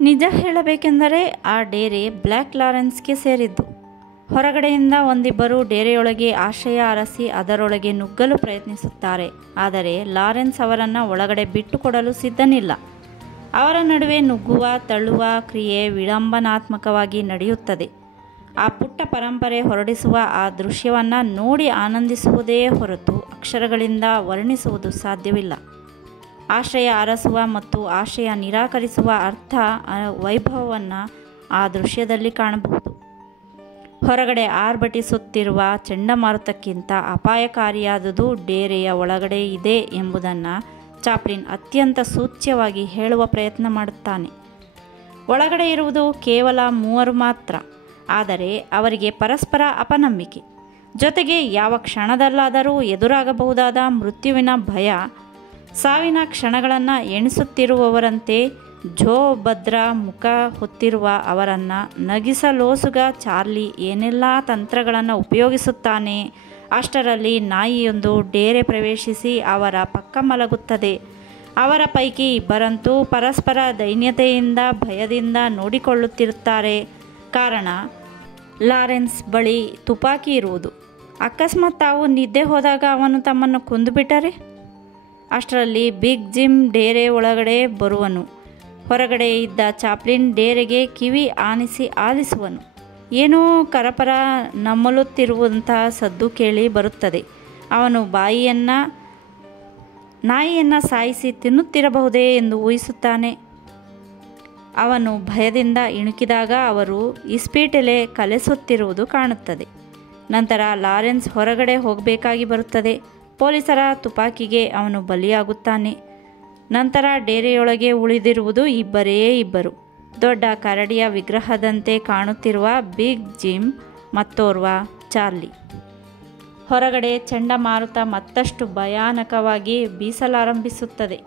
ನಿಜ ಹೇಳಬೇಕೆಂದರೆ ಆ ಡೇರೆ ಬ್ಲ್ಯಾಕ್ ಲಾರೆನ್ಸ್ಗೆ ಸೇರಿದ್ದು. ಹೊರಗಡೆಯಿಂದ ಒಂದಿಬ್ಬರು ಡೇರೆಯೊಳಗೆ ಆಶ್ರಯ ಅರಸಿ ಅದರೊಳಗೆ ನುಗ್ಗಲು ಪ್ರಯತ್ನಿಸುತ್ತಾರೆ. ಆದರೆ ಲಾರೆನ್ಸ್ ಅವರನ್ನು ಒಳಗಡೆ ಬಿಟ್ಟುಕೊಡಲು ಸಿದ್ಧನಿಲ್ಲ. ಅವರ ನಡುವೆ ನುಗ್ಗುವ ತಳ್ಳುವ ಕ್ರಿಯೆ ವಿಡಂಬನಾತ್ಮಕವಾಗಿ ನಡೆಯುತ್ತದೆ. ಆ ಪುಟ್ಟ ಪರಂಪರೆ ಹೊರಡಿಸುವ ಆ ದೃಶ್ಯವನ್ನು ನೋಡಿ ಆನಂದಿಸುವುದೇ ಹೊರತು ಅಕ್ಷರಗಳಿಂದ ವರ್ಣಿಸುವುದು ಸಾಧ್ಯವಿಲ್ಲ. ಆಶ್ರಯ ಅರಸುವ ಮತ್ತು ಆಶ್ರಯ ನಿರಾಕರಿಸುವ ಅರ್ಥ ವೈಭವವನ್ನು ಆ ದೃಶ್ಯದಲ್ಲಿ ಕಾಣಬಹುದು. ಹೊರಗಡೆ ಆರ್ಭಟಿಸುತ್ತಿರುವ ಚಂಡಮಾರುತಕ್ಕಿಂತ ಅಪಾಯಕಾರಿಯಾದುದು ಡೇರೆಯ ಒಳಗಡೆ ಇದೆ ಎಂಬುದನ್ನು ಚಾಪ್ಲಿನ್ ಅತ್ಯಂತ ಸೂಚ್ಯವಾಗಿ ಹೇಳುವ ಪ್ರಯತ್ನ ಮಾಡುತ್ತಾನೆ. ಒಳಗಡೆ ಇರುವುದು ಕೇವಲ 3 ಮಾತ್ರ. ಆದರೆ ಅವರಿಗೆ ಪರಸ್ಪರ ಅಪನಂಬಿಕೆ, ಜೊತೆಗೆ ಯಾವ ಕ್ಷಣದಲ್ಲಾದರೂ ಎದುರಾಗಬಹುದಾದ ಮೃತ್ಯುವಿನ ಭಯ. ಸಾವಿನ ಕ್ಷಣಗಳನ್ನು ಎಣಿಸುತ್ತಿರುವವರಂತೆ ಜೋಭದ್ರ ಮುಖ ಹೊತ್ತಿರುವ ಅವರನ್ನು ನಗಿಸಲೋಸುಗ ಚಾರ್ಲಿ ಏನೆಲ್ಲ ತಂತ್ರಗಳನ್ನು ಉಪಯೋಗಿಸುತ್ತಾನೆ. ಅಷ್ಟರಲ್ಲಿ ನಾಯಿಯೊಂದು ಡೇರೆ ಪ್ರವೇಶಿಸಿ ಅವರ ಪಕ್ಕ ಮಲಗುತ್ತದೆ. ಅವರ ಪೈಕಿ ಇಬ್ಬರಂತೂ ಪರಸ್ಪರ ದೈನ್ಯತೆಯಿಂದ ಭಯದಿಂದ ನೋಡಿಕೊಳ್ಳುತ್ತಿರುತ್ತಾರೆ. ಕಾರಣ, ಲಾರೆನ್ಸ್ ಬಳಿ ತುಪಾಕಿ ಇರುವುದು. ಅಕಸ್ಮಾತ್ ತಾವು ನಿದ್ದೆ ಹೋದಾಗ ಅವನು ತಮ್ಮನ್ನು ಕೊಂದುಬಿಟ್ಟರೆ? ಅಷ್ಟರಲ್ಲಿ ಬಿಗ್ ಜಿಮ್ ಡೇರೆ ಒಳಗಡೆ ಬರುವನು. ಹೊರಗಡೆ ಇದ್ದ ಚಾಪ್ಲಿನ್ ಡೇರೆಗೆ ಕಿವಿ ಆನಿಸಿ ಆಲಿಸುವನು. ಏನೋ ಕರಪರ ನಮ್ಮಲುತ್ತಿರುವಂತಹ ಸದ್ದು ಕೇಳಿ ಬರುತ್ತದೆ. ಅವನು ನಾಯಿಯನ್ನು ಸಾಯಿಸಿ ತಿನ್ನುತ್ತಿರಬಹುದೇ ಎಂದು ಊಹಿಸುತ್ತಾನೆ. ಅವನು ಭಯದಿಂದ ಇಣುಕಿದಾಗ ಅವರು ಇಸ್ಪೀಟೆಲೆ ಕಲೆಸುತ್ತಿರುವುದು ಕಾಣುತ್ತದೆ. ನಂತರ ಲಾರೆನ್ಸ್ ಹೊರಗಡೆ ಹೋಗಬೇಕಾಗಿ ಬರುತ್ತದೆ. ಪೊಲೀಸರ ತುಪಾಕಿಗೆ ಅವನು ಬಲಿಯಾಗುತ್ತಾನೆ. ನಂತರ ಡೇರೆಯೊಳಗೆ ಉಳಿದಿರುವುದು ಇಬ್ಬರು. ದೊಡ್ಡ ಕರಡಿಯ ವಿಗ್ರಹದಂತೆ ಕಾಣುತ್ತಿರುವ ಬಿಗ್ ಜಿಮ್ ಮತ್ತೋರ್ವ ಚಾರ್ಲಿ. ಹೊರಗಡೆ ಚಂಡಮಾರುತ ಮತ್ತಷ್ಟು ಭಯಾನಕವಾಗಿ ಬೀಸಲಾರಂಭಿಸುತ್ತದೆ.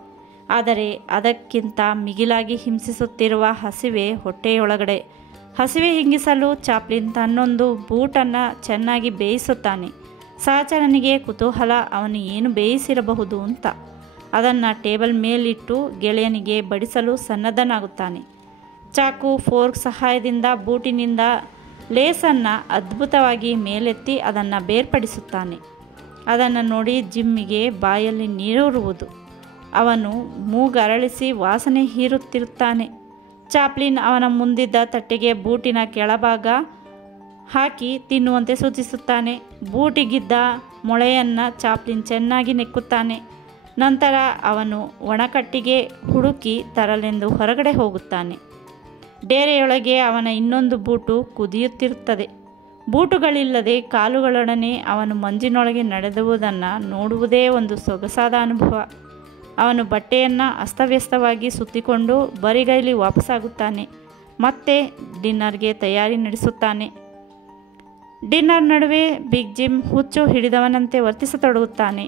ಆದರೆ ಅದಕ್ಕಿಂತ ಮಿಗಿಲಾಗಿ ಹಿಂಸಿಸುತ್ತಿರುವ ಹಸಿವೆ ಹೊಟ್ಟೆಯೊಳಗಡೆ. ಹಸಿವೆ ಹಿಂಗಿಸಲು ಚಾಪ್ಲಿನ್ ತನ್ನೊಂದು ಬೂಟನ್ನು ಚೆನ್ನಾಗಿ ಬೇಯಿಸುತ್ತಾನೆ. ಸಹಚರನಿಗೆ ಕುತೂಹಲ, ಅವನು ಏನು ಬೇಯಿಸಿರಬಹುದು ಅಂತ. ಅದನ್ನು ಟೇಬಲ್ ಮೇಲಿಟ್ಟು ಗೆಳೆಯನಿಗೆ ಬಡಿಸಲು ಸನ್ನದ್ಧನಾಗುತ್ತಾನೆ. ಚಾಕು ಫೋರ್ಕ್ ಸಹಾಯದಿಂದ ಬೂಟಿನಿಂದ ಲೇಸನ್ನು ಅದ್ಭುತವಾಗಿ ಮೇಲೆತ್ತಿ ಅದನ್ನು ಬೇರ್ಪಡಿಸುತ್ತಾನೆ. ಅದನ್ನು ನೋಡಿ ಜಿಮ್ಮಿಗೆ ಬಾಯಲ್ಲಿ ನೀರೂರುವುದು. ಅವನು ಮೂಗರಳಿಸಿ ವಾಸನೆ ಹೀರುತ್ತಿರುತ್ತಾನೆ. ಚಾಪ್ಲಿನ್ ಅವನ ಮುಂದಿದ್ದ ತಟ್ಟೆಗೆ ಬೂಟಿನ ಕೆಳಭಾಗ ಹಾಕಿ ತಿನ್ನುವಂತೆ ಸೂಚಿಸುತ್ತಾನೆ. ಬೂಟಿಗಿದ್ದ ಮೊಳೆಯನ್ನು ಚಾಪ್ಲಿನ್ ಚೆನ್ನಾಗಿ ನೆಕ್ಕುತ್ತಾನೆ. ನಂತರ ಅವನು ಒಣಕಟ್ಟಿಗೆ ಹುಡುಕಿ ತರಲೆಂದು ಹೊರಗಡೆ ಹೋಗುತ್ತಾನೆ. ಡೇರೆಯೊಳಗೆ ಅವನ ಇನ್ನೊಂದು ಬೂಟು ಕುದಿಯುತ್ತಿರುತ್ತದೆ. ಬೂಟುಗಳಿಲ್ಲದೆ ಕಾಲುಗಳೊಡನೆ ಅವನು ಮಂಜಿನೊಳಗೆ ನಡೆದುವುದನ್ನು ನೋಡುವುದೇ ಒಂದು ಸೊಗಸಾದ ಅನುಭವ. ಅವನು ಬಟ್ಟೆಯನ್ನು ಅಸ್ತವ್ಯಸ್ತವಾಗಿ ಸುತ್ತಿಕೊಂಡು ಬರಿಗೈಲಿ ವಾಪಸ್ಸಾಗುತ್ತಾನೆ. ಮತ್ತೆ ಡಿನ್ನರ್ಗೆ ತಯಾರಿ ನಡೆಸುತ್ತಾನೆ. ಡಿನ್ನರ್ ನಡುವೆ ಬಿಗ್ ಜಿಮ್ ಹುಚ್ಚು ಹಿಡಿದವನಂತೆ ವರ್ತಿಸತೊಡಗುತ್ತಾನೆ.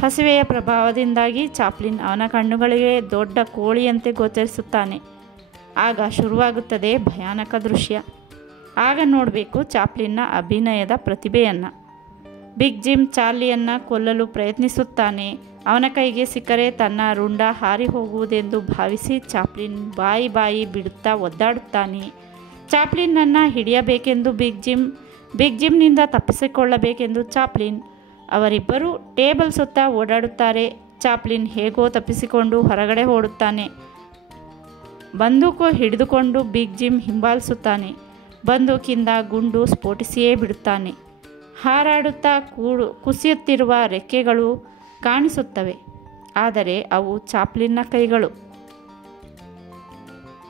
ಹಸಿವೆಯ ಪ್ರಭಾವದಿಂದಾಗಿ ಚಾಪ್ಲಿನ್ ಅವನ ಕಣ್ಣುಗಳಿಗೆ ದೊಡ್ಡ ಕೋಳಿಯಂತೆ ಗೋಚರಿಸುತ್ತಾನೆ. ಆಗ ಶುರುವಾಗುತ್ತದೆ ಭಯಾನಕ ದೃಶ್ಯ. ಆಗ ನೋಡಬೇಕು ಚಾಪ್ಲಿನ್ನ ಅಭಿನಯದ ಪ್ರತಿಭೆಯನ್ನು. ಬಿಗ್ ಜಿಮ್ ಚಾರ್ಲಿಯನ್ನು ಕೊಲ್ಲಲು ಪ್ರಯತ್ನಿಸುತ್ತಾನೆ. ಅವನ ಕೈಗೆ ಸಿಕ್ಕರೆ ತನ್ನ ರುಂಡ ಹಾರಿ ಹೋಗುವುದೆಂದು ಭಾವಿಸಿ ಚಾಪ್ಲಿನ್ ಬಾಯಿ ಬಿಡುತ್ತಾ ಒದ್ದಾಡುತ್ತಾನೆ. ಚಾಪ್ಲಿನ್ನನ್ನು ಹಿಡಿಯಬೇಕೆಂದು ಬಿಗ್ ಜಿಮ್ನಿಂದ ತಪ್ಪಿಸಿಕೊಳ್ಳಬೇಕೆಂದು ಚಾಪ್ಲಿನ್. ಅವರಿಬ್ಬರೂ ಟೇಬಲ್ ಸುತ್ತ ಓಡಾಡುತ್ತಾರೆ. ಚಾಪ್ಲಿನ್ ಹೇಗೋ ತಪ್ಪಿಸಿಕೊಂಡು ಹೊರಗಡೆ ಓಡುತ್ತಾನೆ. ಬಂದೂಕು ಹಿಡಿದುಕೊಂಡು ಬಿಗ್ ಜಿಮ್ ಹಿಂಬಾಲಿಸುತ್ತಾನೆ. ಬಂದೂಕಿಂದ ಗುಂಡು ಸ್ಫೋಟಿಸಿಯೇ ಬಿಡುತ್ತಾನೆ. ಹಾರಾಡುತ್ತಾ ಕುಸಿಯುತ್ತಿರುವ ರೆಕ್ಕೆಗಳು ಕಾಣಿಸುತ್ತವೆ. ಆದರೆ ಅವು ಚಾಪ್ಲಿನ್ನ ಕೈಗಳು.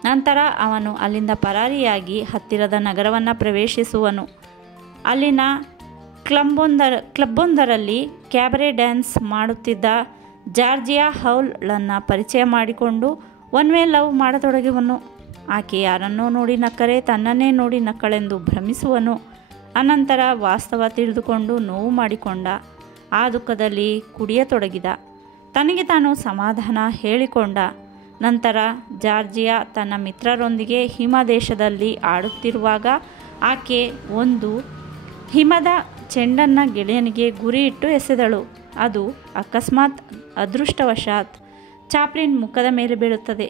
ನಂತರ ಅವನು ಅಲ್ಲಿಂದ ಪರಾರಿಯಾಗಿ ಹತ್ತಿರದ ನಗರವನ್ನು ಪ್ರವೇಶಿಸುವನು. ಅಲ್ಲಿನ ಕ್ಲಬ್ಬೊಂದರಲ್ಲಿ ಕ್ಯಾಬರೆ ಡ್ಯಾನ್ಸ್ ಮಾಡುತ್ತಿದ್ದ ಜಾರ್ಜಿಯಾ ಹೌಲ್ಳನ್ನು ಪರಿಚಯ ಮಾಡಿಕೊಂಡು ಒನ್ ವೇ ಲವ್ ಮಾಡತೊಡಗುವನು. ಆಕೆ ಯಾರನ್ನೋ ನೋಡಿ ನಕ್ಕರೆ ತನ್ನನ್ನೇ ನೋಡಿ ನಕ್ಕಳೆಂದು ಭ್ರಮಿಸುವನು. ಅನಂತರ ವಾಸ್ತವ ತಿಳಿದುಕೊಂಡು ನೋವು ಮಾಡಿಕೊಂಡ. ಆ ದುಃಖದಲ್ಲಿ ಕುಡಿಯತೊಡಗಿದ. ತನಗೆ ತಾನು ಸಮಾಧಾನ ಹೇಳಿಕೊಂಡ. ನಂತರ ಜಾರ್ಜಿಯಾ ತನ್ನ ಮಿತ್ರರೊಂದಿಗೆ ಹಿಮ ದೇಶದಲ್ಲಿ ಆಡುತ್ತಿರುವಾಗ ಆಕೆ ಒಂದು ಹಿಮದ ಚೆಂಡನ್ನು ಗೆಳೆಯನಿಗೆ ಗುರಿಯಿಟ್ಟು ಎಸೆದಳು. ಅದು ಅಕಸ್ಮಾತ್ ಅದೃಷ್ಟವಶಾತ್ ಚಾಪ್ಲಿನ್ ಮುಖದ ಮೇಲೆ ಬೀಳುತ್ತದೆ.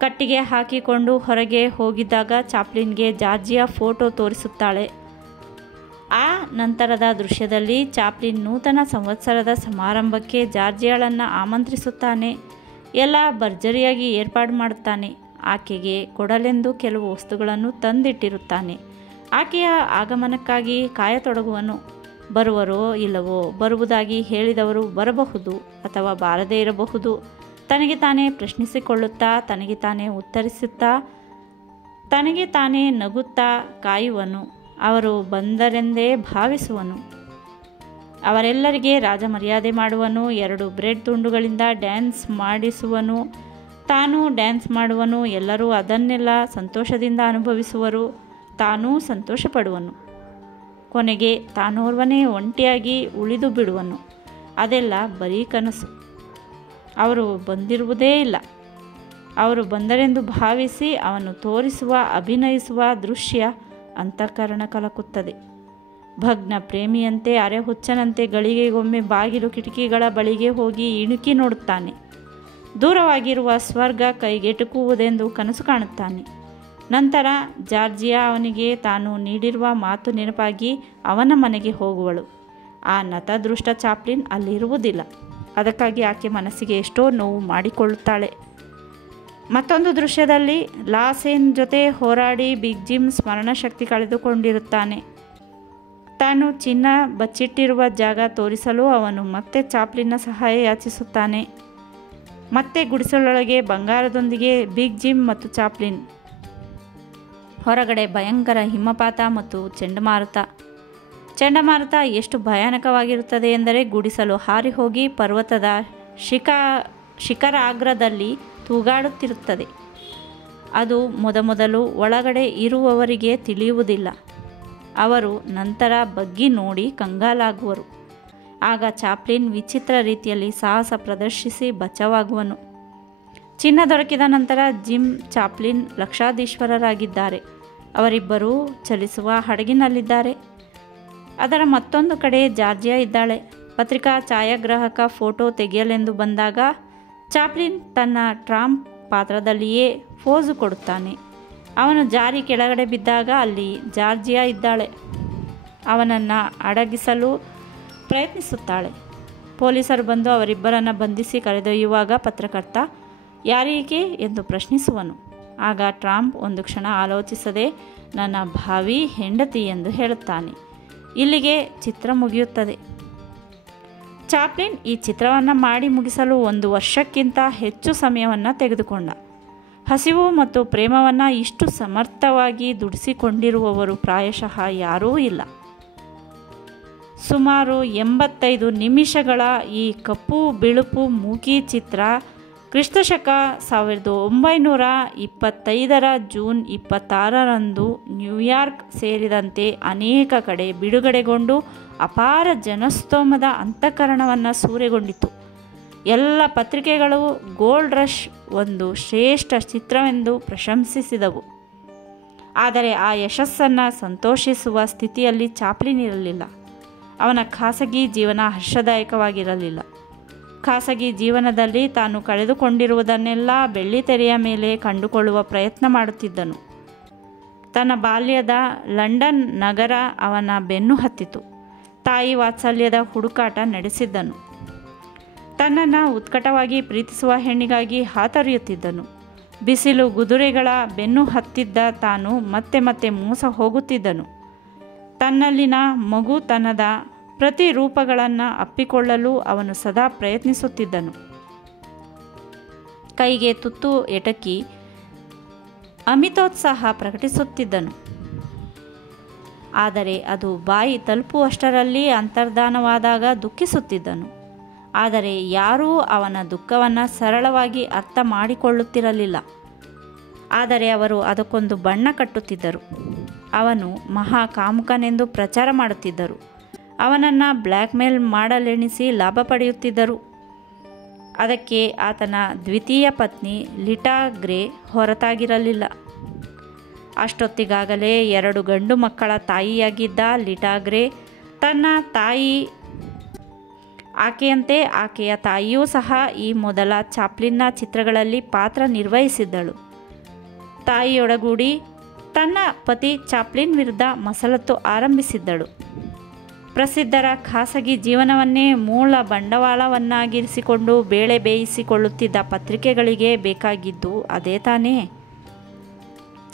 ಕಟ್ಟಿಗೆ ಹಾಕಿಕೊಂಡು ಹೊರಗೆ ಹೋಗಿದ್ದಾಗ ಚಾಪ್ಲಿನ್ಗೆ ಜಾರ್ಜಿಯಾ ಫೋಟೋ ತೋರಿಸುತ್ತಾಳೆ. ಆ ನಂತರದ ದೃಶ್ಯದಲ್ಲಿ ಚಾಪ್ಲಿನ್ ನೂತನ ಸಂವತ್ಸರದ ಸಮಾರಂಭಕ್ಕೆ ಜಾರ್ಜಿಯಾಳನ್ನು ಆಮಂತ್ರಿಸುತ್ತಾನೆ. ಎಲ್ಲ ಭರ್ಜರಿಯಾಗಿ ಏರ್ಪಾಡು ಮಾಡುತ್ತಾನೆ. ಆಕೆಗೆ ಕೊಡಲೆಂದು ಕೆಲವು ವಸ್ತುಗಳನ್ನು ತಂದಿಟ್ಟಿರುತ್ತಾನೆ. ಆಕೆಯ ಆಗಮನಕ್ಕಾಗಿ ಕಾಯತೊಡಗುವನು. ಬರುವರೋ ಇಲ್ಲವೋ, ಬರುವುದಾಗಿ ಹೇಳಿದವರು ಬರಬಹುದು ಅಥವಾ ಬಾರದೇ ಇರಬಹುದು. ತನಗೆ ತಾನೇ ಪ್ರಶ್ನಿಸಿಕೊಳ್ಳುತ್ತಾ, ತನಗೆ ತಾನೇ ಉತ್ತರಿಸುತ್ತಾ, ತನಗೆ ತಾನೇ ನಗುತ್ತಾ ಕಾಯುವನು. ಅವರು ಬಂದರೆಂದೇ ಭಾವಿಸುವನು. ಅವರೆಲ್ಲರಿಗೆ ರಾಜಮರ್ಯಾದೆ ಮಾಡುವನು. 2 ಬ್ರೆಡ್ ತುಂಡುಗಳಿಂದ ಡ್ಯಾನ್ಸ್ ಮಾಡಿಸುವನು. ತಾನೂ ಡ್ಯಾನ್ಸ್ ಮಾಡುವನು. ಎಲ್ಲರೂ ಅದನ್ನೆಲ್ಲ ಸಂತೋಷದಿಂದ ಅನುಭವಿಸುವರು. ತಾನೂ ಸಂತೋಷಪಡುವನು. ಕೊನೆಗೆ ತಾನೋರ್ವನೇ ಒಂಟಿಯಾಗಿ ಉಳಿದು ಬಿಡುವನು. ಅದೆಲ್ಲ ಬರೀ ಕನಸು. ಅವರು ಬಂದಿರುವುದೇ ಇಲ್ಲ. ಅವರು ಬಂದರೆಂದು ಭಾವಿಸಿ ಅವನು ತೋರಿಸುವ, ಅಭಿನಯಿಸುವ ದೃಶ್ಯ ಅಂತಃಕರಣ ಕಲಕುತ್ತದೆ. ಭಗ್ನ ಪ್ರೇಮಿಯಂತೆ, ಅರೆಹುಚ್ಚನಂತೆ ಗಳಿಗೆಗೊಮ್ಮೆ ಬಾಗಿಲು ಕಿಟಕಿಗಳ ಬಳಿಗೆ ಹೋಗಿ ಇಣುಕಿ ನೋಡುತ್ತಾನೆ. ದೂರವಾಗಿರುವ ಸ್ವರ್ಗ ಕೈಗೆಟುಕುವುದೆಂದು ಕನಸು ಕಾಣುತ್ತಾನೆ. ನಂತರ ಜಾರ್ಜಿಯಾ ಅವನಿಗೆ ತಾನು ನೀಡಿರುವ ಮಾತು ನೆನಪಾಗಿ ಅವನ ಮನೆಗೆ ಹೋಗುವಳು. ಆ ನತದೃಷ್ಟ ಚಾಪ್ಲಿನ್ ಅಲ್ಲಿರುವುದಿಲ್ಲ. ಅದಕ್ಕಾಗಿ ಆಕೆ ಮನಸ್ಸಿಗೆ ಎಷ್ಟೋ ನೋವು ಮಾಡಿಕೊಳ್ಳುತ್ತಾಳೆ. ಮತ್ತೊಂದು ದೃಶ್ಯದಲ್ಲಿ ಲಾಸೇನ್ ಜೊತೆ ಹೋರಾಡಿ ಬಿಗ್ ಜಿಮ್ ಸ್ಮರಣಶಕ್ತಿ ಕಳೆದುಕೊಂಡಿರುತ್ತಾನೆ. ತಾನು ಚಿನ್ನ ಬಚ್ಚಿಟ್ಟಿರುವ ಜಾಗ ತೋರಿಸಲು ಅವನು ಮತ್ತೆ ಚಾಪ್ಲಿನ್ನ ಸಹಾಯ ಯಾಚಿಸುತ್ತಾನೆ. ಮತ್ತೆ ಗುಡಿಸಲೊಳಗೆ ಬಂಗಾರದೊಂದಿಗೆ ಬಿಗ್ ಜಿಮ್ ಮತ್ತು ಚಾಪ್ಲಿನ್. ಹೊರಗಡೆ ಭಯಂಕರ ಹಿಮಪಾತ ಮತ್ತು ಚಂಡಮಾರುತ. ಚಂಡಮಾರುತ ಎಷ್ಟು ಭಯಾನಕವಾಗಿರುತ್ತದೆ ಎಂದರೆ ಗುಡಿಸಲು ಹಾರಿ ಹೋಗಿ ಪರ್ವತದ ಶಿಖರಾಗ್ರದಲ್ಲಿ ತೂಗಾಡುತ್ತಿರುತ್ತದೆ. ಅದು ಮೊದಮೊದಲು ಒಳಗಡೆ ಇರುವವರಿಗೆ ತಿಳಿಯುವುದಿಲ್ಲ. ಅವರು ನಂತರ ಬಗ್ಗಿ ನೋಡಿ ಕಂಗಾಲಾಗುವರು. ಆಗ ಚಾಪ್ಲಿನ್ ವಿಚಿತ್ರ ರೀತಿಯಲ್ಲಿ ಸಾಹಸ ಪ್ರದರ್ಶಿಸಿ ಬಚಾವಾಗುವನು. ಚಿನ್ನ ದೊರಕಿದ ನಂತರ ಜಿಮ್, ಚಾಪ್ಲಿನ್ ಲಕ್ಷಾಧೀಶ್ವರರಾಗಿದ್ದಾರೆ. ಅವರಿಬ್ಬರೂ ಚಲಿಸುವ ಹಡಗಿನಲ್ಲಿದ್ದಾರೆ. ಅದರ ಮತ್ತೊಂದು ಕಡೆ ಜಾರ್ಜಿಯಾ ಇದ್ದಾಳೆ. ಪತ್ರಿಕಾ ಛಾಯಾಗ್ರಾಹಕ ಫೋಟೋ ತೆಗೆಯಲೆಂದು ಬಂದಾಗ ಚಾಪ್ಲಿನ್ ತನ್ನ ಟ್ರಾಂಪ್ ಪಾತ್ರದಲ್ಲಿಯೇ ಫೋಸು ಕೊಡುತ್ತಾನೆ. ಅವನು ಜಾರಿ ಕೆಳಗಡೆ ಬಿದ್ದಾಗ ಅಲ್ಲಿ ಜಾರ್ಜಿಯಾ ಇದ್ದಾಳೆ. ಅವನನ್ನು ಅಡಗಿಸಲು ಪ್ರಯತ್ನಿಸುತ್ತಾಳೆ. ಪೊಲೀಸರು ಬಂದು ಅವರಿಬ್ಬರನ್ನು ಬಂಧಿಸಿ ಕರೆದೊಯ್ಯುವಾಗ ಪತ್ರಕರ್ತ ಯಾರಿಗೆ ಎಂದು ಪ್ರಶ್ನಿಸುವನು. ಆಗ ಟ್ರಾಂಪ್ ಒಂದು ಕ್ಷಣ ಆಲೋಚಿಸದೆ ನನ್ನ ಭಾವಿ ಹೆಂಡತಿ ಎಂದು ಹೇಳುತ್ತಾನೆ. ಇಲ್ಲಿಗೆ ಚಿತ್ರ ಮುಗಿಯುತ್ತದೆ. ಚಾಪ್ಲಿನ್ ಈ ಚಿತ್ರವನ್ನು ಮಾಡಿ ಮುಗಿಸಲು 1 ವರ್ಷಕ್ಕಿಂತ ಹೆಚ್ಚು ಸಮಯವನ್ನು ತೆಗೆದುಕೊಂಡ. ಹಸಿವು ಮತ್ತು ಪ್ರೇಮವನ್ನು ಇಷ್ಟು ಸಮರ್ಥವಾಗಿ ದುಡಿಸಿಕೊಂಡಿರುವವರು ಪ್ರಾಯಶಃ ಯಾರೂ ಇಲ್ಲ. ಸುಮಾರು 85 ನಿಮಿಷಗಳ ಈ ಕಪ್ಪು ಬಿಳುಪು ಮೂಕಿ ಚಿತ್ರ ಕ್ರಿಸ್ತಶಕ 1925 ಜೂನ್ 26 ನ್ಯೂಯಾರ್ಕ್ ಸೇರಿದಂತೆ ಅನೇಕ ಕಡೆ ಬಿಡುಗಡೆಗೊಂಡು ಅಪಾರ ಜನಸ್ತೋಮದ ಅಂತಃಕರಣವನ್ನು ಸೂರೆಗೊಂಡಿತು. ಎಲ್ಲ ಪತ್ರಿಕೆಗಳು ಗೋಲ್ಡ್ ರಶ್ ಒಂದು ಶ್ರೇಷ್ಠ ಚಿತ್ರವೆಂದು ಪ್ರಶಂಸಿಸಿದವು. ಆದರೆ ಆ ಯಶಸ್ಸನ್ನು ಸಂತೋಷಿಸುವ ಸ್ಥಿತಿಯಲ್ಲಿ ಚಾಪ್ಲಿನ್ ಇರಲಿಲ್ಲ. ಅವನ ಖಾಸಗಿ ಜೀವನ ಹರ್ಷದಾಯಕವಾಗಿರಲಿಲ್ಲ. ಖಾಸಗಿ ಜೀವನದಲ್ಲಿ ತಾನು ಕಳೆದುಕೊಂಡಿರುವುದನ್ನೆಲ್ಲ ಬೆಳ್ಳಿತೆರೆಯ ಮೇಲೆ ಕಂಡುಕೊಳ್ಳುವ ಪ್ರಯತ್ನ ಮಾಡುತ್ತಿದ್ದನು. ತನ್ನ ಬಾಲ್ಯದ ಲಂಡನ್ ನಗರ ಅವನ ಬೆನ್ನು ಹತ್ತಿತು. ತಾಯಿ ವಾತ್ಸಲ್ಯದ ಹುಡುಕಾಟ ನಡೆಸಿದ್ದನು. ತನ್ನನ್ನು ಉತ್ಕಟವಾಗಿ ಪ್ರೀತಿಸುವ ಹೆಣ್ಣಿಗಾಗಿ ಹಾತೊರೆಯುತ್ತಿದ್ದನು. ಬಿಸಿಲು ಗುದುರೆಗಳ ಬೆನ್ನು ಹತ್ತಿದ್ದ ತಾನು ಮತ್ತೆ ಮತ್ತೆ ಮೋಸ ಹೋಗುತ್ತಿದ್ದನು. ತನ್ನಲ್ಲಿನ ಮಗುತನದ ಪ್ರತಿರೂಪಗಳನ್ನು ಅಪ್ಪಿಕೊಳ್ಳಲು ಅವನು ಸದಾ ಪ್ರಯತ್ನಿಸುತ್ತಿದ್ದನು. ಕೈಗೆ ತುತ್ತು ಎಟಕಿ ಅಮಿತೋತ್ಸಾಹ ಪ್ರಕಟಿಸುತ್ತಿದ್ದನು. ಆದರೆ ಅದು ಬಾಯಿ ತಲುಪುವಷ್ಟರಲ್ಲಿ ಅಂತರ್ಧಾನವಾದಾಗ ದುಃಖಿಸುತ್ತಿದ್ದನು. ಆದರೆ ಯಾರೂ ಅವನ ದುಃಖವನ್ನು ಸರಳವಾಗಿ ಅರ್ಥ ಮಾಡಿಕೊಳ್ಳುತ್ತಿರಲಿಲ್ಲ. ಆದರೆ ಅವರು ಅದಕ್ಕೊಂದು ಬಣ್ಣ ಕಟ್ಟುತ್ತಿದ್ದರು. ಅವನು ಮಹಾಕಾಮುಕನೆಂದು ಪ್ರಚಾರ ಮಾಡುತ್ತಿದ್ದರು. ಅವನನ್ನು ಬ್ಲ್ಯಾಕ್ ಮೇಲ್ ಮಾಡಲೆಣಿಸಿ ಲಾಭ ಪಡೆಯುತ್ತಿದ್ದರು. ಅದಕ್ಕೆ ಆತನ ದ್ವಿತೀಯ ಪತ್ನಿ ಲಿಟಾ ಗ್ರೇ ಹೊರತಾಗಿರಲಿಲ್ಲ. ಅಷ್ಟೊತ್ತಿಗಾಗಲೇ 2 ಗಂಡು ಮಕ್ಕಳ ತಾಯಿಯಾಗಿದ್ದ ಲಿಟಾ ಗ್ರೇ ತನ್ನ ತಾಯಿ ಆಕೆಯ ತಾಯಿಯೂ ಸಹ ಈ ಮೊದಲ ಚಾಪ್ಲಿನ್ನ ಚಿತ್ರಗಳಲ್ಲಿ ಪಾತ್ರ ನಿರ್ವಹಿಸಿದ್ದಳು. ತಾಯಿಯೊಡಗೂಡಿ ತನ್ನ ಪತಿ ಚಾಪ್ಲಿನ್ ವಿರುದ್ಧ ಮಸಲತ್ತು ಆರಂಭಿಸಿದ್ದಳು. ಪ್ರಸಿದ್ಧರ ಖಾಸಗಿ ಜೀವನವನ್ನೇ ಮೂಲ ಬಂಡವಾಳವನ್ನಾಗಿರಿಸಿಕೊಂಡು ಬೇಳೆ ಬೇಯಿಸಿಕೊಳ್ಳುತ್ತಿದ್ದ ಪತ್ರಿಕೆಗಳಿಗೆ ಬೇಕಾಗಿದ್ದು ಅದೇ ತಾನೇ.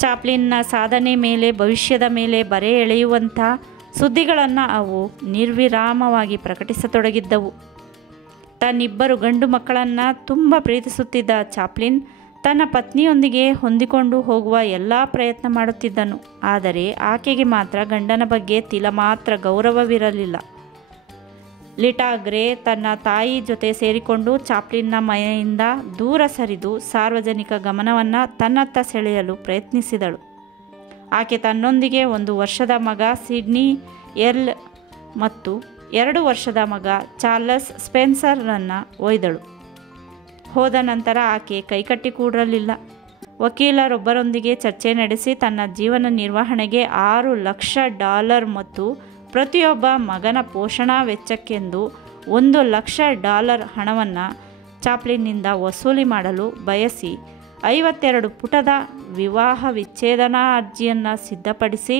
ಚಾಪ್ಲಿನ್ನ ಸಾಧನೆ ಮೇಲೆ, ಭವಿಷ್ಯದ ಮೇಲೆ ಬರೆ ಎಳೆಯುವಂಥ ಸುದ್ದಿಗಳನ್ನು ಅವು ನಿರ್ವಿರಾಮವಾಗಿ ಪ್ರಕಟಿಸತೊಡಗಿದ್ದವು. ತನ್ನಿಬ್ಬರು ಗಂಡು ಮಕ್ಕಳನ್ನು ತುಂಬ ಪ್ರೀತಿಸುತ್ತಿದ್ದ ಚಾಪ್ಲಿನ್ ತನ್ನ ಪತ್ನಿಯೊಂದಿಗೆ ಹೊಂದಿಕೊಂಡು ಹೋಗುವ ಎಲ್ಲ ಪ್ರಯತ್ನ ಮಾಡುತ್ತಿದ್ದನು. ಆದರೆ ಆಕೆಗೆ ಮಾತ್ರ ಗಂಡನ ಬಗ್ಗೆ ತಿಲಮಾತ್ರ ಗೌರವವಿರಲಿಲ್ಲ. ಲಿಟಾ ಗ್ರೇ ತನ್ನ ತಾಯಿ ಜೊತೆ ಸೇರಿಕೊಂಡು ಚಾಪ್ಲಿನ್ನ ಮನೆಯಿಂದ ದೂರ ಸರಿದು ಸಾರ್ವಜನಿಕ ಗಮನವನ್ನು ತನ್ನತ್ತ ಸೆಳೆಯಲು ಪ್ರಯತ್ನಿಸಿದಳು. ಆಕೆ ತನ್ನೊಂದಿಗೆ 1 ವರ್ಷದ ಮಗ ಸಿಡ್ನಿ ಎರ್ಲ್ ಮತ್ತು 2 ವರ್ಷದ ಮಗ ಚಾರ್ಲಸ್ ಸ್ಪೆನ್ಸರನ್ನು ಒಯ್ದಳು. ಹೋದ ನಂತರ ಆಕೆ ಕೈಕಟ್ಟಿ ಕೂರಲಿಲ್ಲ. ವಕೀಲರೊಬ್ಬರೊಂದಿಗೆ ಚರ್ಚೆ ನಡೆಸಿ ತನ್ನ ಜೀವನ ನಿರ್ವಹಣೆಗೆ $6 ಲಕ್ಷ ಮತ್ತು ಪ್ರತಿಯೊಬ್ಬ ಮಗನ ಪೋಷಣಾ ವೆಚ್ಚಕ್ಕೆಂದು $1 ಲಕ್ಷ ಹಣವನ್ನು ಚಾಪ್ಲಿನ್ನಿಂದ ವಸೂಲಿ ಮಾಡಲು ಬಯಸಿ 52 ಪುಟದ ವಿವಾಹ ವಿಚ್ಛೇದನ ಅರ್ಜಿಯನ್ನು ಸಿದ್ಧಪಡಿಸಿ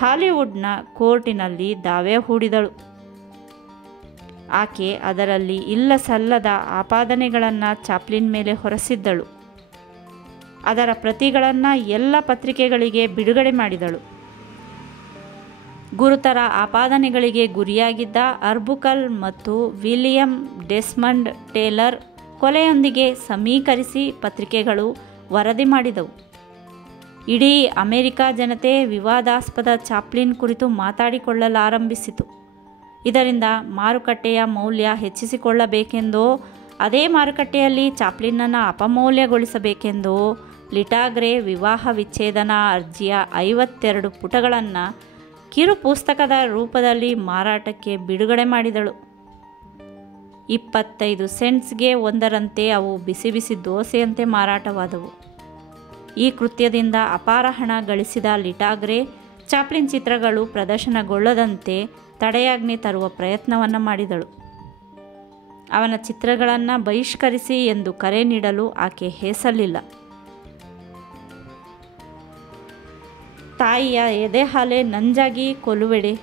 ಹಾಲಿವುಡ್ನ ಕೋರ್ಟಿನಲ್ಲಿ ದಾವೆ ಹೂಡಿದಳು. ಆಕೆ ಅದರಲ್ಲಿ ಇಲ್ಲಸಲ್ಲದ ಆಪಾದನೆಗಳನ್ನು ಚಾಪ್ಲಿನ್ ಮೇಲೆ ಹೊರಸಿದ್ದಳು. ಅದರ ಪ್ರತಿಗಳನ್ನು ಎಲ್ಲ ಪತ್ರಿಕೆಗಳಿಗೆ ಬಿಡುಗಡೆ ಮಾಡಿದಳು. ಗುರುತರ ಆಪಾದನೆಗಳಿಗೆ ಗುರಿಯಾಗಿದ್ದ ಅರ್ಬುಕಲ್ ಮತ್ತು ವಿಲಿಯಂ ಡೆಸ್ಮಂಡ್ ಟೇಲರ್ ಕೊಲೆಯೊಂದಿಗೆ ಸಮೀಕರಿಸಿ ಪತ್ರಿಕೆಗಳು ವರದಿ ಮಾಡಿದವು. ಇಡೀ ಅಮೆರಿಕ ಜನತೆ ವಿವಾದಾಸ್ಪದ ಚಾಪ್ಲಿನ್ ಕುರಿತು ಮಾತಾಡಿಕೊಳ್ಳಲಾರಂಭಿಸಿತು. ಇದರಿಂದ ಮಾರುಕಟ್ಟೆಯ ಮೌಲ್ಯ ಹೆಚ್ಚಿಸಿಕೊಳ್ಳಬೇಕೆಂದೋ ಅದೇ ಮಾರುಕಟ್ಟೆಯಲ್ಲಿ ಚಾಪ್ಲಿನ್ನನ್ನು ಅಪಮೌಲ್ಯಗೊಳಿಸಬೇಕೆಂದೋ ಲಿಟಾ ಗ್ರೇ ವಿವಾಹ ವಿಚ್ಛೇದನ ಅರ್ಜಿಯ 52 ಪುಟಗಳನ್ನು ಕಿರು ಪುಸ್ತಕದ ರೂಪದಲ್ಲಿ ಮಾರಾಟಕ್ಕೆ ಬಿಡುಗಡೆ ಮಾಡಿದಳು. 25 ಸೆಂಟ್ಸ್ಗೆ ಒಂದರಂತೆ ಅವು ಬಿಸಿ ಬಿಸಿ ದೋಸೆಯಂತೆ ಮಾರಾಟವಾದವು. ಈ ಕೃತ್ಯದಿಂದ ಅಪಾರ ಹಣ ಗಳಿಸಿದ ಲಿಟಾ ಗ್ರೇ ಚಾಪ್ಲಿನ್ ಚಿತ್ರಗಳು ಪ್ರದರ್ಶನಗೊಳ್ಳದಂತೆ ತಡೆಯಾಜ್ಞೆ ತರುವ ಪ್ರಯತ್ನವನ್ನು ಮಾಡಿದಳು. ಅವನ ಚಿತ್ರಗಳನ್ನು ಬಹಿಷ್ಕರಿಸಿ ಎಂದು ಕರೆ ನೀಡಲು ಆಕೆ ಹೇಸಲಿಲ್ಲ. ತಾಯಿಯ ಎದೆಹಾಲೆ ನಂಜಾಗಿ ಕೊಲುವೆಡೆ.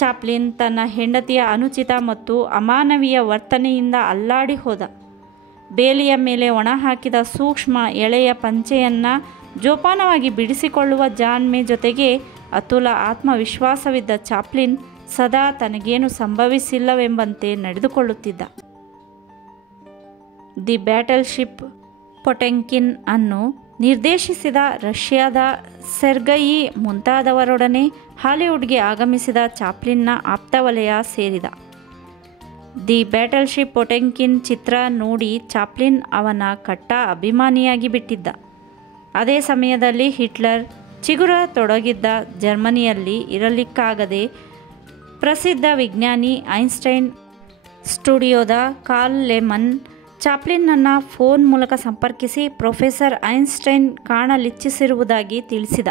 ಚಾಪ್ಲಿನ್ ತನ್ನ ಹೆಂಡತಿಯ ಅನುಚಿತ ಮತ್ತು ಅಮಾನವೀಯ ವರ್ತನೆಯಿಂದ ಅಲ್ಲಾಡಿ ಹೋದ. ಬೇಲಿಯ ಮೇಲೆ ಒಣಹಾಕಿದ ಸೂಕ್ಷ್ಮ ಎಳೆಯ ಪಂಚೆಯನ್ನು ಜೋಪಾನವಾಗಿ ಬಿಡಿಸಿಕೊಳ್ಳುವ ಜಾಣ್ಮೆ ಜೊತೆಗೆ ಅತುಲ ಆತ್ಮವಿಶ್ವಾಸವಿದ್ದ ಚಾಪ್ಲಿನ್ ಸದಾ ತನಗೇನು ಸಂಭವಿಸಿಲ್ಲವೆಂಬಂತೆ ನಡೆದುಕೊಳ್ಳುತ್ತಿದ್ದ. ದಿ ಬ್ಯಾಟಲ್ಶಿಪ್ ಪೊಟೆಂಕಿನ್ ಅನ್ನು ನಿರ್ದೇಶಿಸಿದ ರಷ್ಯಾದ ಸೆರ್ಗಯಿ ಮುಂತಾದವರೊಡನೆ ಹಾಲಿವುಡ್ಗೆ ಆಗಮಿಸಿದ ಚಾಪ್ಲಿನ್ನ ಆಪ್ತವಲಯ ಸೇರಿದ. ದಿ ಬ್ಯಾಟಲ್ಶಿಪ್ ಪೊಟೆಂಕಿನ್ ಚಿತ್ರ ನೋಡಿ ಚಾಪ್ಲಿನ್ ಅವನ ಕಟ್ಟ ಅಭಿಮಾನಿಯಾಗಿ ಬಿಟ್ಟಿದ್ದ. ಅದೇ ಸಮಯದಲ್ಲಿ ಹಿಟ್ಲರ್ ಚಿಗುರ ತೊಡಗಿದ್ದ ಜರ್ಮನಿಯಲ್ಲಿ ಇರಲಿಕ್ಕಾಗದೆ ಪ್ರಸಿದ್ಧ ವಿಜ್ಞಾನಿ ಐನ್ಸ್ಟೈನ್ ಸ್ಟುಡಿಯೋದ ಕಾರ್ಲ್ ಲೆಮನ್ ಚಾಪ್ಲಿನ್ನನ್ನು ಫೋನ್ ಮೂಲಕ ಸಂಪರ್ಕಿಸಿ ಪ್ರೊಫೆಸರ್ ಐನ್ಸ್ಟೈನ್ ಕಾಣಲಿಚ್ಛಿಸಿರುವುದಾಗಿ ತಿಳಿಸಿದ.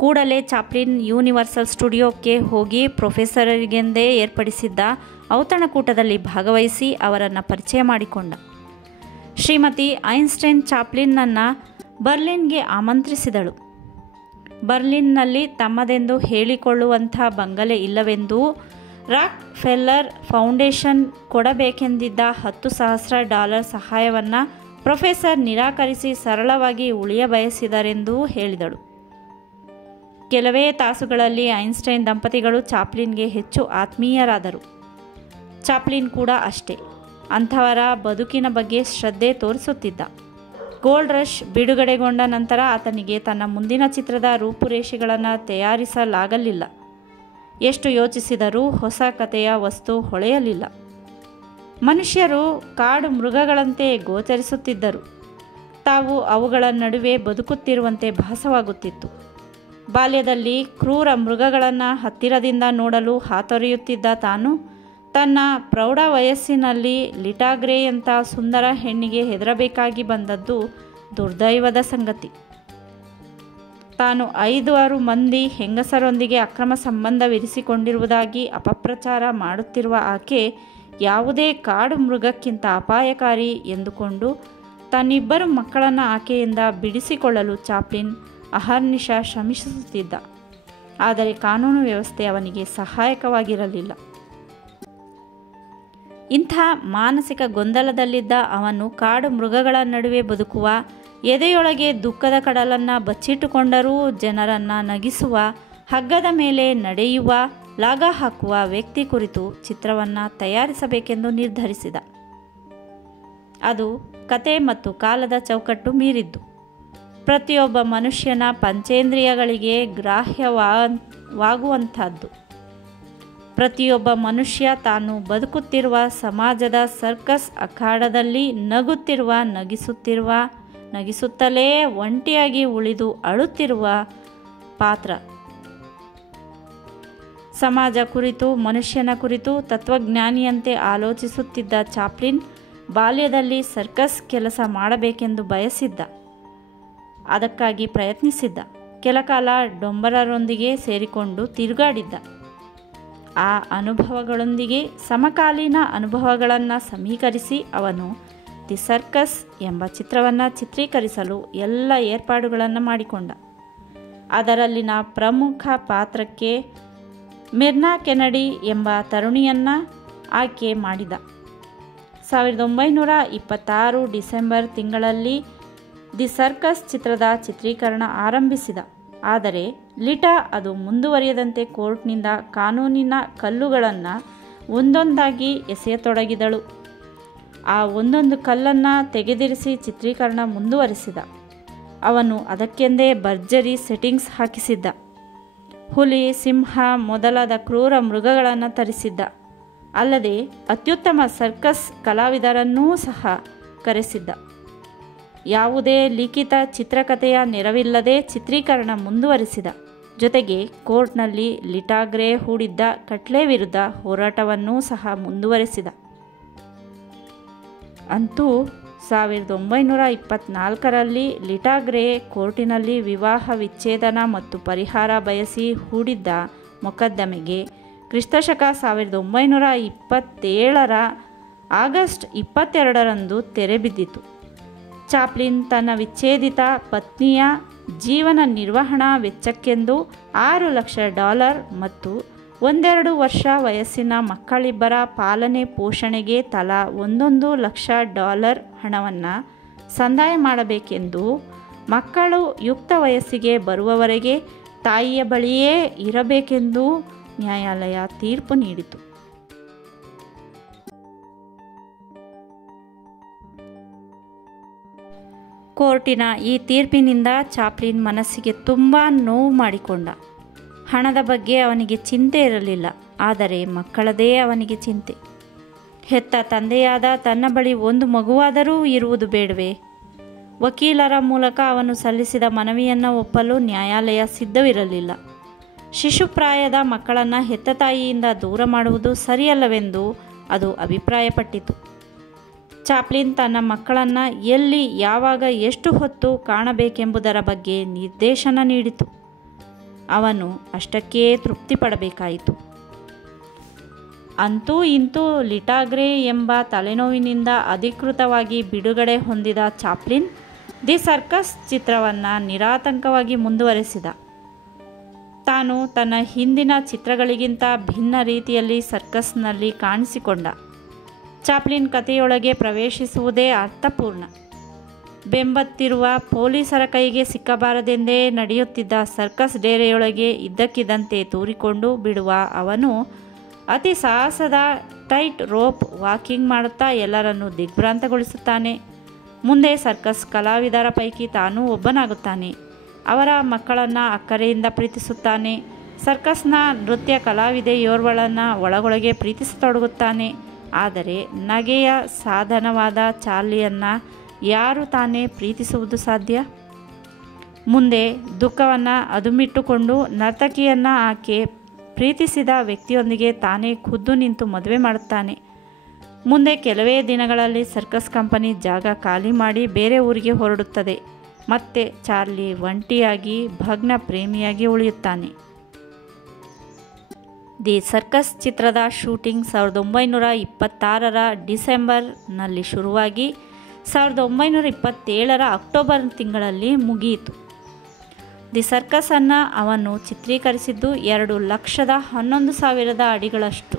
ಕೂಡಲೇ ಚಾಪ್ಲಿನ್ ಯೂನಿವರ್ಸಲ್ ಸ್ಟುಡಿಯೋಕ್ಕೆ ಹೋಗಿ ಪ್ರೊಫೆಸರಿಗೆಂದೇ ಏರ್ಪಡಿಸಿದ್ದ ಔತಣಕೂಟದಲ್ಲಿ ಭಾಗವಹಿಸಿ ಅವರನ್ನು ಪರಿಚಯ ಮಾಡಿಕೊಂಡ. ಶ್ರೀಮತಿ ಐನ್ಸ್ಟೈನ್ ಚಾಪ್ಲಿನ್ನನ್ನು ಬರ್ಲಿನ್ಗೆ ಆಮಂತ್ರಿಸಿದಳು. ಬರ್ಲಿನ್ನಲ್ಲಿ ತಮ್ಮದೆಂದು ಹೇಳಿಕೊಳ್ಳುವಂಥ ಬಂಗಲೆ ಇಲ್ಲವೆಂದೂ ರಾಕ್ ಫೆಲ್ಲರ್ ಫೌಂಡೇಶನ್ ಕೊಡಬೇಕೆಂದಿದ್ದ $10,000 ಸಹಾಯವನ್ನು ಪ್ರೊಫೆಸರ್ ನಿರಾಕರಿಸಿ ಸರಳವಾಗಿ ಉಳಿಯ ಬಯಸಿದರೆಂದೂ ಹೇಳಿದಳು. ಕೆಲವೇ ತಾಸುಗಳಲ್ಲಿ ಐನ್ಸ್ಟೈನ್ ದಂಪತಿಗಳು ಚಾಪ್ಲಿನ್ಗೆ ಹೆಚ್ಚು ಆತ್ಮೀಯರಾದರು. ಚಾಪ್ಲಿನ್ ಕೂಡ ಅಷ್ಟೇ. ಅಂಥವರ ಬದುಕಿನ ಬಗ್ಗೆ ಶ್ರದ್ಧೆ ತೋರಿಸುತ್ತಿದ್ದ. ಗೋಲ್ಡ್ ರಶ್ ಬಿಡುಗಡೆಗೊಂಡ ನಂತರ ಆತನಿಗೆ ತನ್ನ ಮುಂದಿನ ಚಿತ್ರದ ರೂಪುರೇಷೆಗಳನ್ನು ತಯಾರಿಸಲಾಗಲಿಲ್ಲ. ಎಷ್ಟು ಯೋಚಿಸಿದರೂ ಹೊಸ ಕಥೆಯ ವಸ್ತು ಹೊಳೆಯಲಿಲ್ಲ. ಮನುಷ್ಯರು ಕಾಡು ಮೃಗಗಳಂತೆ ಗೋಚರಿಸುತ್ತಿದ್ದರು. ತಾವು ಅವುಗಳ ನಡುವೆ ಬದುಕುತ್ತಿರುವಂತೆ ಭಾಸವಾಗುತ್ತಿತ್ತು. ಬಾಲ್ಯದಲ್ಲಿ ಕ್ರೂರ ಮೃಗಗಳನ್ನು ಹತ್ತಿರದಿಂದ ನೋಡಲು ಹಾತೊರೆಯುತ್ತಿದ್ದ ತಾನು ತನ್ನ ಪ್ರೌಢ ವಯಸ್ಸಿನಲ್ಲಿ ಲಿಟಾ ಗ್ರೇಯಂಥ ಸುಂದರ ಹೆಣ್ಣಿಗೆ ಹೆದರಬೇಕಾಗಿ ಬಂದದ್ದು ದುರ್ದೈವದ ಸಂಗತಿ. ತಾನು 5-6 ಮಂದಿ ಹೆಂಗಸರೊಂದಿಗೆ ಅಕ್ರಮ ಸಂಬಂಧವಿರಿಸಿಕೊಂಡಿರುವುದಾಗಿ ಅಪಪ್ರಚಾರ ಮಾಡುತ್ತಿರುವ ಆಕೆ ಯಾವುದೇ ಕಾಡು ಮೃಗಕ್ಕಿಂತ ಅಪಾಯಕಾರಿ ಎಂದುಕೊಂಡು ತನ್ನಿಬ್ಬರು ಮಕ್ಕಳನ್ನು ಆಕೆಯಿಂದ ಬಿಡಿಸಿಕೊಳ್ಳಲು ಚಾಪ್ಲಿನ್ ಅಹರ್ನಿಶ ಶ್ರಮಿಸುತ್ತಿದ್ದ. ಆದರೆ ಕಾನೂನು ವ್ಯವಸ್ಥೆ ಅವನಿಗೆ ಸಹಾಯಕವಾಗಿರಲಿಲ್ಲ. ಇಂಥ ಮಾನಸಿಕ ಗೊಂದಲದಲ್ಲಿದ್ದ ಅವನು ಕಾಡು ಮೃಗಗಳ ನಡುವೆ ಬದುಕುವ, ಎದೆಯೊಳಗೆ ದುಃಖದ ಕಡಲನ್ನು ಬಚ್ಚಿಟ್ಟುಕೊಂಡರೂ ಜನರನ್ನು ನಗಿಸುವ, ಹಗ್ಗದ ಮೇಲೆ ನಡೆಯುವ, ಲಾಗ ಹಾಕುವ ವ್ಯಕ್ತಿ ಕುರಿತು ಚಿತ್ರವನ್ನು ತಯಾರಿಸಬೇಕೆಂದು ನಿರ್ಧರಿಸಿದ. ಅದು ಕತೆ ಮತ್ತು ಕಾಲದ ಚೌಕಟ್ಟು ಮೀರಿದ್ದು. ಪ್ರತಿಯೊಬ್ಬ ಮನುಷ್ಯನ ಪಂಚೇಂದ್ರಿಯಗಳಿಗೆ ಗ್ರಾಹ್ಯವಾಗುವಂಥದ್ದು. ಪ್ರತಿಯೊಬ್ಬ ಮನುಷ್ಯ ತಾನು ಬದುಕುತ್ತಿರುವ ಸಮಾಜದ ಸರ್ಕಸ್ ಅಖಾಡದಲ್ಲಿ ನಗಿಸುತ್ತಲೇ ಒಂಟಿಯಾಗಿ ಉಳಿದು ಅಳುತ್ತಿರುವ ಪಾತ್ರ. ಸಮಾಜ ಕುರಿತು, ಮನುಷ್ಯನ ಕುರಿತು ತತ್ವಜ್ಞಾನಿಯಂತೆ ಆಲೋಚಿಸುತ್ತಿದ್ದ ಚಾಪ್ಲಿನ್ ಬಾಲ್ಯದಲ್ಲಿ ಸರ್ಕಸ್ ಕೆಲಸ ಮಾಡಬೇಕೆಂದು ಬಯಸಿದ್ದ. ಅದಕ್ಕಾಗಿ ಪ್ರಯತ್ನಿಸಿದ್ದ. ಕೆಲಕಾಲ ಡೊಂಬರರೊಂದಿಗೆ ಸೇರಿಕೊಂಡು ತಿರುಗಾಡಿದ್ದ. ಆ ಅನುಭವಗಳೊಂದಿಗೆ ಸಮಕಾಲೀನ ಅನುಭವಗಳನ್ನು ಸಮೀಕರಿಸಿ ಅವನು ದಿ ಸರ್ಕಸ್ ಎಂಬ ಚಿತ್ರವನ್ನು ಚಿತ್ರೀಕರಿಸಲು ಎಲ್ಲ ಏರ್ಪಾಡುಗಳನ್ನು ಮಾಡಿಕೊಂಡ. ಅದರಲ್ಲಿನ ಪ್ರಮುಖ ಪಾತ್ರಕ್ಕೆ ಮಿರ್ನಾ ಕೆನಡಿ ಎಂಬ ತರುಣಿಯನ್ನು ಆಯ್ಕೆ ಮಾಡಿದ. 1926 ಡಿಸೆಂಬರ್ ತಿಂಗಳಲ್ಲಿ ದಿ ಸರ್ಕಸ್ ಚಿತ್ರದ ಚಿತ್ರೀಕರಣ ಆರಂಭಿಸಿದ. ಆದರೆ ಲಿಟಾ ಅದು ಮುಂದುವರಿಯದಂತೆ ಕೋರ್ಟ್ನಿಂದ ಕಾನೂನಿನ ಕಲ್ಲುಗಳನ್ನು ಒಂದೊಂದಾಗಿ ಎಸೆಯತೊಡಗಿದಳು. ಆ ಒಂದೊಂದು ಕಲ್ಲನ್ನು ತೆಗೆದಿರಿಸಿ ಚಿತ್ರೀಕರಣ ಮುಂದುವರಿಸಿದ. ಅವನು ಅದಕ್ಕೆಂದೇ ಭರ್ಜರಿ ಸೆಟ್ಟಿಂಗ್ಸ್ ಹಾಕಿಸಿದ್ದ. ಹುಲಿ, ಸಿಂಹ ಮೊದಲಾದ ಕ್ರೂರ ಮೃಗಗಳನ್ನು ತರಿಸಿದ್ದ. ಅಲ್ಲದೆ ಅತ್ಯುತ್ತಮ ಸರ್ಕಸ್ ಕಲಾವಿದರನ್ನೂ ಸಹ ಕರೆಸಿದ್ದ. ಯಾವುದೇ ಲಿಖಿತ ಚಿತ್ರಕಥೆಯ ನೆರವಿಲ್ಲದೆ ಚಿತ್ರೀಕರಣ ಮುಂದುವರಿಸಿದ. ಜೊತೆಗೆ ಕೋರ್ಟ್ನಲ್ಲಿ ಲಿಟಾ ಗ್ರೇ ಹೂಡಿದ್ದ ಕಟ್ಲೆ ವಿರುದ್ಧ ಹೋರಾಟವನ್ನೂ ಸಹ ಮುಂದುವರೆಸಿದ. ಅಂತೂ 1924ರಲ್ಲಿ ಲಿಟಾ ಗ್ರೇ ಕೋರ್ಟಿನಲ್ಲಿ ವಿವಾಹ ವಿಚ್ಛೇದನ ಮತ್ತು ಪರಿಹಾರ ಬಯಸಿ ಹೂಡಿದ್ದ ಮೊಕದ್ದಮೆಗೆ ಕ್ರಿಸ್ತಶಕ 1927ರ ಆಗಸ್ಟ್ 22ರಂದು ತೆರೆ ಬಿದ್ದಿತು. ಚಾಪ್ಲಿನ್ ತನ್ನ ವಿಚ್ಛೇದಿತ ಪತ್ನಿಯ ಜೀವನ ನಿರ್ವಹಣಾ ವೆಚ್ಚಕ್ಕೆಂದು $6 ಲಕ್ಷ ಮತ್ತು 1-2 ವರ್ಷ ವಯಸ್ಸಿನ ಮಕ್ಕಳಿಬ್ಬರ ಪಾಲನೆ ಪೋಷಣೆಗೆ ತಲಾ $1 ಲಕ್ಷ ಹಣವನ್ನು ಸಂದಾಯ ಮಾಡಬೇಕೆಂದು, ಮಕ್ಕಳು ಯುಕ್ತ ವಯಸ್ಸಿಗೆ ಬರುವವರೆಗೆ ತಾಯಿಯ ಬಳಿಯೇ ಇರಬೇಕೆಂದು ನ್ಯಾಯಾಲಯ ತೀರ್ಪು ನೀಡಿತು. ಕೋರ್ಟಿನ ಈ ತೀರ್ಪಿನಿಂದ ಚಾಪ್ಲಿನ್ ಮನಸ್ಸಿಗೆ ತುಂಬ ನೋವು ಮಾಡಿಕೊಂಡ. ಹಣದ ಬಗ್ಗೆ ಅವನಿಗೆ ಚಿಂತೆ ಇರಲಿಲ್ಲ, ಆದರೆ ಮಕ್ಕಳದೇ ಅವನಿಗೆ ಚಿಂತೆ. ಹೆತ್ತ ತಂದೆಯಾದ ತನ್ನ ಬಳಿ ಒಂದು ಮಗುವಾದರೂ ಇರುವುದು ಬೇಡವೇ? ವಕೀಲರ ಮೂಲಕ ಅವನು ಸಲ್ಲಿಸಿದ ಮನವಿಯನ್ನು ಒಪ್ಪಲು ನ್ಯಾಯಾಲಯ ಸಿದ್ಧವಿರಲಿಲ್ಲ. ಶಿಶುಪ್ರಾಯದ ಮಕ್ಕಳನ್ನು ಹೆತ್ತ ತಾಯಿಯಿಂದ ದೂರ ಮಾಡುವುದು ಸರಿಯಲ್ಲವೆಂದು ಅದು ಅಭಿಪ್ರಾಯಪಟ್ಟಿತು. ಚಾಪ್ಲಿನ್ ತನ್ನ ಮಕ್ಕಳನ್ನು ಎಲ್ಲಿ, ಯಾವಾಗ, ಎಷ್ಟು ಹೊತ್ತು ಕಾಣಬೇಕೆಂಬುದರ ಬಗ್ಗೆ ನಿರ್ದೇಶನ ನೀಡಿತು. ಅವನು ಅಷ್ಟಕ್ಕೇ ತೃಪ್ತಿ ಪಡಬೇಕಾಯಿತು. ಅಂತೂ ಇಂತೂ ಲಿಟಾ ಗ್ರೇ ಎಂಬ ತಲೆನೋವಿನಿಂದ ಅಧಿಕೃತವಾಗಿ ಬಿಡುಗಡೆ ಹೊಂದಿದ ಚಾಪ್ಲಿನ್ ದಿ ಸರ್ಕಸ್ ಚಿತ್ರವನ್ನು ನಿರಾತಂಕವಾಗಿ ಮುಂದುವರೆಸಿದ. ತಾನು ತನ್ನ ಹಿಂದಿನ ಚಿತ್ರಗಳಿಗಿಂತ ಭಿನ್ನ ರೀತಿಯಲ್ಲಿ ಸರ್ಕಸ್ನಲ್ಲಿ ಕಾಣಿಸಿಕೊಂಡ. ಚಾಪ್ಲಿನ್ ಕಥೆಯೊಳಗೆ ಪ್ರವೇಶಿಸುವುದೇ ಅರ್ಥಪೂರ್ಣ. ಬೆಂಬತ್ತಿರುವ ಪೊಲೀಸರ ಕೈಗೆ ಸಿಕ್ಕಬಾರದೆಂದೇ ನಡೆಯುತ್ತಿದ್ದ ಸರ್ಕಸ್ ಡೇರೆಯೊಳಗೆ ಇದ್ದಕ್ಕಿದ್ದಂತೆ ತೂರಿಕೊಂಡು ಬಿಡುವ ಅವನು ಅತಿ ಸಾಹಸದ ಟೈಟ್ ರೋಪ್ ವಾಕಿಂಗ್ ಮಾಡುತ್ತಾ ಎಲ್ಲರನ್ನೂ ದಿಗ್ಭ್ರಾಂತಗೊಳಿಸುತ್ತಾನೆ. ಮುಂದೆ ಸರ್ಕಸ್ ಕಲಾವಿದರ ಪೈಕಿ ತಾನೂ ಒಬ್ಬನಾಗುತ್ತಾನೆ. ಅವರ ಮಕ್ಕಳನ್ನು ಅಕ್ಕರೆಯಿಂದ ಪ್ರೀತಿಸುತ್ತಾನೆ. ಸರ್ಕಸ್ನ ನೃತ್ಯ ಕಲಾವಿದೆಯೋರ್ವಳನ್ನು ಒಳಗೊಳಗೆ ಪ್ರೀತಿಸತೊಡಗುತ್ತಾನೆ. ಆದರೆ ನಗೆಯ ಸಾಧನವಾದ ಚಾರ್ಲಿಯನ್ನು ಯಾರು ತಾನೇ ಪ್ರೀತಿಸುವುದು ಸಾಧ್ಯ? ಮುಂದೆ ದುಃಖವನ್ನು ಅದುಮಿಟ್ಟುಕೊಂಡು ನರ್ತಕಿಯನ್ನು ಆಕೆ ಪ್ರೀತಿಸಿದ ವ್ಯಕ್ತಿಯೊಂದಿಗೆ ತಾನೇ ಖುದ್ದು ನಿಂತು ಮದುವೆ ಮಾಡುತ್ತಾನೆ. ಮುಂದೆ ಕೆಲವೇ ದಿನಗಳಲ್ಲಿ ಸರ್ಕಸ್ ಕಂಪನಿ ಜಾಗ ಖಾಲಿ ಮಾಡಿ ಬೇರೆ ಊರಿಗೆ ಹೊರಡುತ್ತದೆ. ಮತ್ತೆ ಚಾರ್ಲಿ ಒಂಟಿಯಾಗಿ ಭಗ್ನ ಪ್ರೇಮಿಯಾಗಿ ಉಳಿಯುತ್ತಾನೆ. ದಿ ಸರ್ಕಸ್ ಚಿತ್ರದ ಶೂಟಿಂಗ್ 1926ರ ಡಿಸೆಂಬರ್ನಲ್ಲಿ ಶುರುವಾಗಿ 1927 ಅಕ್ಟೋಬರ್ ತಿಂಗಳಲ್ಲಿ ಮುಗಿಯಿತು. ದಿ ಸರ್ಕಸನ್ನು ಅವನು ಚಿತ್ರೀಕರಿಸಿದ್ದು 2,11,000 ಅಡಿಗಳಷ್ಟು.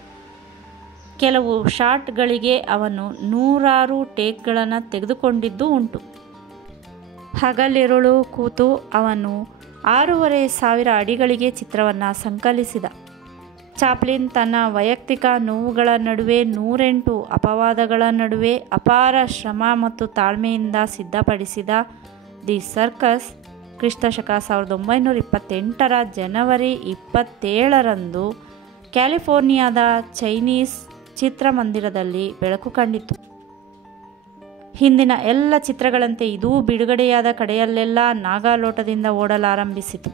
ಕೆಲವು ಶಾಟ್ಗಳಿಗೆ ಅವನು 100 ಟೇಕ್ಗಳನ್ನು ತೆಗೆದುಕೊಂಡಿದ್ದು ಉಂಟು. ಹಗಲಿರುಳು ಕೂತು ಅವನು 6,500 ಅಡಿಗಳಿಗೆ ಚಿತ್ರವನ್ನು ಸಂಕಲಿಸಿದ. ಚಾಪ್ಲಿನ್ ತನ್ನ ವೈಯಕ್ತಿಕ ನೋವುಗಳ ನಡುವೆ 108 ಅಪವಾದಗಳ ನಡುವೆ ಅಪಾರ ಶ್ರಮ ಮತ್ತು ತಾಳ್ಮೆಯಿಂದ ಸಿದ್ಧಪಡಿಸಿದ ದಿ ಸರ್ಕಸ್ ಕ್ರಿಸ್ತಶಕ 1928 ಜನವರಿ 27 ಕ್ಯಾಲಿಫೋರ್ನಿಯಾದ ಚೈನೀಸ್ ಚಿತ್ರಮಂದಿರದಲ್ಲಿ ಬೆಳಕು ಕಂಡಿತು. ಹಿಂದಿನ ಎಲ್ಲ ಚಿತ್ರಗಳಂತೆ ಇದೂ ಬಿಡುಗಡೆಯಾದ ಕಡೆಯಲ್ಲೆಲ್ಲ ನಾಗಾಲೋಟದಿಂದ ಓಡಲಾರಂಭಿಸಿತು.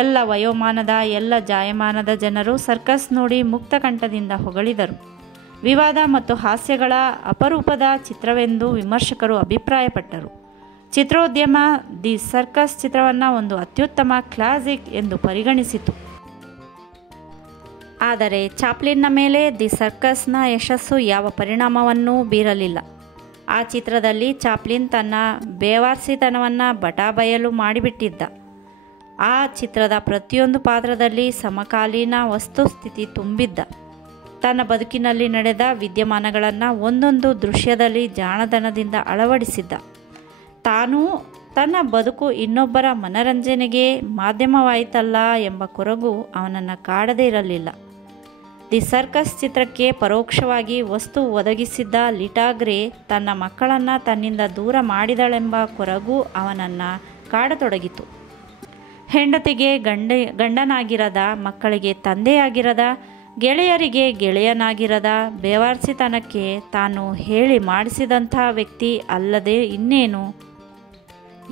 ಎಲ್ಲ ವಯೋಮಾನದ ಎಲ್ಲ ಜಾಯಮಾನದ ಜನರು ಸರ್ಕಸ್ ನೋಡಿ ಮುಕ್ತಕಂಠದಿಂದ ಹೊಗಳಿದರು. ವಿವಾದ ಮತ್ತು ಹಾಸ್ಯಗಳ ಅಪರೂಪದ ಚಿತ್ರವೆಂದು ವಿಮರ್ಶಕರು ಅಭಿಪ್ರಾಯಪಟ್ಟರು. ಚಿತ್ರೋದ್ಯಮ ದಿ ಸರ್ಕಸ್ ಚಿತ್ರವನ್ನು ಒಂದು ಅತ್ಯುತ್ತಮ ಕ್ಲಾಸಿಕ್ ಎಂದು ಪರಿಗಣಿಸಿತು. ಆದರೆ ಚಾಪ್ಲಿನ್ನ ಮೇಲೆ ದಿ ಸರ್ಕಸ್ನ ಯಶಸ್ಸು ಯಾವ ಪರಿಣಾಮವನ್ನೂ ಬೀರಲಿಲ್ಲ. ಆ ಚಿತ್ರದಲ್ಲಿ ಚಾಪ್ಲಿನ್ ತನ್ನ ಬೇವಾರ್ಸಿತನವನ್ನು ಬಟಾಬಯಲು ಮಾಡಿಬಿಟ್ಟಿದ್ದ. ಆ ಚಿತ್ರದ ಪ್ರತಿಯೊಂದು ಪಾತ್ರದಲ್ಲಿ ಸಮಕಾಲೀನ ವಸ್ತುಸ್ಥಿತಿ ತುಂಬಿದ್ದ. ತನ್ನ ಬದುಕಿನಲ್ಲಿ ನಡೆದ ವಿದ್ಯಮಾನಗಳನ್ನು ಒಂದೊಂದು ದೃಶ್ಯದಲ್ಲಿ ಜಾಣತನದಿಂದ ಅಳವಡಿಸಿದ್ದ. ತಾನೂ ತನ್ನ ಬದುಕು ಇನ್ನೊಬ್ಬರ ಮನರಂಜನೆಗೆ ಮಾಧ್ಯಮವಾಯಿತಲ್ಲ ಎಂಬ ಕೊರಗು ಅವನನ್ನು ಕಾಡದೇ ಇರಲಿಲ್ಲ. ದಿ ಸರ್ಕಸ್ ಚಿತ್ರಕ್ಕೆ ಪರೋಕ್ಷವಾಗಿ ವಸ್ತು ಒದಗಿಸಿದ್ದ ಲಿಟಾಗ್ರೆ ತನ್ನ ಮಕ್ಕಳನ್ನು ತನ್ನಿಂದ ದೂರ ಮಾಡಿದಳೆಂಬ ಕೊರಗು ಅವನನ್ನು ಕಾಡತೊಡಗಿತು. ಹೆಂಡತಿಗೆ ಗಂಡನಾಗಿರದ, ಮಕ್ಕಳಿಗೆ ತಂದೆಯಾಗಿರದ, ಗೆಳೆಯರಿಗೆ ಗೆಳೆಯನಾಗಿರದ, ಬೇವಾರ್ಸಿತನಕ್ಕೆ ತಾನು ಹೇಳಿ ಮಾಡಿಸಿದಂಥ ವ್ಯಕ್ತಿ ಅಲ್ಲದೆ ಇನ್ನೇನು.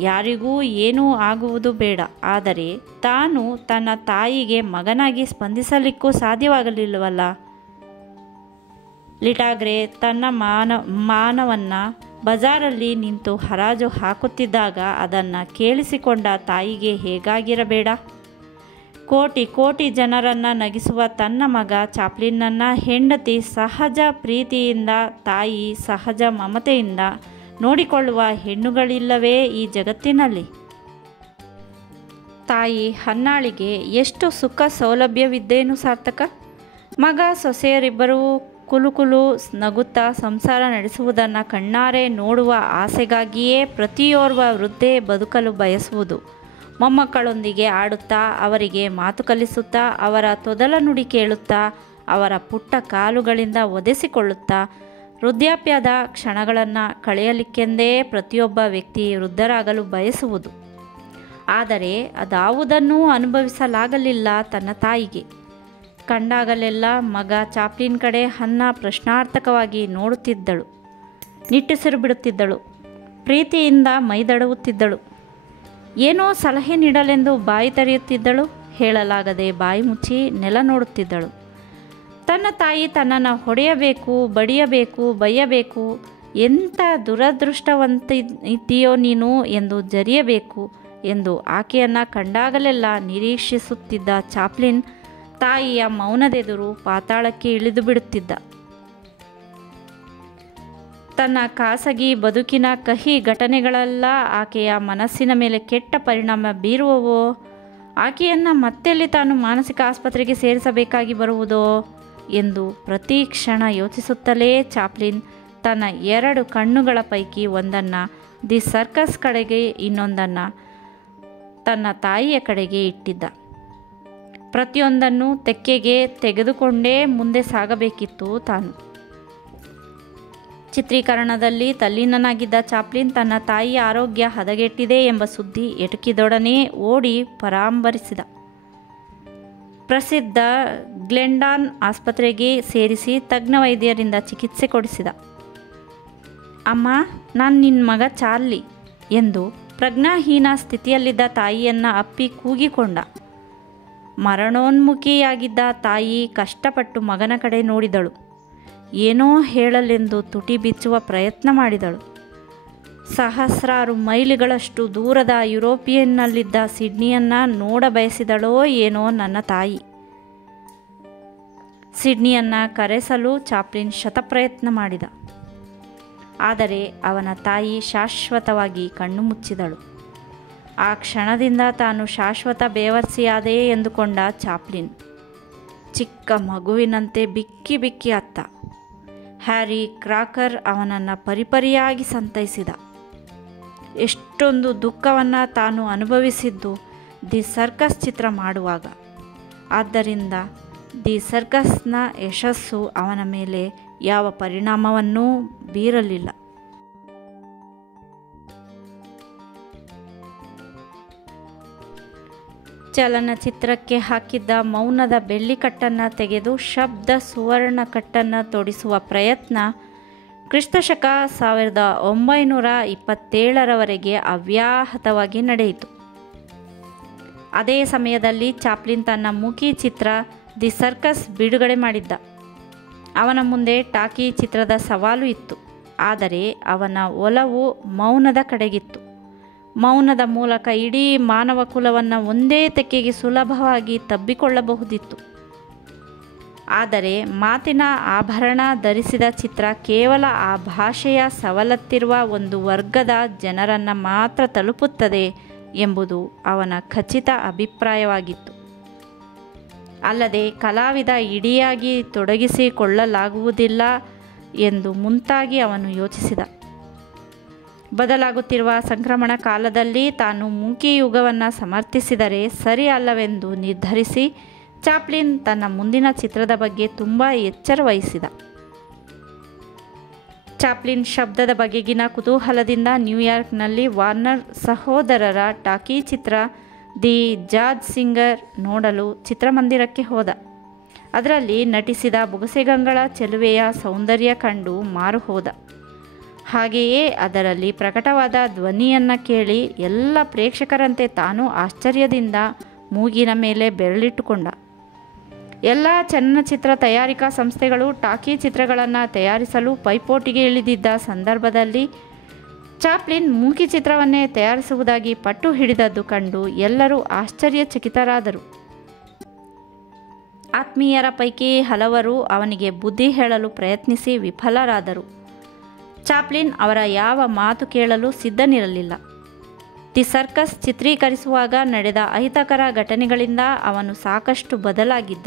ಯಾರಿಗೂ ಏನೂ ಆಗುವುದು ಬೇಡ, ಆದರೆ ತಾನು ತನ್ನ ತಾಯಿಗೆ ಮಗನಾಗಿ ಸ್ಪಂದಿಸಲಿಕ್ಕೂ ಸಾಧ್ಯವಾಗಲಿಲ್ಲವಲ್ಲ. ಲಿಟಾಗ್ರೆ ತನ್ನ ಮಾನವನ್ನು ಬಜಾರಲ್ಲಿ ನಿಂತು ಹರಾಜು ಹಾಕುತ್ತಿದ್ದಾಗ ಅದನ್ನು ಕೇಳಿಸಿಕೊಂಡ ತಾಯಿಗೆ ಹೇಗಾಗಿರಬೇಡ. ಕೋಟಿ ಕೋಟಿ ಜನರನ್ನು ನಗಿಸುವ ತನ್ನ ಮಗ ಚಾಪ್ಲಿನ್ನನ್ನು ಹೆಂಡತಿ ಸಹಜ ಪ್ರೀತಿಯಿಂದ, ತಾಯಿ ಸಹಜ ಮಮತೆಯಿಂದ ನೋಡಿಕೊಳ್ಳುವ ಹೆಣ್ಣುಗಳಿಲ್ಲವೇ ಈ ಜಗತ್ತಿನಲ್ಲಿ? ತಾಯಿ ಹನ್ನಾಳಿಗೆ ಎಷ್ಟು ಸುಖ ಸೌಲಭ್ಯವಿದ್ದೇನು ಸಾರ್ಥಕ? ಮಗ ಸೊಸೆಯರಿಬ್ಬರೂ ಕುಲುಕುಲು ನಗುತ್ತಾ ಸಂಸಾರ ನಡೆಸುವುದನ್ನು ಕಣ್ಣಾರೆ ನೋಡುವ ಆಸೆಗಾಗಿಯೇ ಪ್ರತಿಯೋರ್ವ ವೃದ್ಧೆ ಬದುಕಲು ಬಯಸುವುದು. ಮೊಮ್ಮಕ್ಕಳೊಂದಿಗೆ ಆಡುತ್ತಾ, ಅವರಿಗೆ ಮಾತು ಕಲಿಸುತ್ತಾ, ಅವರ ತೊದಲ ನುಡಿ ಕೇಳುತ್ತಾ, ಅವರ ಪುಟ್ಟ ಕಾಲುಗಳಿಂದ ಒದೆಸಿಕೊಳ್ಳುತ್ತಾ ವೃದ್ಧಾಪ್ಯದ ಕ್ಷಣಗಳನ್ನು ಕಳೆಯಲಿಕ್ಕೆಂದೇ ಪ್ರತಿಯೊಬ್ಬ ವ್ಯಕ್ತಿ ವೃದ್ಧರಾಗಲು ಬಯಸುವುದು. ಆದರೆ ಅದಾವುದನ್ನೂ ಅನುಭವಿಸಲಾಗಲಿಲ್ಲ ತನ್ನ ತಾಯಿಗೆ. ಕಂಡಾಗಲೆಲ್ಲ ಮಗ ಚಾಪ್ಲಿನ್ ಕಡೆ ಹನ್ನ ಪ್ರಶ್ನಾರ್ಥಕವಾಗಿ ನೋಡುತ್ತಿದ್ದಳು. ನಿಟ್ಟುಸಿರು ಬಿಡುತ್ತಿದ್ದಳು. ಪ್ರೀತಿಯಿಂದ ಮೈದಡುವುತ್ತಿದ್ದಳು. ಏನೋ ಸಲಹೆ ನೀಡಲೆಂದು ಬಾಯಿ ತೆರೆಯುತ್ತಿದ್ದಳು. ಹೇಳಲಾಗದೆ ಬಾಯಿ ಮುಚ್ಚಿ ನೆಲ ನೋಡುತ್ತಿದ್ದಳು. ತನ್ನ ತಾಯಿ ತನ್ನನ್ನು ಹೊಡೆಯಬೇಕು, ಬಡಿಯಬೇಕು, ಬೈಯಬೇಕು, ಎಂಥ ದುರದೃಷ್ಟವಂತಿದ್ದೀಯೋ ನೀನು ಎಂದು ಜರಿಯಬೇಕು ಎಂದು ಆಕೆಯನ್ನು ಕಂಡಾಗಲೆಲ್ಲ ನಿರೀಕ್ಷಿಸುತ್ತಿದ್ದ ಚಾಪ್ಲಿನ್ ತಾಯಿಯ ಮೌನದೆದುರು ಪಾತಾಳಕ್ಕೆ ಇಳಿದು ಬಿಡುತ್ತಿದ್ದ. ತನ್ನ ಖಾಸಗಿ ಬದುಕಿನ ಕಹಿ ಘಟನೆಗಳೆಲ್ಲ ಆಕೆಯ ಮನಸ್ಸಿನ ಮೇಲೆ ಕೆಟ್ಟ ಪರಿಣಾಮ ಬೀರುವವೋ? ಆಕೆಯನ್ನು ಮತ್ತೆಲ್ಲಿ ತಾನು ಮಾನಸಿಕ ಆಸ್ಪತ್ರೆಗೆ ಸೇರಿಸಬೇಕಾಗಿ ಬರುವುದೋ ಎಂದು ಪ್ರತಿ ಕ್ಷಣ ಯೋಚಿಸುತ್ತಲೇ ಚಾಪ್ಲಿನ್ ತನ್ನ 2 ಕಣ್ಣುಗಳ ಪೈಕಿ ಒಂದನ್ನು ದಿ ಸರ್ಕಸ್ ಕಡೆಗೆ, ಇನ್ನೊಂದನ್ನು ತನ್ನ ತಾಯಿಯ ಕಡೆಗೆ ಇಟ್ಟಿದ್ದ. ಪ್ರತಿಯೊಂದನ್ನು ತೆಕ್ಕೆಗೆ ತೆಗೆದುಕೊಂಡೇ ಮುಂದೆ ಸಾಗಬೇಕಿತ್ತು ತಾನು. ಚಿತ್ರೀಕರಣದಲ್ಲಿ ತಲ್ಲೀನನಾಗಿದ್ದ ಚಾಪ್ಲಿನ್ ತನ್ನ ತಾಯಿಯ ಆರೋಗ್ಯ ಹದಗೆಟ್ಟಿದೆ ಎಂಬ ಸುದ್ದಿ ಎಟುಕಿದೊಡನೆ ಓಡಿ ಪರಾಂಬರಿಸಿದ. ಪ್ರಸಿದ್ಧ ಗ್ಲೆಂಡಾನ್ ಆಸ್ಪತ್ರೆಗೆ ಸೇರಿಸಿ ತಜ್ಞ ವೈದ್ಯರಿಂದ ಚಿಕಿತ್ಸೆ ಕೊಡಿಸಿದ. ಅಮ್ಮ, ನಾನು ನಿನ್ನ ಮಗ ಚಾರ್ಲಿ ಎಂದು ಪ್ರಜ್ಞಾಹೀನ ಸ್ಥಿತಿಯಲ್ಲಿದ್ದ ತಾಯಿಯನ್ನು ಅಪ್ಪಿ ಕೂಗಿಕೊಂಡ. ಮರಣೋನ್ಮುಖಿಯಾಗಿದ್ದ ತಾಯಿ ಕಷ್ಟಪಟ್ಟು ಮಗನ ಕಡೆ ನೋಡಿದಳು. ಏನೋ ಹೇಳಲೆಂದು ತುಟಿ ಬಿಚ್ಚುವ ಪ್ರಯತ್ನ ಮಾಡಿದಳು. ಸಹಸ್ರಾರು ಮೈಲಿಗಳಷ್ಟು ದೂರದ ಯುರೋಪಿಯನ್ನಲ್ಲಿದ್ದ ಸಿಡ್ನಿಯನ್ನು ನೋಡ ಬಯಸಿದಳೋ ಏನೋ ನನ್ನ ತಾಯಿ. ಸಿಡ್ನಿಯನ್ನು ಕರೆಸಲು ಚಾಪ್ಲಿನ್ ಶತಪ್ರಯತ್ನ ಮಾಡಿದ. ಆದರೆ ಅವನ ತಾಯಿ ಶಾಶ್ವತವಾಗಿ ಕಣ್ಣು ಮುಚ್ಚಿದಳು. ಆ ಕ್ಷಣದಿಂದ ತಾನು ಶಾಶ್ವತ ಬೇವರ್ಸಿಯಾದೆ ಎಂದುಕೊಂಡ ಚಾಪ್ಲಿನ್. ಚಿಕ್ಕ ಮಗುವಿನಂತೆ ಬಿಕ್ಕಿ ಬಿಕ್ಕಿ ಅತ್ತ. ಹ್ಯಾರಿ ಕ್ರಾಕರ್ ಅವನನ್ನು ಪರಿಪರಿಯಾಗಿ ಸಂತೈಸಿದ. ಎಷ್ಟೊಂದು ದುಃಖವನ್ನು ತಾನು ಅನುಭವಿಸಿದ್ದು ದಿ ಸರ್ಕಸ್ ಚಿತ್ರ ಮಾಡುವಾಗ. ಆದ್ದರಿಂದ ದಿ ಸರ್ಕಸ್ನ ಯಶಸ್ಸು ಅವನ ಮೇಲೆ ಯಾವ ಪರಿಣಾಮವನ್ನೂ ಬೀರಲಿಲ್ಲ. ಚಲನಚಿತ್ರಕ್ಕೆ ಹಾಕಿದ್ದ ಮೌನದ ಬೆಳ್ಳಿಕಟ್ಟನ್ನು ತೆಗೆದು ಶಬ್ದ ಸುವರ್ಣ ಕಟ್ಟನ್ನು ತೊಡಿಸುವ ಪ್ರಯತ್ನ ಕ್ರಿಸ್ತಶಕ 1927ರವರೆಗೆ ಅವ್ಯಾಹತವಾಗಿ ನಡೆಯಿತು. ಅದೇ ಸಮಯದಲ್ಲಿ ಚಾಪ್ಲಿನ್ ತನ್ನ ಮೂಕಿ ಚಿತ್ರ ದಿ ಸರ್ಕಸ್ ಬಿಡುಗಡೆ ಮಾಡಿದ್ದ. ಅವನ ಮುಂದೆ ಟಾಕಿ ಚಿತ್ರದ ಸವಾಲು ಇತ್ತು. ಆದರೆ ಅವನ ಒಲವು ಮೌನದ ಕಡೆಗಿತ್ತು. ಮೌನದ ಮೂಲಕ ಇಡೀ ಮಾನವ ಕುಲವನ್ನು ಒಂದೇ ತೆಕ್ಕೆಗೆ ಸುಲಭವಾಗಿ ತಬ್ಬಿಕೊಳ್ಳಬಹುದಿತ್ತು. ಆದರೆ ಮಾತಿನ ಆಭರಣ ಧರಿಸಿದ ಚಿತ್ರ ಕೇವಲ ಆ ಭಾಷೆಯ ಸವಲತ್ತಿರುವ ಒಂದು ವರ್ಗದ ಜನರನ್ನು ಮಾತ್ರ ತಲುಪುತ್ತದೆ ಎಂಬುದು ಅವನ ಖಚಿತ ಅಭಿಪ್ರಾಯವಾಗಿತ್ತು. ಅಲ್ಲದೆ ಕಲಾವಿದ ಇಡಿಯಾಗಿ ತೊಡಗಿಸಿಕೊಳ್ಳಲಾಗುವುದಿಲ್ಲ ಎಂದು ಮುಂತಾಗಿ ಅವನು ಯೋಚಿಸಿದ. ಬದಲಾಗುತ್ತಿರುವ ಸಂಕ್ರಮಣ ಕಾಲದಲ್ಲಿ ತಾನು ಮೂಕಿ ಯುಗವನ್ನು ಸಮರ್ಥಿಸಿದರೆ ಸರಿ ಅಲ್ಲವೆಂದು ನಿರ್ಧರಿಸಿ ಚಾಪ್ಲಿನ್ ತನ್ನ ಮುಂದಿನ ಚಿತ್ರದ ಬಗ್ಗೆ ತುಂಬ ಎಚ್ಚರ ವಹಿಸಿದ. ಚಾಪ್ಲಿನ್ ಶಬ್ದದ ಬಗೆಗಿನ ಕುತೂಹಲದಿಂದ ನ್ಯೂಯಾರ್ಕ್ನಲ್ಲಿ ವಾರ್ನರ್ ಸಹೋದರರ ಟಾಕಿ ಚಿತ್ರ ದಿ ಜಾಜ್ ಸಿಂಗರ್ ನೋಡಲು ಚಿತ್ರಮಂದಿರಕ್ಕೆ ಹೋದ. ಅದರಲ್ಲಿ ನಟಿಸಿದ ಬೊಗಸೆಗಂಗಳ ಚೆಲುವೆಯ ಸೌಂದರ್ಯ ಕಂಡು ಮಾರು ಹೋದ. ಹಾಗೆಯೇ ಅದರಲ್ಲಿ ಪ್ರಕಟವಾದ ಧ್ವನಿಯನ್ನು ಕೇಳಿ ಎಲ್ಲ ಪ್ರೇಕ್ಷಕರಂತೆ ತಾನು ಆಶ್ಚರ್ಯದಿಂದ ಮೂಗಿನ ಮೇಲೆ ಬೆರಳಿಟ್ಟುಕೊಂಡ. ಎಲ್ಲ ಚಲನಚಿತ್ರ ತಯಾರಿಕಾ ಸಂಸ್ಥೆಗಳು ಟಾಕಿ ಚಿತ್ರಗಳನ್ನು ತಯಾರಿಸಲು ಪೈಪೋಟಿಗೆ ಇಳಿದಿದ್ದ ಸಂದರ್ಭದಲ್ಲಿ ಚಾಪ್ಲಿನ್ ಮೂಕಿ ಚಿತ್ರವನ್ನೇ ತಯಾರಿಸುವುದಾಗಿ ಪಟ್ಟು ಹಿಡಿದದ್ದು ಕಂಡು ಎಲ್ಲರೂ ಆಶ್ಚರ್ಯಚಕಿತರಾದರು. ಆತ್ಮೀಯರ ಪೈಕಿ ಹಲವರು ಅವನಿಗೆ ಬುದ್ಧಿ ಹೇಳಲು ಪ್ರಯತ್ನಿಸಿ ವಿಫಲರಾದರು. ಚಾಪ್ಲಿನ್ ಅವರ ಯಾವ ಮಾತು ಕೇಳಲು ಸಿದ್ಧನಿರಲಿಲ್ಲ. ದಿ ಸರ್ಕಸ್ ಚಿತ್ರೀಕರಿಸುವಾಗ ನಡೆದ ಅಹಿತಕರ ಘಟನೆಗಳಿಂದ ಅವನು ಸಾಕಷ್ಟು ಬದಲಾಗಿದ್ದ.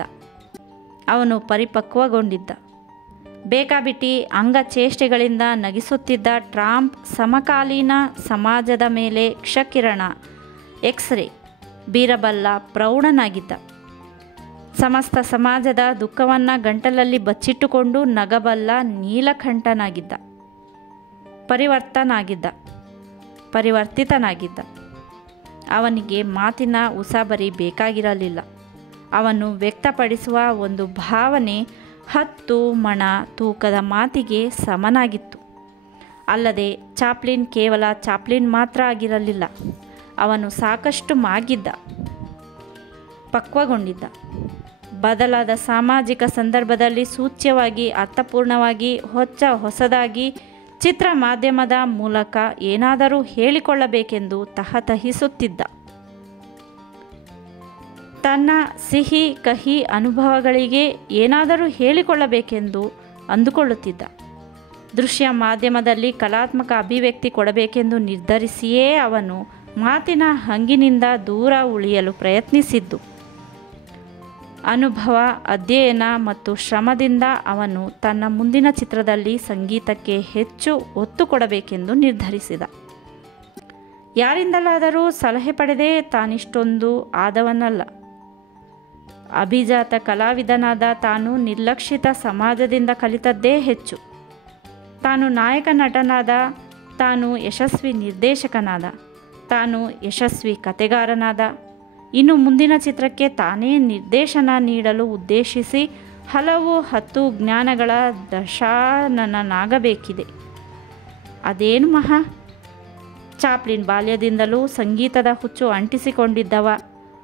ಅವನು ಪರಿಪಕ್ವಗೊಂಡಿದ್ದ. ಬೇಕಾಬಿಟ್ಟಿ ಅಂಗಚೇಷ್ಟೆಗಳಿಂದ ನಗಿಸುತ್ತಿದ್ದ ಟ್ರಂಪ್ ಸಮಕಾಲೀನ ಸಮಾಜದ ಮೇಲೆ ಕ್ಷಕಿರಣ ಎಕ್ಸ್ರೇ ಬೀರಬಲ್ಲ ಪ್ರೌಢನಾಗಿದ್ದ. ಸಮಸ್ತ ಸಮಾಜದ ದುಃಖವನ್ನು ಗಂಟಲಲ್ಲಿ ಬಚ್ಚಿಟ್ಟುಕೊಂಡು ನಗಬಲ್ಲ ನೀಲಕಂಠನಾಗಿದ್ದ. ಪರಿವರ್ತಿತನಾಗಿದ್ದ. ಅವನಿಗೆ ಮಾತಿನ ಉಸಾಬರಿ ಬೇಕಾಗಿರಲಿಲ್ಲ. ಅವನು ವ್ಯಕ್ತಪಡಿಸುವ ಒಂದು ಭಾವನೆ 10 ಮಣ ತೂಕದ ಮಾತಿಗೆ ಸಮನಾಗಿತ್ತು. ಅಲ್ಲದೆ ಚಾಪ್ಲಿನ್ ಕೇವಲ ಚಾಪ್ಲಿನ್ ಮಾತ್ರ ಆಗಿರಲಿಲ್ಲ. ಅವನು ಸಾಕಷ್ಟು ಮಾಗಿದ್ದ, ಪಕ್ವಗೊಂಡಿದ್ದ. ಬದಲಾದ ಸಾಮಾಜಿಕ ಸಂದರ್ಭದಲ್ಲಿ ಸೂಚ್ಯವಾಗಿ ಅರ್ಥಪೂರ್ಣವಾಗಿ ಹೊಸದಾಗಿ ಚಿತ್ರ ಮಾಧ್ಯಮದ ಮೂಲಕ ಏನಾದರೂ ಹೇಳಿಕೊಳ್ಳಬೇಕೆಂದು ತಹತಹಿಸುತ್ತಿದ್ದ. ತನ್ನ ಸಿಹಿ ಕಹಿ ಅನುಭವಗಳಿಗೆ ಏನಾದರೂ ಹೇಳಿಕೊಳ್ಳಬೇಕೆಂದು ಅಂದುಕೊಳ್ಳುತ್ತಿದ್ದ. ದೃಶ್ಯ ಮಾಧ್ಯಮದಲ್ಲಿ ಕಲಾತ್ಮಕ ಅಭಿವ್ಯಕ್ತಿ ಕೊಡಬೇಕೆಂದು ನಿರ್ಧರಿಸಿಯೇ ಅವನು ಮಾತಿನ ಹಂಗಿನಿಂದ ದೂರ ಉಳಿಯಲು ಪ್ರಯತ್ನಿಸಿದ್ದು. ಅನುಭವ, ಅಧ್ಯಯನ ಮತ್ತು ಶ್ರಮದಿಂದ ಅವನು ತನ್ನ ಮುಂದಿನ ಚಿತ್ರದಲ್ಲಿ ಸಂಗೀತಕ್ಕೆ ಹೆಚ್ಚು ಒತ್ತು ಕೊಡಬೇಕೆಂದು ನಿರ್ಧರಿಸಿದ. ಯಾರಿಂದಲಾದರೂ ಸಲಹೆ ಪಡೆದೇ ತಾನಿಷ್ಟೊಂದು ಆದವನಲ್ಲ. ಅಭಿಜಾತ ಕಲಾವಿದನಾದ ತಾನು ನಿರ್ಲಕ್ಷಿತ ಸಮಾಜದಿಂದ ಕಲಿತದ್ದೇ ಹೆಚ್ಚು. ತಾನು ನಾಯಕ ನಟನಾದ, ತಾನು ಯಶಸ್ವಿ ನಿರ್ದೇಶಕನಾದ, ತಾನು ಯಶಸ್ವಿ ಕತೆಗಾರನಾದ. ಇನ್ನು ಮುಂದಿನ ಚಿತ್ರಕ್ಕೆ ತಾನೇ ನಿರ್ದೇಶನ ನೀಡಲು ಉದ್ದೇಶಿಸಿ ಹಲವು 10 ಜ್ಞಾನಗಳ ದಶಾನನನಾಗಬೇಕಿದೆ. ಅದೇನು ಮಹಾ! ಚಾಪ್ಲಿನ್ ಬಾಲ್ಯದಿಂದಲೂ ಸಂಗೀತದ ಹುಚ್ಚು ಅಂಟಿಸಿಕೊಂಡಿದ್ದವ.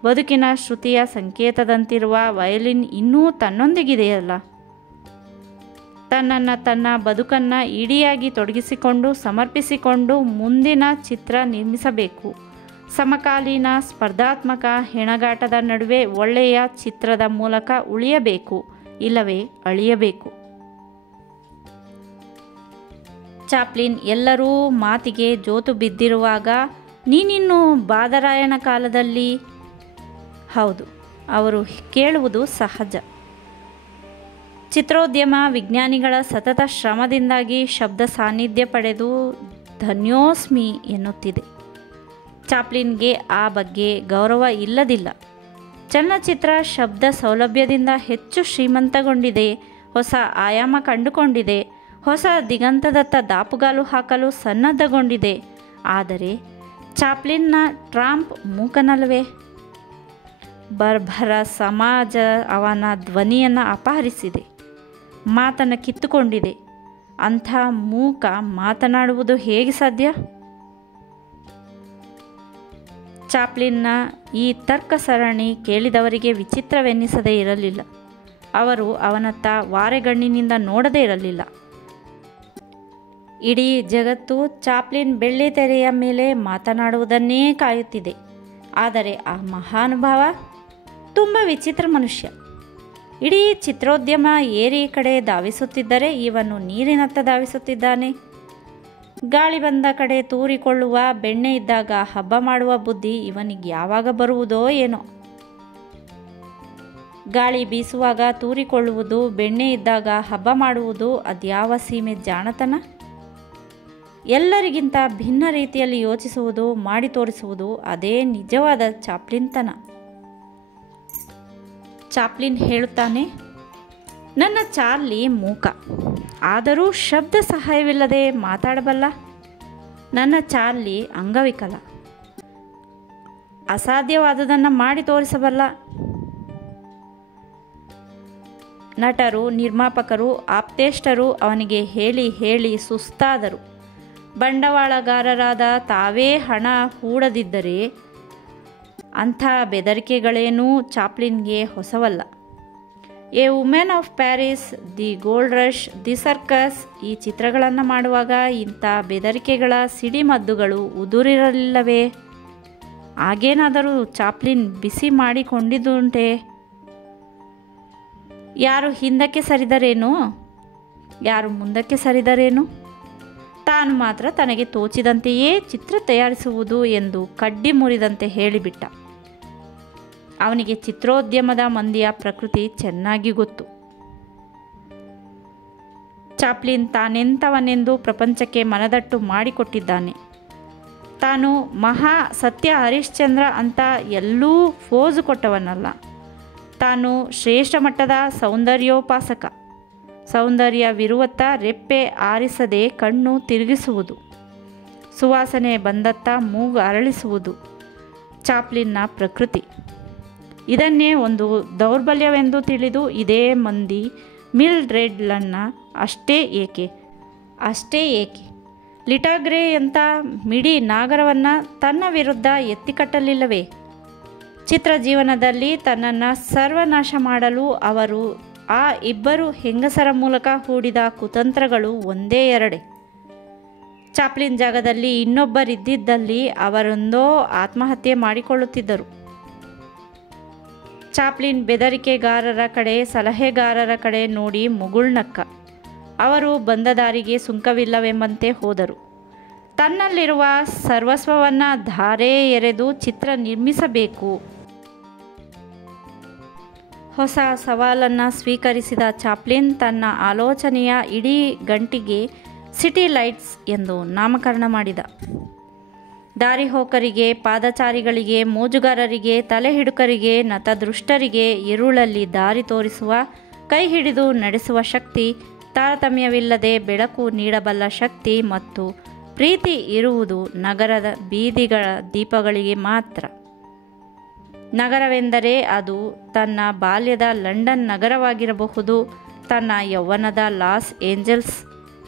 ಬದುಕಿನ ಶ್ರುತಿಯ ಸಂಕೇತದಂತಿರುವ ವಯಲಿನ್ ಇನ್ನೂ ತನ್ನೊಂದಿಗಿದೆಯಲ್ಲ. ತನ್ನ ಬದುಕನ್ನು ಇಡಿಯಾಗಿ ತೊಡಗಿಸಿಕೊಂಡು ಸಮರ್ಪಿಸಿಕೊಂಡು ಮುಂದಿನ ಚಿತ್ರ ನಿರ್ಮಿಸಬೇಕು. ಸಮಕಾಲೀನ ಸ್ಪರ್ಧಾತ್ಮಕ ಹೆಣಗಾಟದ ನಡುವೆ ಒಳ್ಳೆಯ ಚಿತ್ರದ ಮೂಲಕ ಉಳಿಯಬೇಕು, ಇಲ್ಲವೇ ಅಳಿಯಬೇಕು. ಚಾಪ್ಲಿನ್ ಎಲ್ಲರೂ ಮಾತಿಗೆ ಜೋತು ಬಿದ್ದಿರುವಾಗ, ನೀನಿನ್ನು ಬಾದರಾಯಣ ಕಾಲದಲ್ಲಿ? ಹೌದು, ಅವರು ಕೇಳುವುದು ಸಹಜ. ಚಿತ್ರೋದ್ಯಮ ವಿಜ್ಞಾನಿಗಳ ಸತತ ಶ್ರಮದಿಂದಾಗಿ ಶಬ್ದ ಸಾನ್ನಿಧ್ಯ ಪಡೆದು ಧನ್ಯೋಸ್ಮಿ ಎನ್ನುತ್ತಿದೆ. ಚಾಪ್ಲಿನ್ಗೆ ಆ ಬಗ್ಗೆ ಗೌರವ ಇಲ್ಲದಿಲ್ಲ. ಚಲನಚಿತ್ರ ಶಬ್ದ ಸೌಲಭ್ಯದಿಂದ ಹೆಚ್ಚು ಶ್ರೀಮಂತಗೊಂಡಿದೆ, ಹೊಸ ಆಯಾಮ ಕಂಡುಕೊಂಡಿದೆ, ಹೊಸ ದಿಗಂತದತ್ತ ದಾಪುಗಾಲು ಹಾಕಲು ಸನ್ನದ್ಧಗೊಂಡಿದೆ. ಆದರೆ ಚಾಪ್ಲಿನ್ನ ಟ್ರಂಪ್ ಮೂಕನಲ್ವೇ? ಬರ್ಬರ ಸಮಾಜ ಅವನ ಧ್ವನಿಯನ್ನು ಅಪಹರಿಸಿದೆ, ಮಾತನ್ನು ಕಿತ್ತುಕೊಂಡಿದೆ. ಅಂಥ ಮೂಕ ಮಾತನಾಡುವುದು ಹೇಗೆ ಸಾಧ್ಯ? ಚಾಪ್ಲಿನ್ನ ಈ ತರ್ಕ ಸರಣಿ ಕೇಳಿದವರಿಗೆ ವಿಚಿತ್ರವೆನ್ನಿಸದೇ ಇರಲಿಲ್ಲ. ಅವರು ಅವನತ್ತ ವಾರೆಗಣ್ಣಿನಿಂದ ನೋಡದೇ ಇರಲಿಲ್ಲ. ಇಡೀ ಜಗತ್ತು ಚಾಪ್ಲಿನ್ ಬೆಳ್ಳಿತೆರೆಯ ಮೇಲೆ ಮಾತನಾಡುವುದನ್ನೇ ಕಾಯುತ್ತಿದೆ. ಆದರೆ ಆ ಮಹಾನುಭಾವ ತುಂಬ ವಿಚಿತ್ರ ಮನುಷ್ಯ. ಇಡೀ ಚಿತ್ರೋದ್ಯಮ ಏರಿ ಕಡೆ ಧಾವಿಸುತ್ತಿದ್ದರೆ ಇವನು ನೀರಿನತ್ತ ಧಾವಿಸುತ್ತಿದ್ದಾನೆ. ಗಾಳಿ ಬಂದ ಕಡೆ ತೂರಿಕೊಳ್ಳುವ, ಬೆಣ್ಣೆ ಇದ್ದಾಗ ಹಬ್ಬ ಮಾಡುವ ಬುದ್ಧಿ ಇವನಿಗೆ ಯಾವಾಗ ಬರುವುದೋ ಏನೋ. ಗಾಳಿ ಬೀಸುವಾಗ ತೂರಿಕೊಳ್ಳುವುದು, ಬೆಣ್ಣೆ ಇದ್ದಾಗ ಹಬ್ಬ ಮಾಡುವುದು ಅದ್ಯಾವ ಸೀಮೆ ಜಾಣತನ? ಎಲ್ಲರಿಗಿಂತ ಭಿನ್ನ ರೀತಿಯಲ್ಲಿ ಯೋಚಿಸುವುದು, ಮಾಡಿ ತೋರಿಸುವುದು ಅದೇ ನಿಜವಾದ ಚಾಪ್ಲಿನ್ತನ. ಚಾಪ್ಲಿನ್ ಹೇಳುತ್ತಾನೆ, ನನ್ನ ಚಾರ್ಲಿ ಮೂಕ, ಆದರೂ ಶಬ್ದ ಸಹಾಯವಿಲ್ಲದೆ ಮಾತಾಡಬಲ್ಲ. ನನ್ನ ಚಾರ್ಲಿ ಅಂಗವಿಕಲ, ಅಸಾಧ್ಯವಾದುದನ್ನು ಮಾಡಿ ತೋರಿಸಬಲ್ಲ. ನಟರು, ನಿರ್ಮಾಪಕರು, ಆಪ್ತೇಷ್ಟರು ಅವನಿಗೆ ಹೇಳಿ ಹೇಳಿ ಸುಸ್ತಾದರು. ಬಂಡವಾಳಗಾರರಾದ ತಾವೇ ಹಣ ಹೂಡದಿದ್ದರೆ ಅಂಥ ಬೆದರಿಕೆಗಳೇನೂ ಚಾಪ್ಲಿನ್ಗೆ ಹೊಸವಲ್ಲ. A women of Paris, the gold rush, the circus ಈ ಚಿತ್ರಗಳನ್ನು ಮಾಡುವಾಗ ಇಂಥ ಬೆದರಿಕೆಗಳ ಸಿಡಿಮದ್ದುಗಳು ಉದುರಿರಲಿಲ್ಲವೇ? ಆಗೇನಾದರೂ ಚಾಪ್ಲಿನ್ ಬಿಸಿ ಮಾಡಿಕೊಂಡಿದ್ದುಂಟೆ? ಯಾರು ಹಿಂದಕ್ಕೆ ಸರಿದರೇನು, ಯಾರು ಮುಂದಕ್ಕೆ ಸರಿದರೇನು? ತಾನು ಮಾತ್ರ ತನಗೆ ತೋಚಿದಂತೆಯೇ ಚಿತ್ರ ತಯಾರಿಸುವುದು ಎಂದು ಕಡ್ಡಿ ಮುರಿದಂತೆ ಹೇಳಿಬಿಟ್ಟ. ಅವನಿಗೆ ಚಿತ್ರೋದ್ಯಮದ ಮಂದಿಯ ಪ್ರಕೃತಿ ಚೆನ್ನಾಗಿ ಗೊತ್ತು. ಚಾಪ್ಲಿನ್ ತಾನೆಂಥವನೆಂದು ಪ್ರಪಂಚಕ್ಕೆ ಮನದಟ್ಟು ಮಾಡಿಕೊಟ್ಟಿದ್ದಾನೆ. ತಾನು ಮಹಾ ಸತ್ಯ ಹರಿಶ್ಚಂದ್ರ ಅಂತ ಎಲ್ಲೂ ಫೋಜು ಕೊಟ್ಟವನಲ್ಲ. ತಾನು ಶ್ರೇಷ್ಠ ಮಟ್ಟದ ಸೌಂದರ್ಯೋಪಾಸಕ. ಸೌಂದರ್ಯವಿರುವತ್ತ ರೆಪ್ಪೆ ಆರಿಸದೆ ಕಣ್ಣು ತಿರುಗಿಸುವುದು, ಸುವಾಸನೆ ಬಂದತ್ತ ಮೂಗು ಅರಳಿಸುವುದು ಚಾಪ್ಲಿನ್ನ ಪ್ರಕೃತಿ. ಇದನ್ನೇ ಒಂದು ದೌರ್ಬಲ್ಯವೆಂದು ತಿಳಿದು ಇದೇ ಮಂದಿ ಮಿಲ್ಡ್ರೆಡ್ಲನ್ನು ಅಷ್ಟೇ ಏಕೆ ಲಿಟಾಗ್ರೆಯಂಥ ಮಿಡಿ ನಾಗರವನ್ನು ತನ್ನ ವಿರುದ್ಧ ಎತ್ತಿಕಟ್ಟಲಿಲ್ಲವೇ? ಚಿತ್ರ ಜೀವನದಲ್ಲಿ ತನ್ನನ್ನು ಸರ್ವನಾಶ ಮಾಡಲು ಅವರು ಆ ಇಬ್ಬರು ಹೆಂಗಸರ ಮೂಲಕ ಹೂಡಿದ ಕುತಂತ್ರಗಳು ಒಂದೇ ಎರಡೇ. ಚಾಪ್ಲಿನ್ ಜಾಗದಲ್ಲಿ ಇನ್ನೊಬ್ಬರಿದ್ದಿದ್ದಲ್ಲಿ ಅವರೊಂದೋ ಆತ್ಮಹತ್ಯೆ ಮಾಡಿಕೊಳ್ಳುತ್ತಿದ್ದರು. ಚಾಪ್ಲಿನ್ ಬೆದರಿಕೆಗಾರರ ಕಡೆ, ಸಲಹೆಗಾರರ ಕಡೆ ನೋಡಿ ಮುಗುಳ್ನಕ್ಕ. ಅವರು ಬಂದ ದಾರಿಗೆ ಸುಂಕವಿಲ್ಲವೆಂಬಂತೆ ಹೋದರು. ತನ್ನಲ್ಲಿರುವ ಸರ್ವಸ್ವವನ್ನು ಧಾರೆ ಎರೆದು ಚಿತ್ರ ನಿರ್ಮಿಸಬೇಕು. ಹೊಸ ಸವಾಲನ್ನು ಸ್ವೀಕರಿಸಿದ ಚಾಪ್ಲಿನ್ ತನ್ನ ಆಲೋಚನೆಯ ಇಡೀ ಗಂಟಿಗೆ ಸಿಟಿ ಲೈಟ್ಸ್ ಎಂದು ನಾಮಕರಣ ಮಾಡಿದ. ದಾರಿಹೋಕರಿಗೆ, ಪಾದಚಾರಿಗಳಿಗೆ, ಮೋಜುಗಾರರಿಗೆ, ತಲೆಹಿಡುಕರಿಗೆ, ನತದೃಷ್ಟರಿಗೆ ഇരുಳಲ್ಲಿ ದಾರಿ ತೋರಿಸುವ, ಕೈ ಹಿಡಿದು ನಡೆಸುವ ಶಕ್ತಿ, ತಾರತಮ್ಯವಿಲ್ಲದೆ ಬೆಳಕು ನೀಡಬಲ್ಲ ಶಕ್ತಿ ಮತ್ತು ಪ್ರೀತಿ ಇರುವುದು ನಗರದ ಬೀದಿಗಳ ದೀಪಗಳಿಗೆ ಮಾತ್ರ. ನಗರವೆಂದರೆ ಅದು ತನ್ನ ಬಾಲ್ಯದ ಲಂಡನ್ ನಗರವಾಗಿರಬಹುದು, ತನ್ನ ಯೌವನದ ಲಾಸ್ ಏಂಜಲ್ಸ್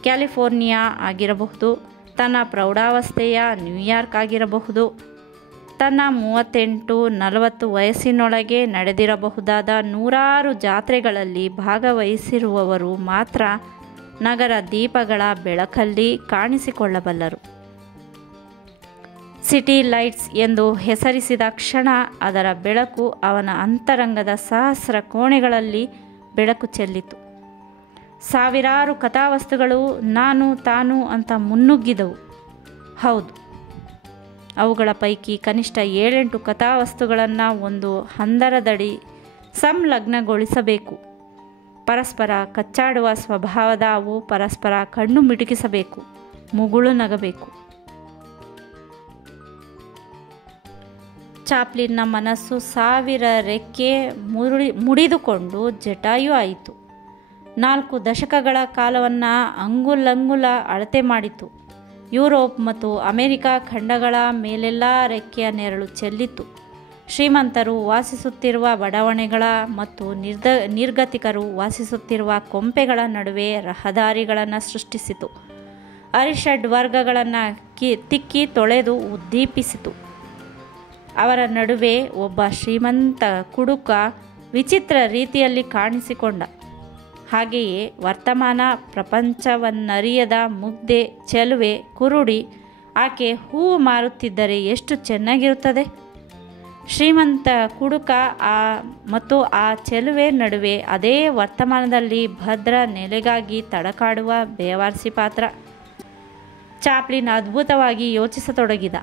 ಕ್ಯಾಲಿಫೋರ್ನಿಯಾ ಆಗಿರಬಹುದು, ತನ್ನ ಪ್ರೌಢಾವಸ್ಥೆಯ ನ್ಯೂಯಾರ್ಕ್ ಆಗಿರಬಹುದು, ತನ್ನ 38-40 ವಯಸ್ಸಿನೊಳಗೆ ನಡೆದಿರಬಹುದಾದ ನೂರಾರು ಜಾತ್ರೆಗಳಲ್ಲಿ ಭಾಗವಹಿಸಿರುವವರು ಮಾತ್ರ ನಗರ ದೀಪಗಳ ಬೆಳಕಲ್ಲಿ ಕಾಣಿಸಿಕೊಳ್ಳಬಲ್ಲರು. ಸಿಟಿ ಲೈಟ್ಸ್ ಎಂದು ಹೆಸರಿಸಿದ ಕ್ಷಣ ಅದರ ಬೆಳಕು ಅವನ ಅಂತರಂಗದ ಸಹಸ್ರ ಕೋಣೆಗಳಲ್ಲಿ ಬೆಳಕು ಚೆಲ್ಲಿತು. ಸಾವಿರಾರು ಕಥಾವಸ್ತುಗಳು ನಾನು ತಾನು ಅಂತ ಮುನ್ನುಗ್ಗಿದವು. ಹೌದು, ಅವುಗಳ ಪೈಕಿ ಕನಿಷ್ಠ 7-8 ಕಥಾವಸ್ತುಗಳನ್ನು ಒಂದು ಹಂದರದಡಿ ಸಂಲಗ್ನಗೊಳಿಸಬೇಕು. ಪರಸ್ಪರ ಕಚ್ಚಾಡುವ ಸ್ವಭಾವದ ಅವು ಪರಸ್ಪರ ಕಣ್ಣು ಮಿಟುಕಿಸಬೇಕು, ಮುಗುಳು ನಗಬೇಕು. ಚಾಪ್ಲಿನ್ನ ಮನಸ್ಸು 1000 ರೆಕ್ಕೆ ಮುಡಿದುಕೊಂಡು ಜಟಾಯು ಆಯಿತು. 4 ದಶಕಗಳ ಕಾಲವನ್ನು ಅಂಗುಲಂಗುಲ ಅಳತೆ ಮಾಡಿತು. ಯುರೋಪ್ ಮತ್ತು ಅಮೆರಿಕ ಖಂಡಗಳ ಮೇಲೆಲ್ಲ ರೆಕ್ಕೆಯ ನೆರಳು ಚೆಲ್ಲಿತು. ಶ್ರೀಮಂತರು ವಾಸಿಸುತ್ತಿರುವ ಬಡಾವಣೆಗಳ ಮತ್ತು ನಿರ್ಗತಿಕರು ವಾಸಿಸುತ್ತಿರುವ ಕೊಂಪೆಗಳ ನಡುವೆ ರಹದಾರಿಗಳನ್ನು ಸೃಷ್ಟಿಸಿತು. ಅರಿಷಡ್ ವರ್ಗಗಳನ್ನು ತಿಕ್ಕಿ ತೊಳೆದು ಉದ್ದೀಪಿಸಿತು. ಅವರ ನಡುವೆ ಒಬ್ಬ ಶ್ರೀಮಂತ ಕುಡುಕ ವಿಚಿತ್ರ ರೀತಿಯಲ್ಲಿ ಕಾಣಿಸಿಕೊಂಡ. ಹಾಗೆಯೇ ವರ್ತಮಾನ ಪ್ರಪಂಚವನ್ನರಿಯದ ಮುಗ್ಧೆ, ಚೆಲುವೆ, ಕುರುಡಿ ಆಕೆ ಹೂವು ಮಾರುತ್ತಿದ್ದರೆ ಎಷ್ಟು ಚೆನ್ನಾಗಿರುತ್ತದೆ. ಶ್ರೀಮಂತ ಕುಡುಕ ಮತ್ತು ಆ ಚೆಲುವೆ ನಡುವೆ ಅದೇ ವರ್ತಮಾನದಲ್ಲಿ ಭದ್ರ ನೆಲೆಗಾಗಿ ತಡಕಾಡುವ ಬೇವಾರ್ಸಿ ಪಾತ್ರ. ಚಾಪ್ಲಿನ್ ಅದ್ಭುತವಾಗಿ ಯೋಚಿಸತೊಡಗಿದ.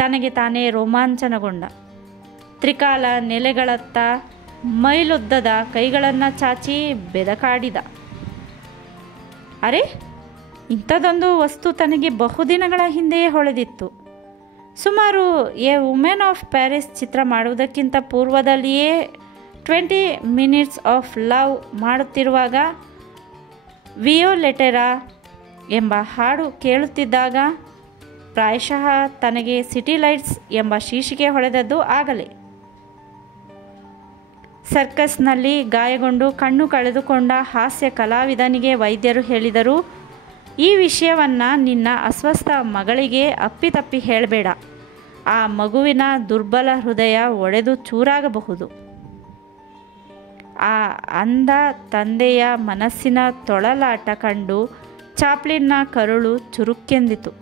ತನಗೆ ತಾನೇ ರೋಮಾಂಚನಗೊಂಡ. ತ್ರಿಕಾಲ ನೆಲೆಗಳತ್ತ ಮೈಲುದ್ದದ ಕೈಗಳನ್ನು ಚಾಚಿ ಬೆದಕಾಡಿದ. ಅರೆ, ಇಂಥದ್ದೊಂದು ವಸ್ತು ತನಗೆ ಬಹುದಿನಗಳ ಹಿಂದೆಯೇ ಹೊಳೆದಿತ್ತು. ಸುಮಾರು ಎ ವುಮೆನ್ ಆಫ್ ಪ್ಯಾರಿಸ್ ಚಿತ್ರ ಮಾಡುವುದಕ್ಕಿಂತ ಪೂರ್ವದಲ್ಲಿಯೇ 20 ಮಿನಿಟ್ಸ್ ಆಫ್ ಲವ್ ಮಾಡುತ್ತಿರುವಾಗ, ವಿಯೋಲೆಟೆರಾ ಎಂಬ ಹಾಡು ಕೇಳುತ್ತಿದ್ದಾಗ ಪ್ರಾಯಶಃ ತನಗೆ ಸಿಟಿ ಲೈಟ್ಸ್ ಎಂಬ ಶೀರ್ಷಿಕೆ ಹೊಳೆದದ್ದು ಆಗಲೇ. ಸರ್ಕಸ್ನಲ್ಲಿ ಗಾಯಗೊಂಡು ಕಣ್ಣು ಕಳೆದುಕೊಂಡ ಹಾಸ್ಯ ಕಲಾವಿದನಿಗೆ ವೈದ್ಯರು ಹೇಳಿದರು, ಈ ವಿಷಯವನ್ನು ನಿನ್ನ ಅಸ್ವಸ್ಥ ಮಗಳಿಗೆ ಅಪ್ಪಿತಪ್ಪಿ ಹೇಳಬೇಡ. ಆ ಮಗುವಿನ ದುರ್ಬಲ ಹೃದಯ ಒಡೆದು ಚೂರಾಗಬಹುದು. ಆ ಅಂಧ ತಂದೆಯ ಮನಸ್ಸಿನ ತೊಳಲಾಟ ಕಂಡು ಚಾಪ್ಲಿನ್ನ ಕರುಳು ಚುರುಕೆಂದಿತು.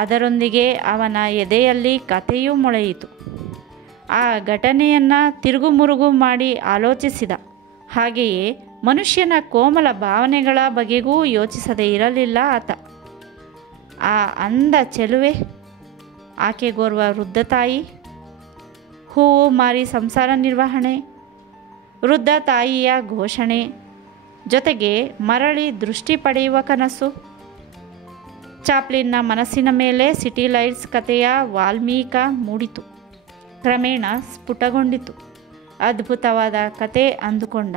ಅದರೊಂದಿಗೆ ಅವನ ಎದೆಯಲ್ಲಿ ಕಥೆಯೂ ಮೊಳೆಯಿತು. ಆ ಘಟನೆಯನ್ನು ತಿರುಗುಮುರುಗು ಮಾಡಿ ಆಲೋಚಿಸಿದ. ಹಾಗೆಯೇ ಮನುಷ್ಯನ ಕೋಮಲ ಭಾವನೆಗಳ ಬಗೆಗೂ ಯೋಚಿಸದೇ ಇರಲಿಲ್ಲ ಆತ. ಆ ಅಂಧ ಚೆಲುವೆ, ಆಕೆಗೋರ್ವ ವೃದ್ಧ ತಾಯಿ, ಹೂವು ಮಾರಿ ಸಂಸಾರ ನಿರ್ವಹಣೆ, ವೃದ್ಧ ತಾಯಿಯ ಘೋಷಣೆ, ಜೊತೆಗೆ ಮರಳಿ ದೃಷ್ಟಿ ಪಡೆಯುವ ಕನಸು. ಚಾಪ್ಲಿನ್ನ ಮನಸ್ಸಿನ ಮೇಲೆ ಸಿಟಿ ಲೈಟ್ಸ್ ಕಥೆಯ ವಾಲ್ಮೀಕ ಮೂಡಿತು. ಕ್ರಮೇಣ ಸ್ಫುಟಗೊಂಡಿತು. ಅದ್ಭುತವಾದ ಕತೆ ಅಂದುಕೊಂಡ.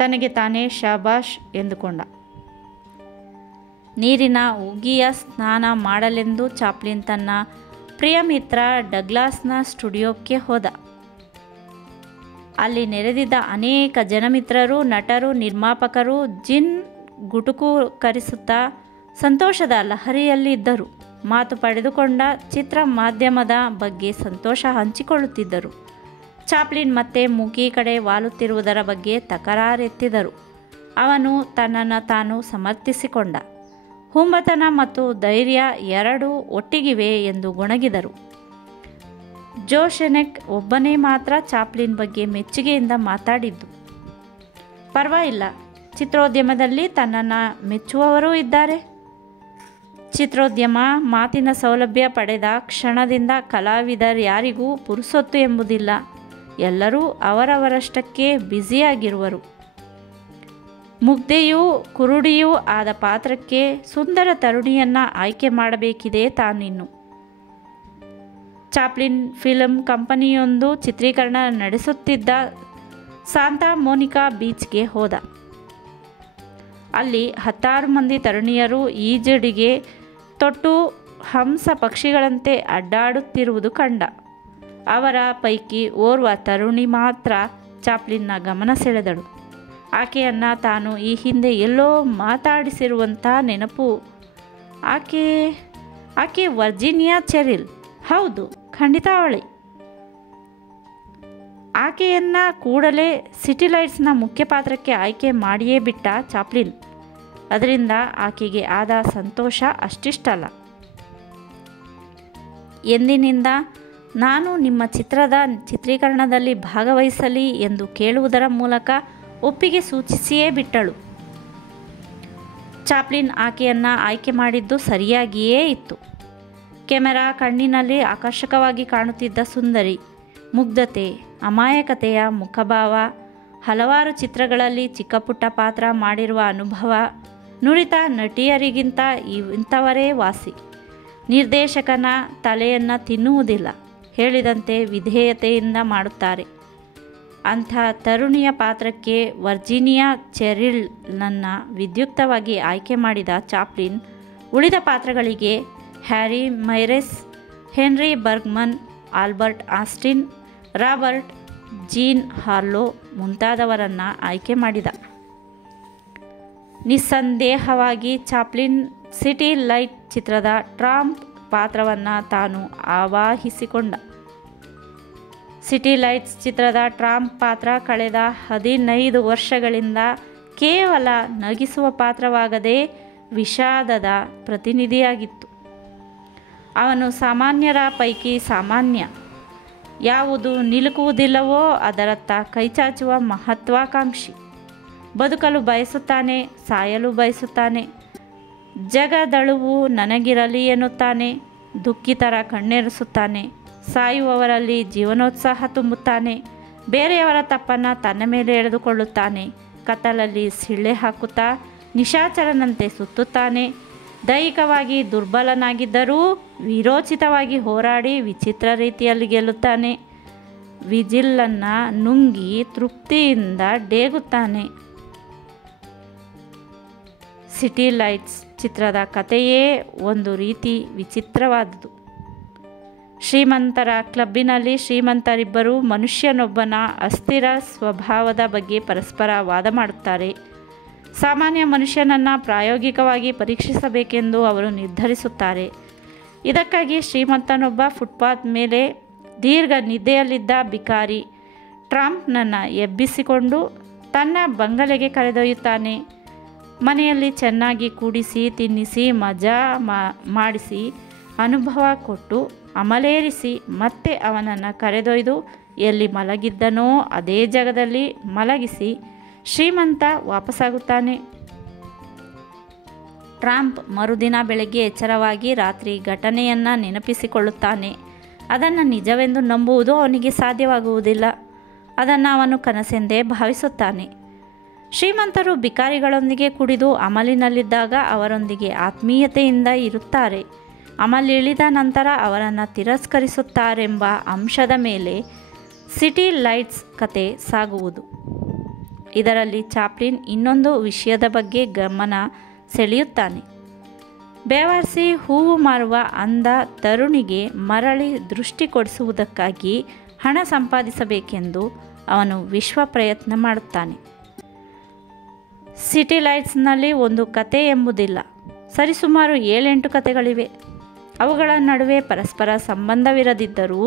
ತನಗೆ ತಾನೇ ಶಾಬಾಷ್ ಎಂದುಕೊಂಡ. ನೀರಿನ ಉಗಿಯ ಸ್ನಾನ ಮಾಡಲೆಂದು ಚಾಪ್ಲಿನ್ ತನ್ನ ಪ್ರಿಯ ಮಿತ್ರ ಡಗ್ಲಾಸ್ನ ಸ್ಟುಡಿಯೋಕ್ಕೆ ಹೋದ. ಅಲ್ಲಿ ನೆರೆದಿದ್ದ ಅನೇಕ ಜನಮಿತ್ರರು, ನಟರು, ನಿರ್ಮಾಪಕರು ಜಿನ್ ಗುಟುಕು ಕರಿಸುತ್ತಾ ಸಂತೋಷದ ಲಹರಿಯಲ್ಲಿದ್ದರು. ಮಾತು ಪಡೆದುಕೊಂಡ ಚಿತ್ರ ಮಾಧ್ಯಮದ ಬಗ್ಗೆ ಸಂತೋಷ ಹಂಚಿಕೊಳ್ಳುತ್ತಿದ್ದರು. ಚಾಪ್ಲಿನ್ ಮತ್ತೆ ಮೂಕಿ ಕಡೆ ವಾಲುತ್ತಿರುವುದರ ಬಗ್ಗೆ ತಕರಾರೆತ್ತಿದರು. ಅವನು ತನ್ನನ್ನು ತಾನು ಸಮರ್ಥಿಸಿಕೊಂಡ. ಹುಂಬತನ ಮತ್ತು ಧೈರ್ಯ ಎರಡೂ ಒಟ್ಟಿಗಿವೆ ಎಂದು ಗೊಣಗಿದರು. ಜೋಶೆನೆಕ್ ಒಬ್ಬನೇ ಮಾತ್ರ ಚಾಪ್ಲಿನ್ ಬಗ್ಗೆ ಮೆಚ್ಚುಗೆಯಿಂದ ಮಾತಾಡಿದ್ದು. ಪರವಾಗಿಲ್ಲ, ಚಿತ್ರೋದ್ಯಮದಲ್ಲಿ ತನ್ನನ್ನು ಮೆಚ್ಚುವವರೂ ಇದ್ದಾರೆ. ಚಿತ್ರೋದ್ಯಮ ಮಾತಿನ ಸೌಲಭ್ಯ ಪಡೆದ ಕ್ಷಣದಿಂದ ಕಲಾವಿದರ್ಯಾರಿಗೂ ಪುರುಸೊತ್ತು ಎಂಬುದಿಲ್ಲ. ಎಲ್ಲರೂ ಅವರವರಷ್ಟಕ್ಕೆ ಬ್ಯುಸಿಯಾಗಿರುವರು. ಮುಗ್ಧೆಯೂ ಕುರುಡಿಯೂ ಆದ ಪಾತ್ರಕ್ಕೆ ಸುಂದರ ತರುಣಿಯನ್ನು ಆಯ್ಕೆ ಮಾಡಬೇಕಿದೆ ತಾನಿನ್ನು. ಚಾಪ್ಲಿನ್ ಫಿಲ್ಮ್ ಕಂಪನಿಯೊಂದು ಚಿತ್ರೀಕರಣ ನಡೆಸುತ್ತಿದ್ದ ಸಾಂತಾ ಮೋನಿಕಾ ಬೀಚ್ಗೆ ಹೋದ. ಅಲ್ಲಿ 10 ಮಂದಿ ತರುಣಿಯರು ಈಜುಡಿಗೆ ತೊಟ್ಟು ಹಂಸ ಪಕ್ಷಿಗಳಂತೆ ಅಡ್ಡಾಡುತ್ತಿರುವುದು ಕಂಡ. ಅವರ ಪೈಕಿ ಓರ್ವ ತರುಣಿ ಮಾತ್ರ ಚಾಪ್ಲಿನ್ನ ಗಮನ ಸೆಳೆದಳು. ಆಕೆಯನ್ನು ತಾನು ಈ ಹಿಂದೆ ಎಲ್ಲೋ ಮಾತಾಡಿಸಿರುವಂಥ ನೆನಪು. ಆಕೆ ವರ್ಜಿನಿಯಾ ಚೆರಿಲ್. ಹೌದು, ಖಂಡಿತ ಅವಳೆ. ಆಕೆಯನ್ನು ಕೂಡಲೇ ಸಿಟಿ ಲೈಟ್ಸ್ನ ಮುಖ್ಯ ಪಾತ್ರಕ್ಕೆ ಆಯ್ಕೆ ಮಾಡಿಯೇ ಬಿಟ್ಟ ಚಾಪ್ಲಿನ್. ಅದರಿಂದ ಆಕೆಗೆ ಆದ ಸಂತೋಷ ಅಷ್ಟಿಷ್ಟಲ್ಲ. ಎಂದಿನಿಂದ ನಾನು ನಿಮ್ಮ ಚಿತ್ರದ ಚಿತ್ರೀಕರಣದಲ್ಲಿ ಭಾಗವಹಿಸಲಿ ಎಂದು ಕೇಳುವುದರ ಮೂಲಕ ಒಪ್ಪಿಗೆ ಸೂಚಿಸಿಯೇ ಬಿಟ್ಟಳು. ಚಾಪ್ಲಿನ್ ಆಕೆಯನ್ನು ಆಯ್ಕೆ ಮಾಡಿದ್ದು ಸರಿಯಾಗಿಯೇ ಇತ್ತು. ಕೆಮೆರಾ ಕಣ್ಣಿನಲ್ಲಿ ಆಕರ್ಷಕವಾಗಿ ಕಾಣುತ್ತಿದ್ದ ಸುಂದರಿ, ಮುಗ್ಧತೆ, ಅಮಾಯಕತೆಯ ಮುಖಭಾವ, ಹಲವಾರು ಚಿತ್ರಗಳಲ್ಲಿ ಚಿಕ್ಕಪುಟ್ಟ ಪಾತ್ರ ಮಾಡಿರುವ ಅನುಭವ, ನುರಿತ ನಟಿಯರಿಗಿಂತ ಇಂಥವರೇ ವಾಸಿ. ನಿರ್ದೇಶಕನ ತಲೆಯನ್ನು ತಿನ್ನುವುದಿಲ್ಲ, ಹೇಳಿದಂತೆ ವಿಧೇಯತೆಯಿಂದ ಮಾಡುತ್ತಾರೆ. ಅಂಥ ತರುಣಿಯ ಪಾತ್ರಕ್ಕೆ ವರ್ಜೀನಿಯಾ ಚೆರಿಲ್ನನ್ನು ವಿದ್ಯುಕ್ತವಾಗಿ ಆಯ್ಕೆ ಮಾಡಿದ ಚಾಪ್ಲಿನ್ ಉಳಿದ ಪಾತ್ರಗಳಿಗೆ Harry Myers, Henry Bergman, Albert Austin, Robert Jean Harlow ಮುಂತಾದವರನ್ನು ಆಯ್ಕೆ ಮಾಡಿದ. ನಿಸ್ಸಂದೇಹವಾಗಿ ಚಾಪ್ಲಿನ್ ಸಿಟಿ ಲೈಟ್ ಚಿತ್ರದ ಟ್ರಾಂಪ್ ಪಾತ್ರವನ್ನು ತಾನು ಆವಾಹಿಸಿಕೊಂಡ. ಸಿಟಿ ಲೈಟ್ಸ್ ಚಿತ್ರದ ಟ್ರಾಂಪ್ ಪಾತ್ರ ಕಳೆದ 15 ವರ್ಷಗಳಿಂದ ಕೇವಲ ನಗಿಸುವ ಪಾತ್ರವಾಗದೆ ವಿಷಾದದ ಪ್ರತಿನಿಧಿಯಾಗಿತ್ತು. ಅವನು ಸಾಮಾನ್ಯರ ಪೈಕಿ ಸಾಮಾನ್ಯ. ಯಾವುದು ನಿಲುಕುವುದಿಲ್ಲವೋ ಅದರತ್ತ ಕೈಚಾಚುವ ಮಹತ್ವಾಕಾಂಕ್ಷಿ. ಬದುಕಲು ಬಯಸುತ್ತಾನೆ, ಸಾಯಲು ಬಯಸುತ್ತಾನೆ. ಜಗದಳುವು ನನಗಿರಲಿ ಎನ್ನುತ್ತಾನೆ. ದುಃಖಿತರ ಕಣ್ಣೆರೆಸುತ್ತಾನೆ. ಸಾಯುವವರಲ್ಲಿ ಜೀವನೋತ್ಸಾಹ ತುಂಬುತ್ತಾನೆ. ಬೇರೆಯವರ ತಪ್ಪನ್ನು ತನ್ನ ಮೇಲೆ ಎಳೆದುಕೊಳ್ಳುತ್ತಾನೆ. ಕತ್ತಲಲ್ಲಿ ಸಿಳ್ಳೆ ಹಾಕುತ್ತಾ ನಿಶಾಚರನಂತೆ ಸುತ್ತುತ್ತಾನೆ. ದೈಹಿಕವಾಗಿ ದುರ್ಬಲನಾಗಿದ್ದರೂ ವೀರೋಚಿತವಾಗಿ ಹೋರಾಡಿ ವಿಚಿತ್ರ ರೀತಿಯಲ್ಲಿ ಗೆಲ್ಲುತ್ತಾನೆ. ವಿಜಿಲನ್ನು ನುಂಗಿ ತೃಪ್ತಿಯಿಂದ ಡೇಗುತ್ತಾನೆ. ಸಿಟಿ ಲೈಟ್ಸ್ ಚಿತ್ರದ ಕಥೆಯೇ ಒಂದು ರೀತಿ ವಿಚಿತ್ರವಾದುದು. ಶ್ರೀಮಂತರ ಕ್ಲಬ್ಬಿನಲ್ಲಿ ಶ್ರೀಮಂತರಿಬ್ಬರು ಮನುಷ್ಯನೊಬ್ಬನ ಅಸ್ಥಿರ ಸ್ವಭಾವದ ಬಗ್ಗೆ ಪರಸ್ಪರ ವಾದ ಮಾಡುತ್ತಾರೆ. ಸಾಮಾನ್ಯ ಮನುಷ್ಯನನ್ನು ಪ್ರಾಯೋಗಿಕವಾಗಿ ಪರೀಕ್ಷಿಸಬೇಕೆಂದು ಅವರು ನಿರ್ಧರಿಸುತ್ತಾರೆ. ಇದಕ್ಕಾಗಿ ಶ್ರೀಮಂತನೊಬ್ಬ ಫುಟ್ಪಾತ್ ಮೇಲೆ ದೀರ್ಘ ನಿದ್ದೆಯಲ್ಲಿದ್ದ ಬಿಕಾರಿ ಟ್ರಾಂಪ್ನನ್ನು ಎಬ್ಬಿಸಿಕೊಂಡು ತನ್ನ ಬಂಗಲೆಗೆ ಕರೆದೊಯ್ಯುತ್ತಾನೆ. ಮನೆಯಲ್ಲಿ ಚೆನ್ನಾಗಿ ಕೂಡಿಸಿ ತಿನ್ನಿಸಿ ಮಜಾ ಮಾಡಿಸಿ ಅನುಭವ ಕೊಟ್ಟು ಅಮಲೇರಿಸಿ ಮತ್ತೆ ಅವನನ್ನು ಕರೆದೊಯ್ದು ಎಲ್ಲಿ ಮಲಗಿದ್ದನೋ ಅದೇ ಜಾಗದಲ್ಲಿ ಮಲಗಿಸಿ ಶ್ರೀಮಂತ ವಾಪಸ್ಸಾಗುತ್ತಾನೆ. ಟ್ರಾಂಪ್ ಮರುದಿನ ಬೆಳಗ್ಗೆ ಎಚ್ಚರವಾಗಿ ರಾತ್ರಿ ಘಟನೆಯನ್ನು ನೆನಪಿಸಿಕೊಳ್ಳುತ್ತಾನೆ. ಅದನ್ನು ನಿಜವೆಂದು ನಂಬುವುದು ಅವನಿಗೆ ಸಾಧ್ಯವಾಗುವುದಿಲ್ಲ. ಅದನ್ನು ಅವನು ಕನಸೆಂದೇ ಭಾವಿಸುತ್ತಾನೆ. ಶ್ರೀಮಂತರು ಬಿಕಾರಿಗಳೊಂದಿಗೆ ಕುಡಿದು ಅಮಲಿನಲ್ಲಿದ್ದಾಗ ಅವರೊಂದಿಗೆ ಆತ್ಮೀಯತೆಯಿಂದ ಇರುತ್ತಾರೆ. ಅಮಲಿಳಿದ ನಂತರ ಅವರನ್ನು ತಿರಸ್ಕರಿಸುತ್ತಾರೆಂಬ ಅಂಶದ ಮೇಲೆ ಸಿಟಿ ಲೈಟ್ಸ್ ಕತೆ ಸಾಗುವುದು. ಇದರಲ್ಲಿ ಚಾಪ್ಲಿನ್ ಇನ್ನೊಂದು ವಿಷಯದ ಬಗ್ಗೆ ಗಮನ ಸೆಳೆಯುತ್ತಾನೆ. ಬೇವರ್ಸಿ ಹೂವು ಮಾರುವ ಅಂಧ ತರುಣಿಗೆ ಮರಳಿ ದೃಷ್ಟಿ ಕೊಡಿಸುವುದಕ್ಕಾಗಿ ಹಣ ಸಂಪಾದಿಸಬೇಕೆಂದು ಅವನು ವಿಶ್ವ ಪ್ರಯತ್ನ ಮಾಡುತ್ತಾನೆ. ಸಿಟಿ ಲೈಟ್ಸ್ನಲ್ಲಿ ಒಂದು ಕತೆ ಎಂಬುದಿಲ್ಲ, ಸರಿಸುಮಾರು 7-8 ಕತೆಗಳಿವೆ. ಅವುಗಳ ನಡುವೆ ಪರಸ್ಪರ ಸಂಬಂಧವಿರದಿದ್ದರೂ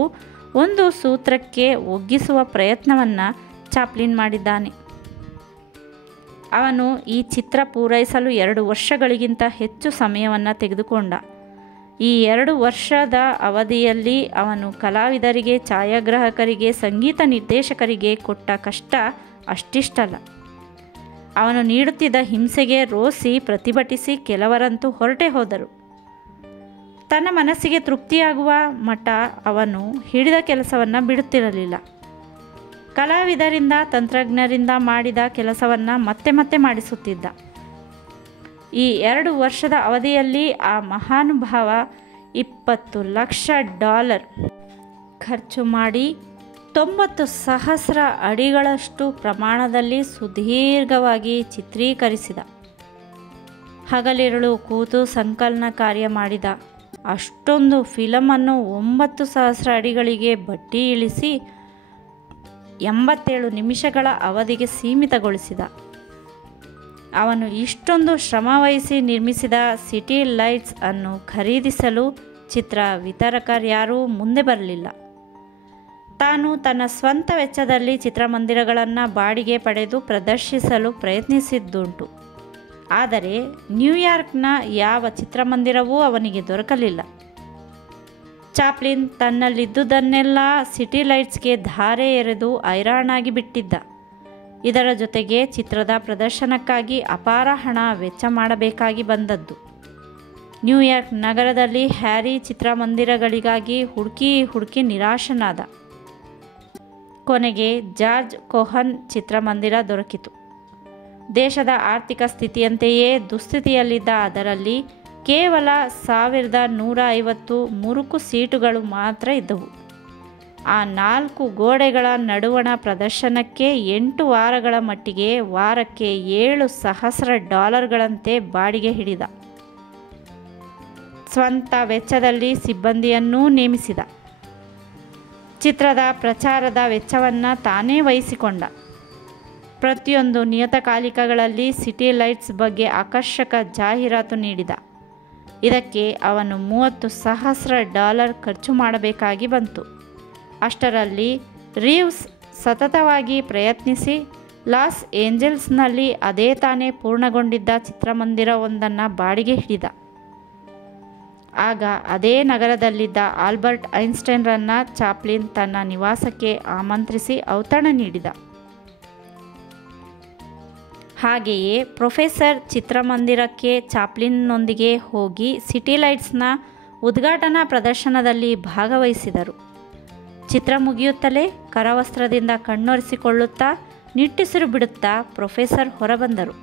ಒಂದು ಸೂತ್ರಕ್ಕೆ ಒಗ್ಗಿಸುವ ಪ್ರಯತ್ನವನ್ನು ಚಾಪ್ಲಿನ್ ಮಾಡಿದ್ದಾನೆ. ಅವನು ಈ ಚಿತ್ರ ಪೂರೈಸಲು 2 ವರ್ಷಗಳಿಗಿಂತ ಹೆಚ್ಚು ಸಮಯವನ್ನು ತೆಗೆದುಕೊಂಡ. ಈ 2 ವರ್ಷದ ಅವಧಿಯಲ್ಲಿ ಅವನು ಕಲಾವಿದರಿಗೆ, ಛಾಯಾಗ್ರಾಹಕರಿಗೆ, ಸಂಗೀತ ನಿರ್ದೇಶಕರಿಗೆ ಕೊಟ್ಟ ಕಷ್ಟ ಅಷ್ಟಿಷ್ಟಲ್ಲ. ಅವನು ನೀಡುತ್ತಿದ್ದ ಹಿಂಸೆಗೆ ರೋಸಿ ಪ್ರತಿಭಟಿಸಿ ಕೆಲವರಂತೂ ಹೊರಟೇ ಹೋದರು. ತನ್ನ ಮನಸ್ಸಿಗೆ ತೃಪ್ತಿಯಾಗುವ ಮಟ್ಟ ಅವನು ಹಿಡಿದ ಕೆಲಸವನ್ನು ಬಿಡುತ್ತಿರಲಿಲ್ಲ. ಕಲಾವಿದರಿಂದ, ತಂತ್ರಜ್ಞರಿಂದ ಮಾಡಿದ ಕೆಲಸವನ್ನು ಮತ್ತೆ ಮತ್ತೆ ಮಾಡಿಸುತ್ತಿದ್ದ. ಈ 2 ವರ್ಷದ ಅವಧಿಯಲ್ಲಿ ಆ ಮಹಾನುಭಾವ $20 ಲಕ್ಷ ಖರ್ಚು ಮಾಡಿ 90,000 ಅಡಿಗಳಷ್ಟು ಪ್ರಮಾಣದಲ್ಲಿ ಸುದೀರ್ಘವಾಗಿ ಚಿತ್ರೀಕರಿಸಿದ. ಹಗಲಿರುಳು ಕೂತು ಸಂಕಲನ ಕಾರ್ಯ ಮಾಡಿದ. ಅಷ್ಟೊಂದು ಫಿಲಮನ್ನು 9,000 ಅಡಿಗಳಿಗೆ ಬಡ್ಡಿ ಇಳಿಸಿ 87 ನಿಮಿಷಗಳ ಅವಧಿಗೆ ಸೀಮಿತಗೊಳಿಸಿದ. ಅವನು ಇಷ್ಟೊಂದು ಶ್ರಮವಹಿಸಿ ನಿರ್ಮಿಸಿದ ಸಿಟಿ ಲೈಟ್ಸ್ ಅನ್ನು ಖರೀದಿಸಲು ಚಿತ್ರ ವಿತರಕರ್ಯಾರೂ ಮುಂದೆ ಬರಲಿಲ್ಲ. ತಾನು ತನ್ನ ಸ್ವಂತ ವೆಚ್ಚದಲ್ಲಿ ಚಿತ್ರಮಂದಿರಗಳನ್ನು ಬಾಡಿಗೆ ಪಡೆದು ಪ್ರದರ್ಶಿಸಲು ಪ್ರಯತ್ನಿಸಿದ್ದುಂಟು. ಆದರೆ ನ್ಯೂಯಾರ್ಕ್ನ ಯಾವ ಚಿತ್ರಮಂದಿರವೂ ಅವನಿಗೆ ದೊರಕಲಿಲ್ಲ. ಚಾಪ್ಲಿನ್ ತನ್ನಲ್ಲಿದ್ದುದನ್ನೆಲ್ಲ ಸಿಟಿ ಲೈಟ್ಸ್ಗೆ ಧಾರೆ ಎರೆದು ಹೈರಾಣಾಗಿ ಬಿಟ್ಟಿದ್ದ. ಇದರ ಜೊತೆಗೆ ಚಿತ್ರದ ಪ್ರದರ್ಶನಕ್ಕಾಗಿ ಅಪಾರ ಹಣ ವೆಚ್ಚ ಮಾಡಬೇಕಾಗಿ ಬಂದದ್ದು. ನ್ಯೂಯಾರ್ಕ್ ನಗರದಲ್ಲಿ ಹ್ಯಾರಿ ಚಿತ್ರಮಂದಿರಗಳಿಗಾಗಿ ಹುಡುಕಿ ನಿರಾಶನಾದ. ಕೊನೆಗೆ ಜಾರ್ಜ್ ಕೋಹನ್ ಚಿತ್ರಮಂದಿರ ದೊರಕಿತು. ದೇಶದ ಆರ್ಥಿಕ ಸ್ಥಿತಿಯಂತೆಯೇ ದುಸ್ಥಿತಿಯಲ್ಲಿದ್ದ ಅದರಲ್ಲಿ ಕೇವಲ 1150 ಮುರುಕು ಸೀಟುಗಳು ಮಾತ್ರ ಇದ್ದವು. ಆ 4 ಗೋಡೆಗಳ ನಡುವಣ ಪ್ರದರ್ಶನಕ್ಕೆ 8 ವಾರಗಳ ಮಟ್ಟಿಗೆ ವಾರಕ್ಕೆ $7,000 ಬಾಡಿಗೆ ಹಿಡಿದ. ಸ್ವಂತ ವೆಚ್ಚದಲ್ಲಿ ಸಿಬ್ಬಂದಿಯನ್ನೂ ನೇಮಿಸಿದ. ಚಿತ್ರದ ಪ್ರಚಾರದ ವೆಚ್ಚವನ್ನು ತಾನೇ ವಹಿಸಿಕೊಂಡ. ಪ್ರತಿಯೊಂದು ನಿಯತಕಾಲಿಕಗಳಲ್ಲಿ ಸಿಟಿ ಲೈಟ್ಸ್ ಬಗ್ಗೆ ಆಕರ್ಷಕ ಜಾಹೀರಾತು ನೀಡಿದ. ಇದಕ್ಕೆ ಅವನು $30,000 ಖರ್ಚು ಮಾಡಬೇಕಾಗಿ ಬಂತು. ಅಷ್ಟರಲ್ಲಿ ರೀವ್ಸ್ ಸತತವಾಗಿ ಪ್ರಯತ್ನಿಸಿ ಲಾಸ್ ಏಂಜಲ್ಸ್ನಲ್ಲಿ ಅದೇ ತಾನೇ ಪೂರ್ಣಗೊಂಡಿದ್ದ ಚಿತ್ರಮಂದಿರವೊಂದನ್ನು ಬಾಡಿಗೆ ಹಿಡಿದ. ಆಗ ಅದೇ ನಗರದಲ್ಲಿದ್ದ ಆಲ್ಬರ್ಟ್ ಐನ್ಸ್ಟೈನ್ರನ್ನು ಚಾಪ್ಲಿನ್ ತನ್ನ ನಿವಾಸಕ್ಕೆ ಆಮಂತ್ರಿಸಿ ಔತಣ ನೀಡಿದ. ಹಾಗೆಯೇ ಪ್ರೊಫೆಸರ್ ಚಿತ್ರಮಂದಿರಕ್ಕೆ ಚಾಪ್ಲಿನ್ನೊಂದಿಗೆ ಹೋಗಿ ಸಿಟಿ ಲೈಟ್ಸ್ನ ಉದ್ಘಾಟನಾ ಪ್ರದರ್ಶನದಲ್ಲಿ ಭಾಗವಹಿಸಿದರು. ಚಿತ್ರ ಮುಗಿಯುತ್ತಲೇ ಕರವಸ್ತ್ರದಿಂದ ಕಣ್ಣೊರೆಸಿಕೊಳ್ಳುತ್ತಾ ನಿಟ್ಟುಸಿರು ಬಿಡುತ್ತಾ ಪ್ರೊಫೆಸರ್ ಹೊರಬಂದರು.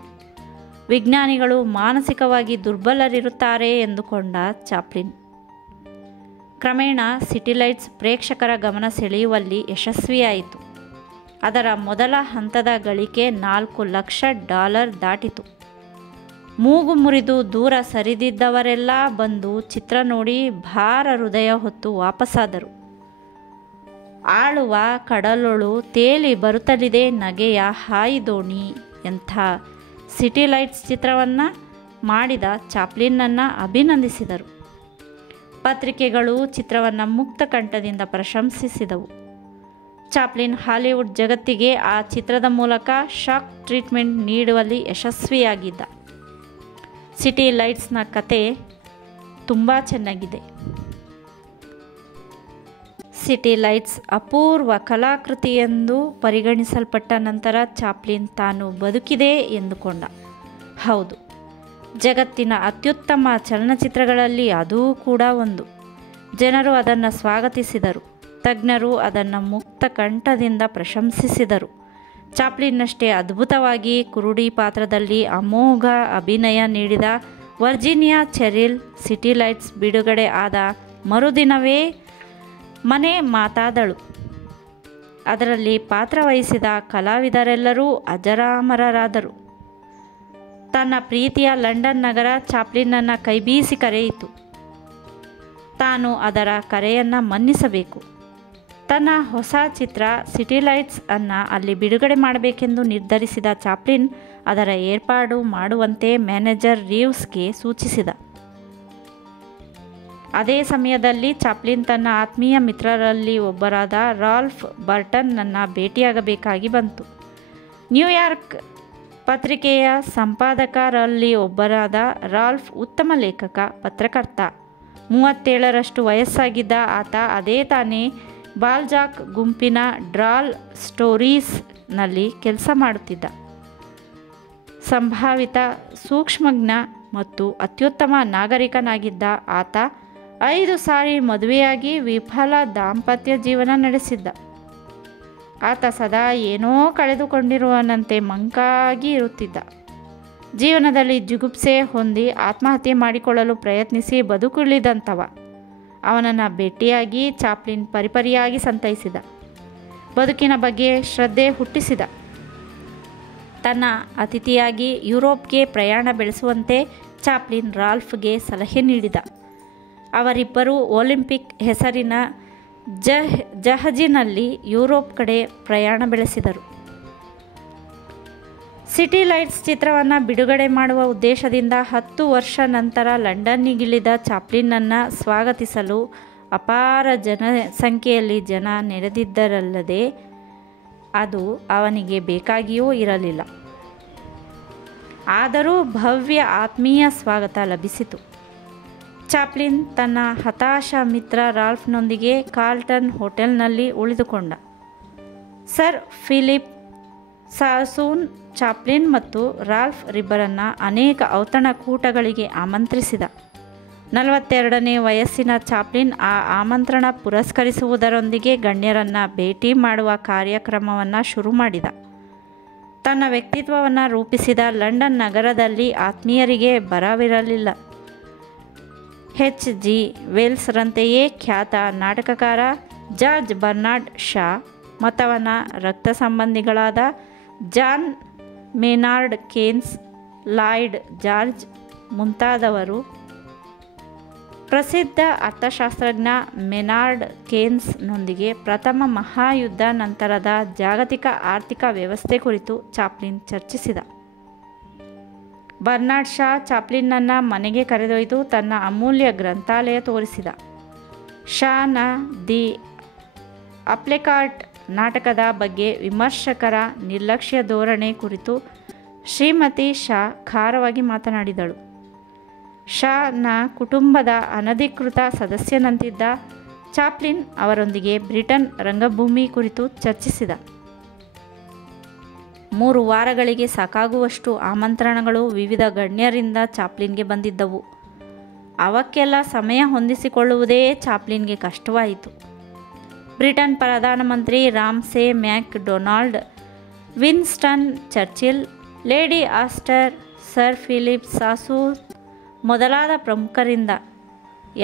ವಿಜ್ಞಾನಿಗಳು ಮಾನಸಿಕವಾಗಿ ದುರ್ಬಲರಿರುತ್ತಾರೆ ಎಂದುಕೊಂಡ ಚಾಪ್ಲಿನ್. ಕ್ರಮೇಣ ಸಿಟಿ ಲೈಟ್ಸ್ ಪ್ರೇಕ್ಷಕರ ಗಮನ ಸೆಳೆಯುವಲ್ಲಿ ಯಶಸ್ವಿಯಾಯಿತು. ಅದರ ಮೊದಲ ಹಂತದ ಗಳಿಕೆ $4,00,000 ದಾಟಿತು. ಮೂಗು ಮುರಿದು ದೂರ ಸರಿದಿದ್ದವರೆಲ್ಲ ಬಂದು ಚಿತ್ರ ನೋಡಿ ಭಾರ ಹೃದಯ ಹೊತ್ತು ವಾಪಸ್ಸಾದರು. ಆಳುವ ಕಡಲೊಳು ತೇಲಿ ಬರುತ್ತಲಿದೆ ನಗೆಯ ಹಾಯಿ ದೋಣಿ ಎಂಥ ಸಿಟಿ ಲೈಟ್ಸ್ ಚಿತ್ರವನ್ನು ಮಾಡಿದ ಚಾಪ್ಲಿನ್ನನ್ನು ಅಭಿನಂದಿಸಿದರು. ಪತ್ರಿಕೆಗಳು ಚಿತ್ರವನ್ನು ಮುಕ್ತ ಕಂಠದಿಂದ ಪ್ರಶಂಸಿಸಿದವು. ಚಾಪ್ಲಿನ್ ಹಾಲಿವುಡ್ ಜಗತ್ತಿಗೆ ಆ ಚಿತ್ರದ ಮೂಲಕ ಶಾಕ್ ಟ್ರೀಟ್ಮೆಂಟ್ ನೀಡುವಲ್ಲಿ ಯಶಸ್ವಿಯಾಗಿದ್ದ. ಸಿಟಿ ಲೈಟ್ಸ್ನ ಕತೆ ತುಂಬ ಚೆನ್ನಾಗಿದೆ. ಸಿಟಿ ಲೈಟ್ಸ್ ಅಪೂರ್ವ ಕಲಾಕೃತಿ ಎಂದು ಪರಿಗಣಿಸಲ್ಪಟ್ಟ ನಂತರ ಚಾಪ್ಲಿನ್ ತಾನು ಬದುಕಿದೆ ಎಂದುಕೊಂಡ. ಹೌದು, ಜಗತ್ತಿನ ಅತ್ಯುತ್ತಮ ಚಲನಚಿತ್ರಗಳಲ್ಲಿ ಅದೂ ಕೂಡ ಒಂದು. ಜನರು ಅದನ್ನು ಸ್ವಾಗತಿಸಿದರು. ತಜ್ಞರು ಅದನ್ನು ಮುಕ್ತ ಕಂಠದಿಂದ ಪ್ರಶಂಸಿಸಿದರು. ಚಾಪ್ಲಿನ್ನಷ್ಟೇ ಅದ್ಭುತವಾಗಿ ಕುರುಡಿ ಪಾತ್ರದಲ್ಲಿ ಅಮೋಘ ಅಭಿನಯ ನೀಡಿದ ವರ್ಜೀನಿಯಾ ಚೆರಿಲ್ ಸಿಟಿ ಲೈಟ್ಸ್ ಬಿಡುಗಡೆ ಆದ ಮರುದಿನವೇ ಮನೆ ಮಾತಾದಳು. ಅದರಲ್ಲಿ ಪಾತ್ರವಹಿಸಿದ ಕಲಾವಿದರೆಲ್ಲರೂ ಅಜರಾಮರರಾದರು. ತನ್ನ ಪ್ರೀತಿಯ ಲಂಡನ್ ನಗರ ಚಾಪ್ಲಿನ್ನನ್ನು ಕೈಬೀಸಿ ಕರೆಯಿತು. ತಾನು ಅದರ ಕರೆಯನ್ನು ಮನ್ನಿಸಬೇಕು. ತನ್ನ ಹೊಸ ಚಿತ್ರ ಸಿಟಿ ಲೈಟ್ಸ್ ಅನ್ನು ಅಲ್ಲಿ ಬಿಡುಗಡೆ ಮಾಡಬೇಕೆಂದು ನಿರ್ಧರಿಸಿದ ಚಾಪ್ಲಿನ್ ಅದರ ಏರ್ಪಾಡು ಮಾಡುವಂತೆ ಮ್ಯಾನೇಜರ್ ರೀವ್ಸ್ಗೆ ಸೂಚಿಸಿದ. ಅದೇ ಸಮಯದಲ್ಲಿ ಚಾಪ್ಲಿನ್ ತನ್ನ ಆತ್ಮೀಯ ಮಿತ್ರರಲ್ಲಿ ಒಬ್ಬರಾದ ರಾಲ್ಫ್ ಬರ್ಟನ್ನನ್ನು ಭೇಟಿಯಾಗಬೇಕಾಗಿ ಬಂತು. ನ್ಯೂಯಾರ್ಕ್ ಪತ್ರಿಕೆಯ ಸಂಪಾದಕರಲ್ಲಿ ಒಬ್ಬರಾದ ರಾಲ್ಫ್ ಉತ್ತಮ ಲೇಖಕ, ಪತ್ರಕರ್ತ. 37ರಷ್ಟು ವಯಸ್ಸಾಗಿದ್ದ ಆತ ಅದೇ ತಾನೇ ಬಾಲ್ಜಾಕ್ ಗುಂಪಿನ ಡ್ರಾಲ್ ಸ್ಟೋರೀಸ್ನಲ್ಲಿ ಕೆಲಸ ಮಾಡುತ್ತಿದ್ದ. ಸಂಭಾವಿತ ಸೂಕ್ಷ್ಮಜ್ಞ ಮತ್ತು ಅತ್ಯುತ್ತಮ ನಾಗರಿಕನಾಗಿದ್ದ ಆತ 5 ಸಾರಿ ಮದುವೆಯಾಗಿ ವಿಫಲ ದಾಂಪತ್ಯ ಜೀವನ ನಡೆಸಿದ್ದ. ಆತ ಸದಾ ಏನೋ ಕಳೆದುಕೊಂಡಿರುವನಂತೆ ಮಂಕಾಗಿ ಇರುತ್ತಿದ್ದ. ಜೀವನದಲ್ಲಿ ಜಿಗುಪ್ಸೆ ಹೊಂದಿ ಆತ್ಮಹತ್ಯೆ ಮಾಡಿಕೊಳ್ಳಲು ಪ್ರಯತ್ನಿಸಿ ಬದುಕುಳಿದಂಥವ. ಅವನನ್ನು ಭೇಟಿಯಾಗಿ ಚಾಪ್ಲಿನ್ ಪರಿಪರಿಯಾಗಿ ಸಂತೈಸಿದ. ಬದುಕಿನ ಬಗ್ಗೆ ಶ್ರದ್ಧೆ ಹುಟ್ಟಿಸಿದ. ತನ್ನ ಅತಿಥಿಯಾಗಿ ಯುರೋಪ್ಗೆ ಪ್ರಯಾಣ ಬೆಳೆಸುವಂತೆ ಚಾಪ್ಲಿನ್ ರಾಲ್ಫ್ಗೆ ಸಲಹೆ ನೀಡಿದ. ಅವರಿಬ್ಬರೂ ಒಲಿಂಪಿಕ್ ಹೆಸರಿನ ಜಹಜಿನಲ್ಲಿ ಯುರೋಪ್ ಕಡೆ ಪ್ರಯಾಣ ಬೆಳೆಸಿದರು. ಸಿಟಿ ಲೈಟ್ಸ್ ಚಿತ್ರವನ್ನು ಬಿಡುಗಡೆ ಮಾಡುವ ಉದ್ದೇಶದಿಂದ 10 ವರ್ಷ ನಂತರ ಲಂಡನ್ನಿಗಿಳಿದ ಚಾಪ್ಲಿನ್ನನ್ನು ಸ್ವಾಗತಿಸಲು ಅಪಾರ ಸಂಖ್ಯೆಯಲ್ಲಿ ಜನ ನೆರೆದಿದ್ದರಲ್ಲದೆ ಅದು ಅವನಿಗೆ ಬೇಕಾಗಿಯೂ ಇರಲಿಲ್ಲ. ಆದರೂ ಭವ್ಯ ಆತ್ಮೀಯ ಸ್ವಾಗತ ಲಭಿಸಿತು. ಚಾಪ್ಲಿನ್ ತನ್ನ ಹತಾಶ ಮಿತ್ರ ರಾಲ್ಫ್ನೊಂದಿಗೆ ಕಾರ್ಲ್ಟನ್ ಹೋಟೆಲ್ನಲ್ಲಿ ಉಳಿದುಕೊಂಡ. ಸರ್ ಫಿಲಿಪ್ ಸಾಸೂನ್ ಚಾಪ್ಲಿನ್ ಮತ್ತು ರಾಲ್ಫ್ ರಿಬ್ಬರನ್ನು ಅನೇಕ ಔತಣಕೂಟಗಳಿಗೆ ಆಮಂತ್ರಿಸಿದ. 42ನೇ ವಯಸ್ಸಿನ ಚಾಪ್ಲಿನ್ ಆ ಆಮಂತ್ರಣ ಪುರಸ್ಕರಿಸುವುದರೊಂದಿಗೆ ಗಣ್ಯರನ್ನು ಭೇಟಿ ಮಾಡುವ ಕಾರ್ಯಕ್ರಮವನ್ನು ಶುರು ಮಾಡಿದ. ತನ್ನ ವ್ಯಕ್ತಿತ್ವವನ್ನು ರೂಪಿಸಿದ ಲಂಡನ್ ನಗರದಲ್ಲಿ ಆತ್ಮೀಯರಿಗೆ ಬರವಿರಲಿಲ್ಲ. H.G. ವೆಲ್ಸ್ರಂತೆಯೇ ಖ್ಯಾತ ನಾಟಕಕಾರ ಜಾರ್ಜ್ ಬರ್ನಾರ್ಡ್ ಶಾ ಮತ್ತವನ ರಕ್ತ ಸಂಬಂಧಿಗಳಾದ John Maynard Keynes, Lloyd George ಮುಂತಾದವರು, ಪ್ರಸಿದ್ಧ ಅರ್ಥಶಾಸ್ತ್ರಜ್ಞ ಮೆನಾರ್ಡ್ ಕೇನ್ಸ್ನೊಂದಿಗೆ ಪ್ರಥಮ ಮಹಾಯುದ್ಧ ನಂತರದ ಜಾಗತಿಕ ಆರ್ಥಿಕ ವ್ಯವಸ್ಥೆ ಕುರಿತು ಚಾಪ್ಲಿನ್ ಚರ್ಚಿಸಿದ. ಬರ್ನಾರ್ಡ್ ಶಾ ಚಾಪ್ಲಿನ್ನನ್ನು ಮನೆಗೆ ಕರೆದೊಯ್ದು ತನ್ನ ಅಮೂಲ್ಯ ಗ್ರಂಥಾಲಯ ತೋರಿಸಿದ. ಶಾನ ದಿ ಅಪ್ಲೆಕಾರ್ಟ್ ನಾಟಕದ ಬಗ್ಗೆ ವಿಮರ್ಶಕರ ನಿರ್ಲಕ್ಷ್ಯ ಧೋರಣೆ ಕುರಿತು ಶ್ರೀಮತಿ ಶಾ ಖಾರವಾಗಿ ಮಾತನಾಡಿದಳು. ಶಾನ ಕುಟುಂಬದ ಅನಧಿಕೃತ ಸದಸ್ಯನಂತಿದ್ದ ಚಾಪ್ಲಿನ್ ಅವರೊಂದಿಗೆ ಬ್ರಿಟನ್ ರಂಗಭೂಮಿ ಕುರಿತು ಚರ್ಚಿಸಿದ. 3 ವಾರಗಳಿಗೆ ಸಾಕಾಗುವಷ್ಟು ಆಮಂತ್ರಣಗಳು ವಿವಿಧ ಗಣ್ಯರಿಂದ ಚಾಪ್ಲಿನ್ಗೆ ಬಂದಿದ್ದವು. ಅವಕ್ಕೆಲ್ಲ ಸಮಯ ಹೊಂದಿಸಿಕೊಳ್ಳುವುದೇ ಚಾಪ್ಲಿನ್ಗೆ ಕಷ್ಟವಾಯಿತು. ಬ್ರಿಟನ್ ಪ್ರಧಾನಮಂತ್ರಿ Ramsay MacDonald, Winston Churchill, Lady Astor, Sir Philip Sassoon ಮೊದಲಾದ ಪ್ರಮುಖರಿಂದ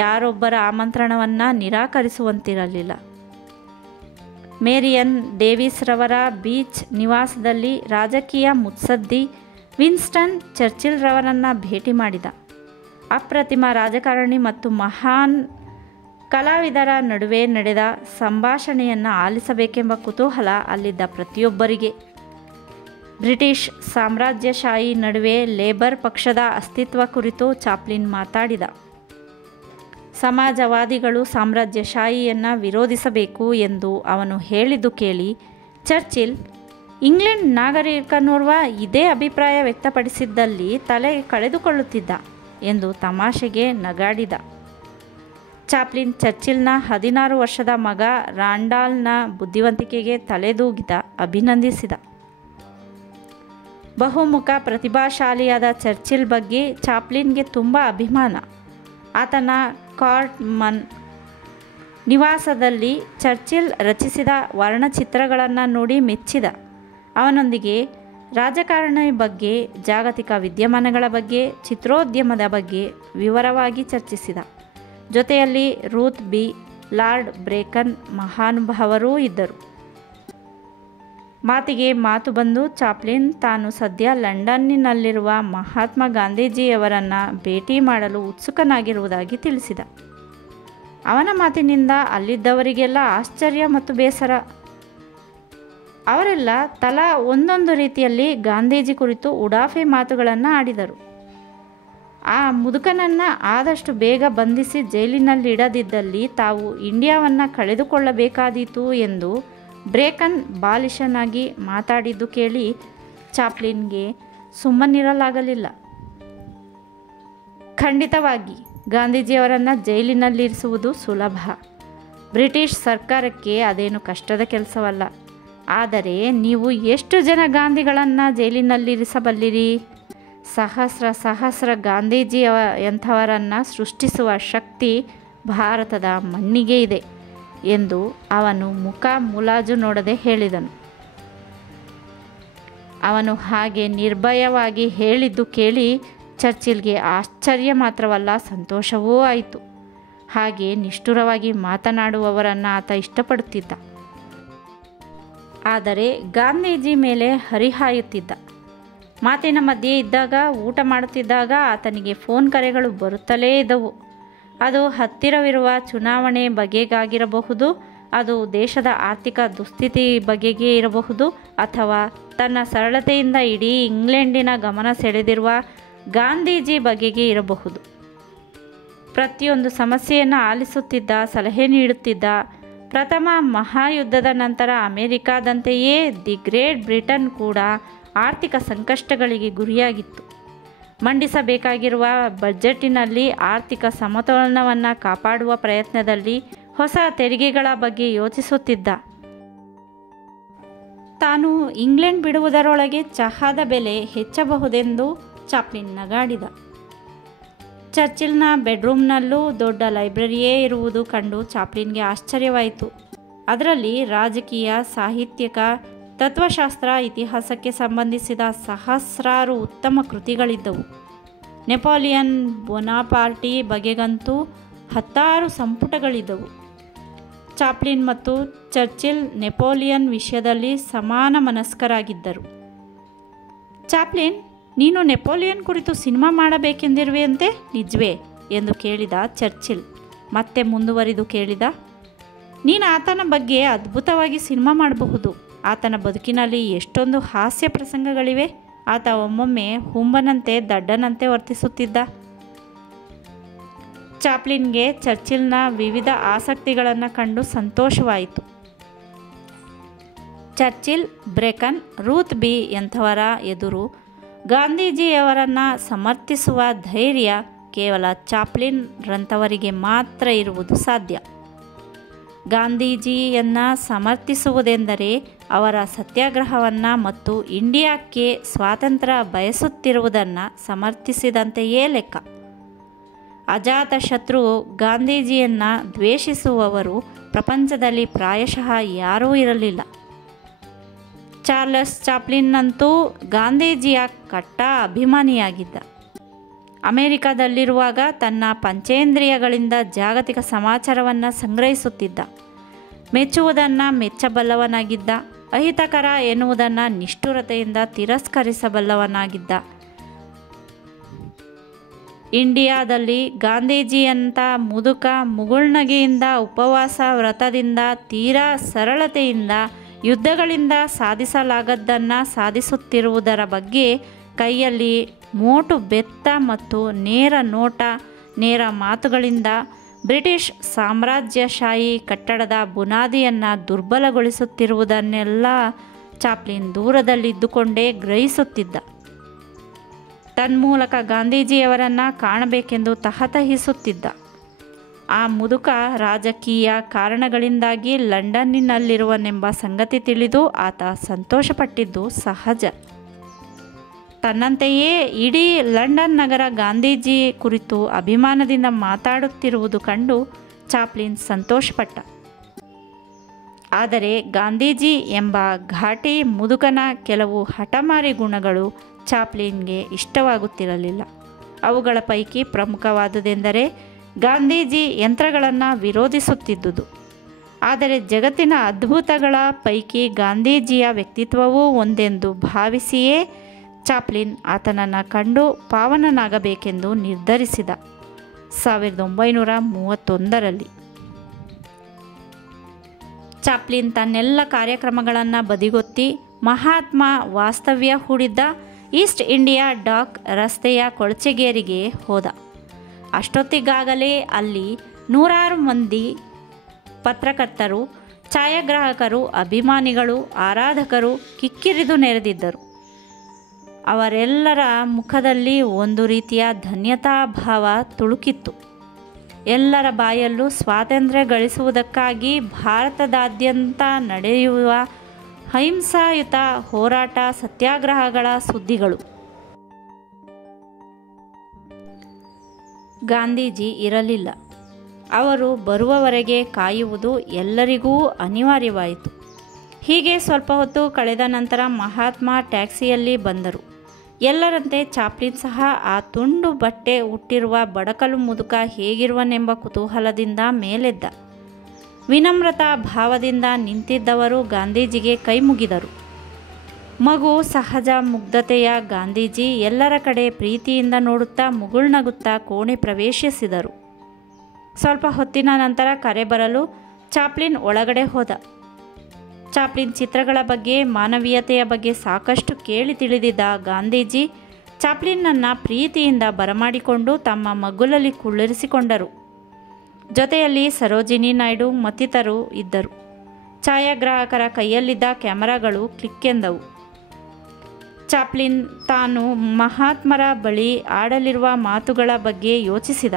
ಯಾರೊಬ್ಬರ ಆಮಂತ್ರಣವನ್ನು ನಿರಾಕರಿಸುವಂತಿರಲಿಲ್ಲ. ಮೇರಿಯನ್ ಡೇವಿಸ್ ರವರ ಬೀಚ್ ನಿವಾಸದಲ್ಲಿ ರಾಜಕೀಯ ಮುತ್ಸದ್ದಿ ವಿನ್ಸ್ಟನ್ ಚರ್ಚಿಲ್ ರವರನ್ನು ಭೇಟಿ ಮಾಡಿದ. ಅಪ್ರತಿಮ ರಾಜಕಾರಣಿ ಮತ್ತು ಮಹಾನ್ ಕಲಾವಿದರ ನಡುವೆ ನಡೆದ ಸಂಭಾಷಣೆಯನ್ನು ಆಲಿಸಬೇಕೆಂಬ ಕುತೂಹಲ ಅಲ್ಲಿದ್ದ ಪ್ರತಿಯೊಬ್ಬರಿಗೆ. ಬ್ರಿಟಿಷ್ ಸಾಮ್ರಾಜ್ಯಶಾಹಿ ನಡುವೆ ಲೇಬರ್ ಪಕ್ಷದ ಅಸ್ತಿತ್ವ ಕುರಿತು ಚಾಪ್ಲಿನ್ ಮಾತಾಡಿದ. ಸಮಾಜವಾದಿಗಳು ಸಾಮ್ರಾಜ್ಯಶಾಹಿಯನ್ನು ವಿರೋಧಿಸಬೇಕು ಎಂದು ಅವನು ಹೇಳಿದ್ದು ಕೇಳಿ ಚರ್ಚಿಲ್, ಇಂಗ್ಲೆಂಡ್ ನಾಗರಿಕನೋರ್ವ ಇದೇ ಅಭಿಪ್ರಾಯ ವ್ಯಕ್ತಪಡಿಸಿದ್ದಲ್ಲಿ ತಲೆ ಕಳೆದುಕೊಳ್ಳುತ್ತಿದ್ದ ಎಂದು ತಮಾಷೆಗೆ ನಗಾಡಿದ. ಚಾಪ್ಲಿನ್ ಚರ್ಚಿಲ್ನ 16 ವರ್ಷದ ಮಗ ರಾಂಡಾಲ್ನ ಬುದ್ಧಿವಂತಿಕೆಗೆ ತಲೆದೂಗಿದ, ಅಭಿನಂದಿಸಿದ. ಬಹುಮುಖ ಪ್ರತಿಭಾಶಾಲಿಯಾದ ಚರ್ಚಿಲ್ ಬಗ್ಗೆ ಚಾಪ್ಲಿನ್ಗೆ ತುಂಬ ಅಭಿಮಾನ. ಆತನ ಕಾರ್ಟ್ಮನ್ ನಿವಾಸದಲ್ಲಿ ಚರ್ಚಿಲ್ ರಚಿಸಿದ ವರ್ಣಚಿತ್ರಗಳನ್ನು ನೋಡಿ ಮೆಚ್ಚಿದ. ಅವನೊಂದಿಗೆ ರಾಜಕಾರಣಿ ಬಗ್ಗೆ, ಜಾಗತಿಕ ವಿದ್ಯಮಾನಗಳ ಬಗ್ಗೆ, ಚಿತ್ರೋದ್ಯಮದ ಬಗ್ಗೆ ವಿವರವಾಗಿ ಚರ್ಚಿಸಿದ. ಜೊತೆಯಲ್ಲಿ ರೂತ್ ಬಿ. ಲಾರ್ಡ್ ಬ್ರೇಕನ್ ಮಹಾನುಭಾವರೂ ಇದ್ದರು. ಮಾತಿಗೆ ಮಾತು ಬಂದು ಚಾಪ್ಲಿನ್ ತಾನು ಸದ್ಯ ಲಂಡನ್ನಿನಲ್ಲಿರುವ ಮಹಾತ್ಮ ಗಾಂಧೀಜಿಯವರನ್ನು ಭೇಟಿ ಮಾಡಲು ಉತ್ಸುಕನಾಗಿರುವುದಾಗಿ ತಿಳಿಸಿದ. ಅವನ ಮಾತಿನಿಂದ ಅಲ್ಲಿದ್ದವರಿಗೆಲ್ಲ ಆಶ್ಚರ್ಯ ಮತ್ತು ಬೇಸರ. ಅವರೆಲ್ಲ ತಲಾ ಒಂದೊಂದು ರೀತಿಯಲ್ಲಿ ಗಾಂಧೀಜಿ ಕುರಿತು ಉಡಾಫೆ ಮಾತುಗಳನ್ನು ಆಡಿದರು. ಆ ಮುದುಕನನ್ನು ಆದಷ್ಟು ಬೇಗ ಬಂಧಿಸಿ ಜೈಲಿನಲ್ಲಿಡದಿದ್ದಲ್ಲಿ ತಾವು ಇಂಡಿಯಾವನ್ನು ಕಳೆದುಕೊಳ್ಳಬೇಕಾದೀತು ಎಂದು ಬ್ರೇಕನ್ ಬಾಲಿಶನಾಗಿ ಮಾತಾಡಿದ್ದು ಕೇಳಿ ಚಾಪ್ಲಿನ್ಗೆ ಸುಮ್ಮನಿರಲಾಗಲಿಲ್ಲ. ಖಂಡಿತವಾಗಿ ಗಾಂಧೀಜಿಯವರನ್ನು ಜೈಲಿನಲ್ಲಿರಿಸುವುದು ಸುಲಭ. ಬ್ರಿಟಿಷ್ ಸರ್ಕಾರಕ್ಕೆ ಅದೇನು ಕಷ್ಟದ ಕೆಲಸವಲ್ಲ. ಆದರೆ ನೀವು ಎಷ್ಟು ಜನ ಗಾಂಧಿಗಳನ್ನು ಜೈಲಿನಲ್ಲಿರಿಸಬಲ್ಲಿರಿ? ಸಹಸ್ರ ಗಾಂಧೀಜಿಯಂಥವರನ್ನು ಸೃಷ್ಟಿಸುವ ಶಕ್ತಿ ಭಾರತದ ಮಣ್ಣಿಗೆ ಇದೆ ಎಂದು ಅವನು ಮುಖ ಮುಲಾಜು ನೋಡದೆ ಹೇಳಿದನು. ಅವನು ಹಾಗೆ ನಿರ್ಭಯವಾಗಿ ಹೇಳಿದ್ದು ಕೇಳಿ ಚರ್ಚಿಲ್ಗೆ ಆಶ್ಚರ್ಯ ಮಾತ್ರವಲ್ಲ, ಸಂತೋಷವೂ ಆಯಿತು. ಹಾಗೆ ನಿಷ್ಠುರವಾಗಿ ಮಾತನಾಡುವವರನ್ನು ಆತ ಇಷ್ಟಪಡುತ್ತಿದ್ದ. ಆದರೆ ಗಾಂಧೀಜಿ ಮೇಲೆ ಹರಿಹಾಯುತ್ತಿದ್ದ. ಮಾತಿನ ಮಧ್ಯೆ ಇದ್ದಾಗ, ಊಟ ಮಾಡುತ್ತಿದ್ದಾಗ ಆತನಿಗೆ ಫೋನ್ ಕರೆಗಳು ಬರುತ್ತಲೇ ಇದ್ದವು. ಅದು ಹತ್ತಿರವಿರುವ ಚುನಾವಣೆ ಬಗೆಗಾಗಿರಬಹುದು, ಅದು ದೇಶದ ಆರ್ಥಿಕ ದುಸ್ಥಿತಿ ಬಗೆಗೆ ಇರಬಹುದು, ಅಥವಾ ತನ್ನ ಸರಳತೆಯಿಂದ ಇಡೀ ಇಂಗ್ಲೆಂಡಿನ ಗಮನ ಸೆಳೆದಿರುವ ಗಾಂಧೀಜಿ ಬಗೆಗೆ ಇರಬಹುದು. ಪ್ರತಿಯೊಂದು ಸಮಸ್ಯೆಯನ್ನು ಆಲಿಸುತ್ತಿದ್ದ, ಸಲಹೆ ನೀಡುತ್ತಿದ್ದ. ಪ್ರಥಮ ಮಹಾಯುದ್ಧದ ನಂತರ ಅಮೆರಿಕಾದಂತೆಯೇ ದಿ ಗ್ರೇಟ್ ಬ್ರಿಟನ್ ಕೂಡ ಆರ್ಥಿಕ ಸಂಕಷ್ಟಗಳಿಗೆ ಗುರಿಯಾಗಿತ್ತು. ಮಂಡಿಸಬೇಕಾಗಿರುವ ಬಜೆಟ್ಟಿನಲ್ಲಿ ಆರ್ಥಿಕ ಸಮತೋಲನವನ್ನು ಕಾಪಾಡುವ ಪ್ರಯತ್ನದಲ್ಲಿ ಹೊಸ ತೆರಿಗೆಗಳ ಬಗ್ಗೆ ಯೋಚಿಸುತ್ತಿದ್ದ. ತಾನು ಇಂಗ್ಲೆಂಡ್ ಬಿಡುವುದರೊಳಗೆ ಚಹಾದ ಬೆಲೆ ಹೆಚ್ಚಬಹುದೆಂದು ಚಾಪ್ಲಿನ್ ನಗಾಡಿದ. ಚರ್ಚಿಲ್ನ ಬೆಡ್ರೂಮ್ನಲ್ಲೂ ದೊಡ್ಡ ಲೈಬ್ರರಿಯೇ ಇರುವುದು ಕಂಡು ಚಾಪ್ಲಿನ್ಗೆ ಆಶ್ಚರ್ಯವಾಯಿತು. ಅದರಲ್ಲಿ ರಾಜಕೀಯ, ಸಾಹಿತ್ಯಿಕ, ತತ್ವಶಾಸ್ತ್ರ, ಇತಿಹಾಸಕ್ಕೆ ಸಂಬಂಧಿಸಿದ ಸಹಸ್ರಾರು ಉತ್ತಮ ಕೃತಿಗಳಿದ್ದವು. ನೆಪೋಲಿಯನ್ ಬೊನಾಪಾರ್ಟಿ ಬಗೆಗಂತೂ 10 ಸಂಪುಟಗಳಿದ್ದವು. ಚಾಪ್ಲಿನ್ ಮತ್ತು ಚರ್ಚಿಲ್ ನೆಪೋಲಿಯನ್ ವಿಷಯದಲ್ಲಿ ಸಮಾನ ಮನಸ್ಕರಾಗಿದ್ದರು. ಚಾಪ್ಲಿನ್, ನೀನು ನೆಪೋಲಿಯನ್ ಕುರಿತು ಸಿನಿಮಾ ಮಾಡಬೇಕೆಂದಿರುವೆಯಂತೆ, ನಿಜವೇ ಎಂದು ಕೇಳಿದ ಚರ್ಚಿಲ್. ಮತ್ತೆ ಮುಂದುವರಿದು ಕೇಳಿದ, ನೀನು ಆತನ ಬಗ್ಗೆ ಅದ್ಭುತವಾಗಿ ಸಿನಿಮಾ ಮಾಡಬಹುದು. ಆತನ ಬದುಕಿನಲ್ಲಿ ಎಷ್ಟೊಂದು ಹಾಸ್ಯ ಪ್ರಸಂಗಗಳಿವೆ. ಆತ ಒಮ್ಮೊಮ್ಮೆ ಹುಂಬನಂತೆ ದಡ್ಡನಂತೆ ವರ್ತಿಸುತ್ತಿದ್ದ. ಚಾಪ್ಲಿನ್ಗೆ ಚರ್ಚಿಲ್ನ ವಿವಿಧ ಆಸಕ್ತಿಗಳನ್ನು ಕಂಡು ಸಂತೋಷವಾಯಿತು. ಚರ್ಚಿಲ್, ಬ್ರೇಕನ್, ರೂತ್ ಬಿ ಎಂಥವರ ಎದುರು ಗಾಂಧೀಜಿಯವರನ್ನು ಸಮರ್ಥಿಸುವ ಧೈರ್ಯ ಕೇವಲ ಚಾಪ್ಲಿನ್ ರಂಥವರಿಗೆ ಮಾತ್ರ ಇರುವುದು ಸಾಧ್ಯ. ಗಾಂಧೀಜಿಯನ್ನು ಸಮರ್ಥಿಸುವುದೆಂದರೆ ಅವರ ಸತ್ಯಾಗ್ರಹವನ್ನು ಮತ್ತು ಇಂಡಿಯಾಕ್ಕೆ ಸ್ವಾತಂತ್ರ್ಯ ಬಯಸುತ್ತಿರುವುದನ್ನು ಸಮರ್ಥಿಸಿದಂತೆಯೇ ಲೆಕ್ಕ. ಅಜಾತಶತ್ರು ಗಾಂಧೀಜಿಯನ್ನು ದ್ವೇಷಿಸುವವರು ಪ್ರಪಂಚದಲ್ಲಿ ಪ್ರಾಯಶಃ ಯಾರೂ ಇರಲಿಲ್ಲ. ಚಾರ್ಲಸ್ ಚಾಪ್ಲಿನ್ನಂತೂ ಗಾಂಧೀಜಿಯ ಕಟ್ಟ ಅಭಿಮಾನಿಯಾಗಿದ್ದ. ಅಮೆರಿಕದಲ್ಲಿರುವಾಗ ತನ್ನ ಪಂಚೇಂದ್ರಿಯಗಳಿಂದ ಜಾಗತಿಕ ಸಮಾಚಾರವನ್ನು ಸಂಗ್ರಹಿಸುತ್ತಿದ್ದ. ಮೆಚ್ಚುವುದನ್ನು ಮೆಚ್ಚಬಲ್ಲವನಾಗಿದ್ದ. ಅಹಿತಕರ ಎನ್ನುವುದನ್ನು ನಿಷ್ಠುರತೆಯಿಂದ ತಿರಸ್ಕರಿಸಬಲ್ಲವನಾಗಿದ್ದ. ಇಂಡಿಯಾದಲ್ಲಿ ಗಾಂಧೀಜಿಯಂಥ ಮುದುಕ ಮುಗುಳ್ನಗೆಯಿಂದ, ಉಪವಾಸ ವ್ರತದಿಂದ, ತೀರಾ ಸರಳತೆಯಿಂದ, ಯುದ್ಧಗಳಿಂದ ಸಾಧಿಸಲಾಗದ್ದನ್ನು ಸಾಧಿಸುತ್ತಿರುವುದರ ಬಗ್ಗೆ ಕೈಯಲ್ಲಿ ಮೋಟು ಬೆತ್ತ ಮತ್ತು ನೇರ ನೋಟ, ನೇರ ಮಾತುಗಳಿಂದ ಬ್ರಿಟಿಷ್ ಸಾಮ್ರಾಜ್ಯಶಾಹಿ ಕಟ್ಟಡದ ಬುನಾದಿಯನ್ನು ದುರ್ಬಲಗೊಳಿಸುತ್ತಿರುವುದನ್ನೆಲ್ಲ ಚಾಪ್ಲಿನ್ ದೂರದಲ್ಲಿದ್ದುಕೊಂಡೇ ಗ್ರಹಿಸುತ್ತಿದ್ದ. ತನ್ಮೂಲಕ ಗಾಂಧೀಜಿಯವರನ್ನು ಕಾಣಬೇಕೆಂದು ತಹತಹಿಸುತ್ತಿದ್ದ. ಆ ಮುದುಕ ರಾಜಕೀಯ ಕಾರಣಗಳಿಂದಾಗಿ ಲಂಡನ್ನಿನಲ್ಲಿರುವನೆಂಬ ಸಂಗತಿ ತಿಳಿದು ಆತ ಸಂತೋಷಪಟ್ಟಿದ್ದು ಸಹಜ. ತನ್ನಂತೆಯೇ ಇಡೀ ಲಂಡನ್ ನಗರ ಗಾಂಧೀಜಿ ಕುರಿತು ಅಭಿಮಾನದಿಂದ ಮಾತಾಡುತ್ತಿರುವುದು ಕಂಡು ಚಾಪ್ಲಿನ್ ಸಂತೋಷಪಟ್ಟ. ಆದರೆ ಗಾಂಧೀಜಿ ಎಂಬ ಘಾಟಿ ಮುದುಕನ ಕೆಲವು ಹಠಮಾರಿ ಗುಣಗಳು ಚಾಪ್ಲಿನ್ಗೆ ಇಷ್ಟವಾಗುತ್ತಿರಲಿಲ್ಲ. ಅವುಗಳ ಪೈಕಿ ಪ್ರಮುಖವಾದುದೆಂದರೆ ಗಾಂಧೀಜಿ ಯಂತ್ರಗಳನ್ನು ವಿರೋಧಿಸುತ್ತಿದ್ದುದು. ಆದರೆ ಜಗತ್ತಿನ ಅದ್ಭುತಗಳ ಪೈಕಿ ಗಾಂಧೀಜಿಯ ವ್ಯಕ್ತಿತ್ವವೂ ಒಂದೆಂದು ಭಾವಿಸಿಯೇ ಚಾಪ್ಲಿನ್ ಆತನನ್ನು ಕಂಡು ಪಾವನನಾಗಬೇಕೆಂದು ನಿರ್ಧರಿಸಿದ. 1931ರಲ್ಲಿ ಚಾಪ್ಲಿನ್ ತನ್ನೆಲ್ಲ ಕಾರ್ಯಕ್ರಮಗಳನ್ನು ಬದಿಗೊತ್ತಿ ಮಹಾತ್ಮ ವಾಸ್ತವ್ಯ ಹೂಡಿದ್ದ ಈಸ್ಟ್ ಇಂಡಿಯಾ ಡಾಕ್ ರಸ್ತೆಯ ಕೊಳಚೆಗೇರಿಗೆ ಹೋದ. ಅಷ್ಟೊತ್ತಿಗಾಗಲೇ ಅಲ್ಲಿ ನೂರಾರು ಮಂದಿ ಪತ್ರಕರ್ತರು, ಛಾಯಾಗ್ರಾಹಕರು, ಅಭಿಮಾನಿಗಳು, ಆರಾಧಕರು ಕಿಕ್ಕಿರಿದು ನೆರೆದಿದ್ದರು. ಅವರೆಲ್ಲರ ಮುಖದಲ್ಲಿ ಒಂದು ರೀತಿಯ ಧನ್ಯತಾಭಾವ ತುಳುಕಿತ್ತು. ಎಲ್ಲರ ಬಾಯಲ್ಲೂ ಸ್ವಾತಂತ್ರ್ಯ ಗಳಿಸುವುದಕ್ಕಾಗಿ ಭಾರತದಾದ್ಯಂತ ನಡೆಯುವ ಅಹಿಂಸಾಯುತ ಹೋರಾಟ, ಸತ್ಯಾಗ್ರಹಗಳ ಸುದ್ದಿಗಳು. ಗಾಂಧೀಜಿ ಇರಲಿಲ್ಲ. ಅವರು ಬರುವವರೆಗೆ ಕಾಯುವುದು ಎಲ್ಲರಿಗೂ ಅನಿವಾರ್ಯವಾಯಿತು. ಹೀಗೆ ಸ್ವಲ್ಪ ಹೊತ್ತು ಕಳೆದ ನಂತರ ಮಹಾತ್ಮ ಟ್ಯಾಕ್ಸಿಯಲ್ಲಿ ಬಂದರು. ಎಲ್ಲರಂತೆ ಚಾಪ್ಲಿನ್ ಸಹ ಆ ತುಂಡು ಬಟ್ಟೆ ಹುಟ್ಟಿರುವ ಬಡಕಲು ಮುದುಕ ಹೇಗಿರುವನೆಂಬ ಕುತೂಹಲದಿಂದ ಮೇಲೆದ್ದ. ವಿನಮ್ರತಾ ಭಾವದಿಂದ ನಿಂತಿದ್ದವರು ಗಾಂಧೀಜಿಗೆ ಕೈ ಮುಗಿದರು. ಮಗು ಸಹಜ ಮುಗ್ಧತೆಯ ಗಾಂಧೀಜಿ ಎಲ್ಲರ ಕಡೆ ಪ್ರೀತಿಯಿಂದ ನೋಡುತ್ತಾ ಮುಗುಳ್ನಗುತ್ತಾ ಕೋಣೆ ಪ್ರವೇಶಿಸಿದರು. ಸ್ವಲ್ಪ ಹೊತ್ತಿನ ನಂತರ ಕರೆ ಬರಲು ಚಾಪ್ಲಿನ್ ಒಳಗಡೆ ಹೋದ. ಚಾಪ್ಲಿನ್ ಚಿತ್ರಗಳ ಬಗ್ಗೆ, ಮಾನವೀಯತೆಯ ಬಗ್ಗೆ ಸಾಕಷ್ಟು ಕೇಳಿ ತಿಳಿದಿದ್ದ ಗಾಂಧೀಜಿ ಚಾಪ್ಲಿನ್ನನ್ನು ಪ್ರೀತಿಯಿಂದ ಬರಮಾಡಿಕೊಂಡು ತಮ್ಮ ಮಗ್ಗುಲಲ್ಲಿ ಕುಳ್ಳಿರಿಸಿಕೊಂಡರು. ಜೊತೆಯಲ್ಲಿ ಸರೋಜಿನಿ ನಾಯ್ಡು ಮತ್ತಿತರರು ಇದ್ದರು. ಛಾಯಾಗ್ರಾಹಕರ ಕೈಯಲ್ಲಿದ್ದ ಕ್ಯಾಮರಾಗಳು ಕ್ಲಿಕ್ಕೆಂದವು. ಚಾಪ್ಲಿನ್ ತಾನು ಮಹಾತ್ಮರ ಬಳಿ ಆಡಲಿರುವ ಮಾತುಗಳ ಬಗ್ಗೆ ಯೋಚಿಸಿದ.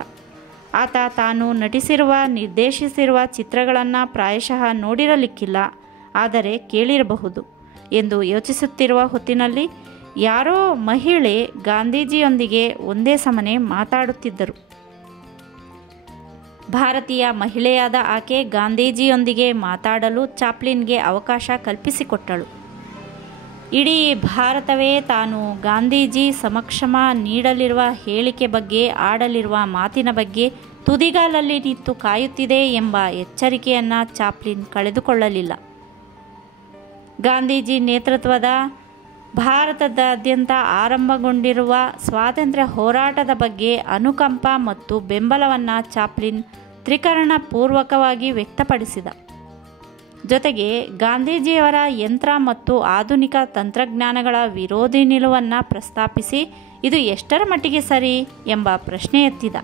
ಆತ ತಾನು ನಟಿಸಿರುವ, ನಿರ್ದೇಶಿಸಿರುವ ಚಿತ್ರಗಳನ್ನು ಪ್ರಾಯಶಃ ನೋಡಿರಲಿಕ್ಕಿಲ್ಲ, ಆದರೆ ಕೇಳಿರಬಹುದು. ಎಂದು ಯೋಚಿಸುತ್ತಿರುವ ಹೊತ್ತಿನಲ್ಲಿ ಯಾರೋ ಮಹಿಳೆ ಗಾಂಧೀಜಿಯೊಂದಿಗೆ ಒಂದೇ ಸಮನೆ ಮಾತಾಡುತ್ತಿದ್ದರು. ಭಾರತೀಯ ಮಹಿಳೆಯಾದ ಆಕೆ ಗಾಂಧೀಜಿಯೊಂದಿಗೆ ಮಾತಾಡಲು ಚಾಪ್ಲಿನ್ಗೆ ಅವಕಾಶ ಕಲ್ಪಿಸಿಕೊಟ್ಟಳು. ಇಡೀ ಭಾರತವೇ ತಾನು ಗಾಂಧೀಜಿ ಸಮಕ್ಷಮ ನೀಡಲಿರುವ ಹೇಳಿಕೆ ಬಗ್ಗೆ, ಆಡಲಿರುವ ಮಾತಿನ ಬಗ್ಗೆ ತುದಿಗಾಲಲ್ಲಿ ನಿಂತು ಕಾಯುತ್ತಿದೆ ಎಂಬ ಎಚ್ಚರಿಕೆಯನ್ನು ಚಾಪ್ಲಿನ್ ಕಳೆದುಕೊಳ್ಳಲಿಲ್ಲ. ಗಾಂಧೀಜಿ ನೇತೃತ್ವದ ಭಾರತದಾದ್ಯಂತ ಆರಂಭಗೊಂಡಿರುವ ಸ್ವಾತಂತ್ರ್ಯ ಹೋರಾಟದ ಬಗ್ಗೆ ಅನುಕಂಪ ಮತ್ತು ಬೆಂಬಲವನ್ನು ಚಾಪ್ಲಿನ್ ತ್ರಿಕರಣಪೂರ್ವಕವಾಗಿ ವ್ಯಕ್ತಪಡಿಸಿದ. ಜೊತೆಗೆ ಗಾಂಧೀಜಿಯವರ ಯಂತ್ರ ಮತ್ತು ಆಧುನಿಕ ತಂತ್ರಜ್ಞಾನಗಳ ವಿರೋಧಿ ನಿಲುವನ್ನು ಪ್ರಸ್ತಾಪಿಸಿ ಇದು ಎಷ್ಟರ ಮಟ್ಟಿಗೆ ಸರಿ ಎಂಬ ಪ್ರಶ್ನೆ ಎತ್ತಿದ.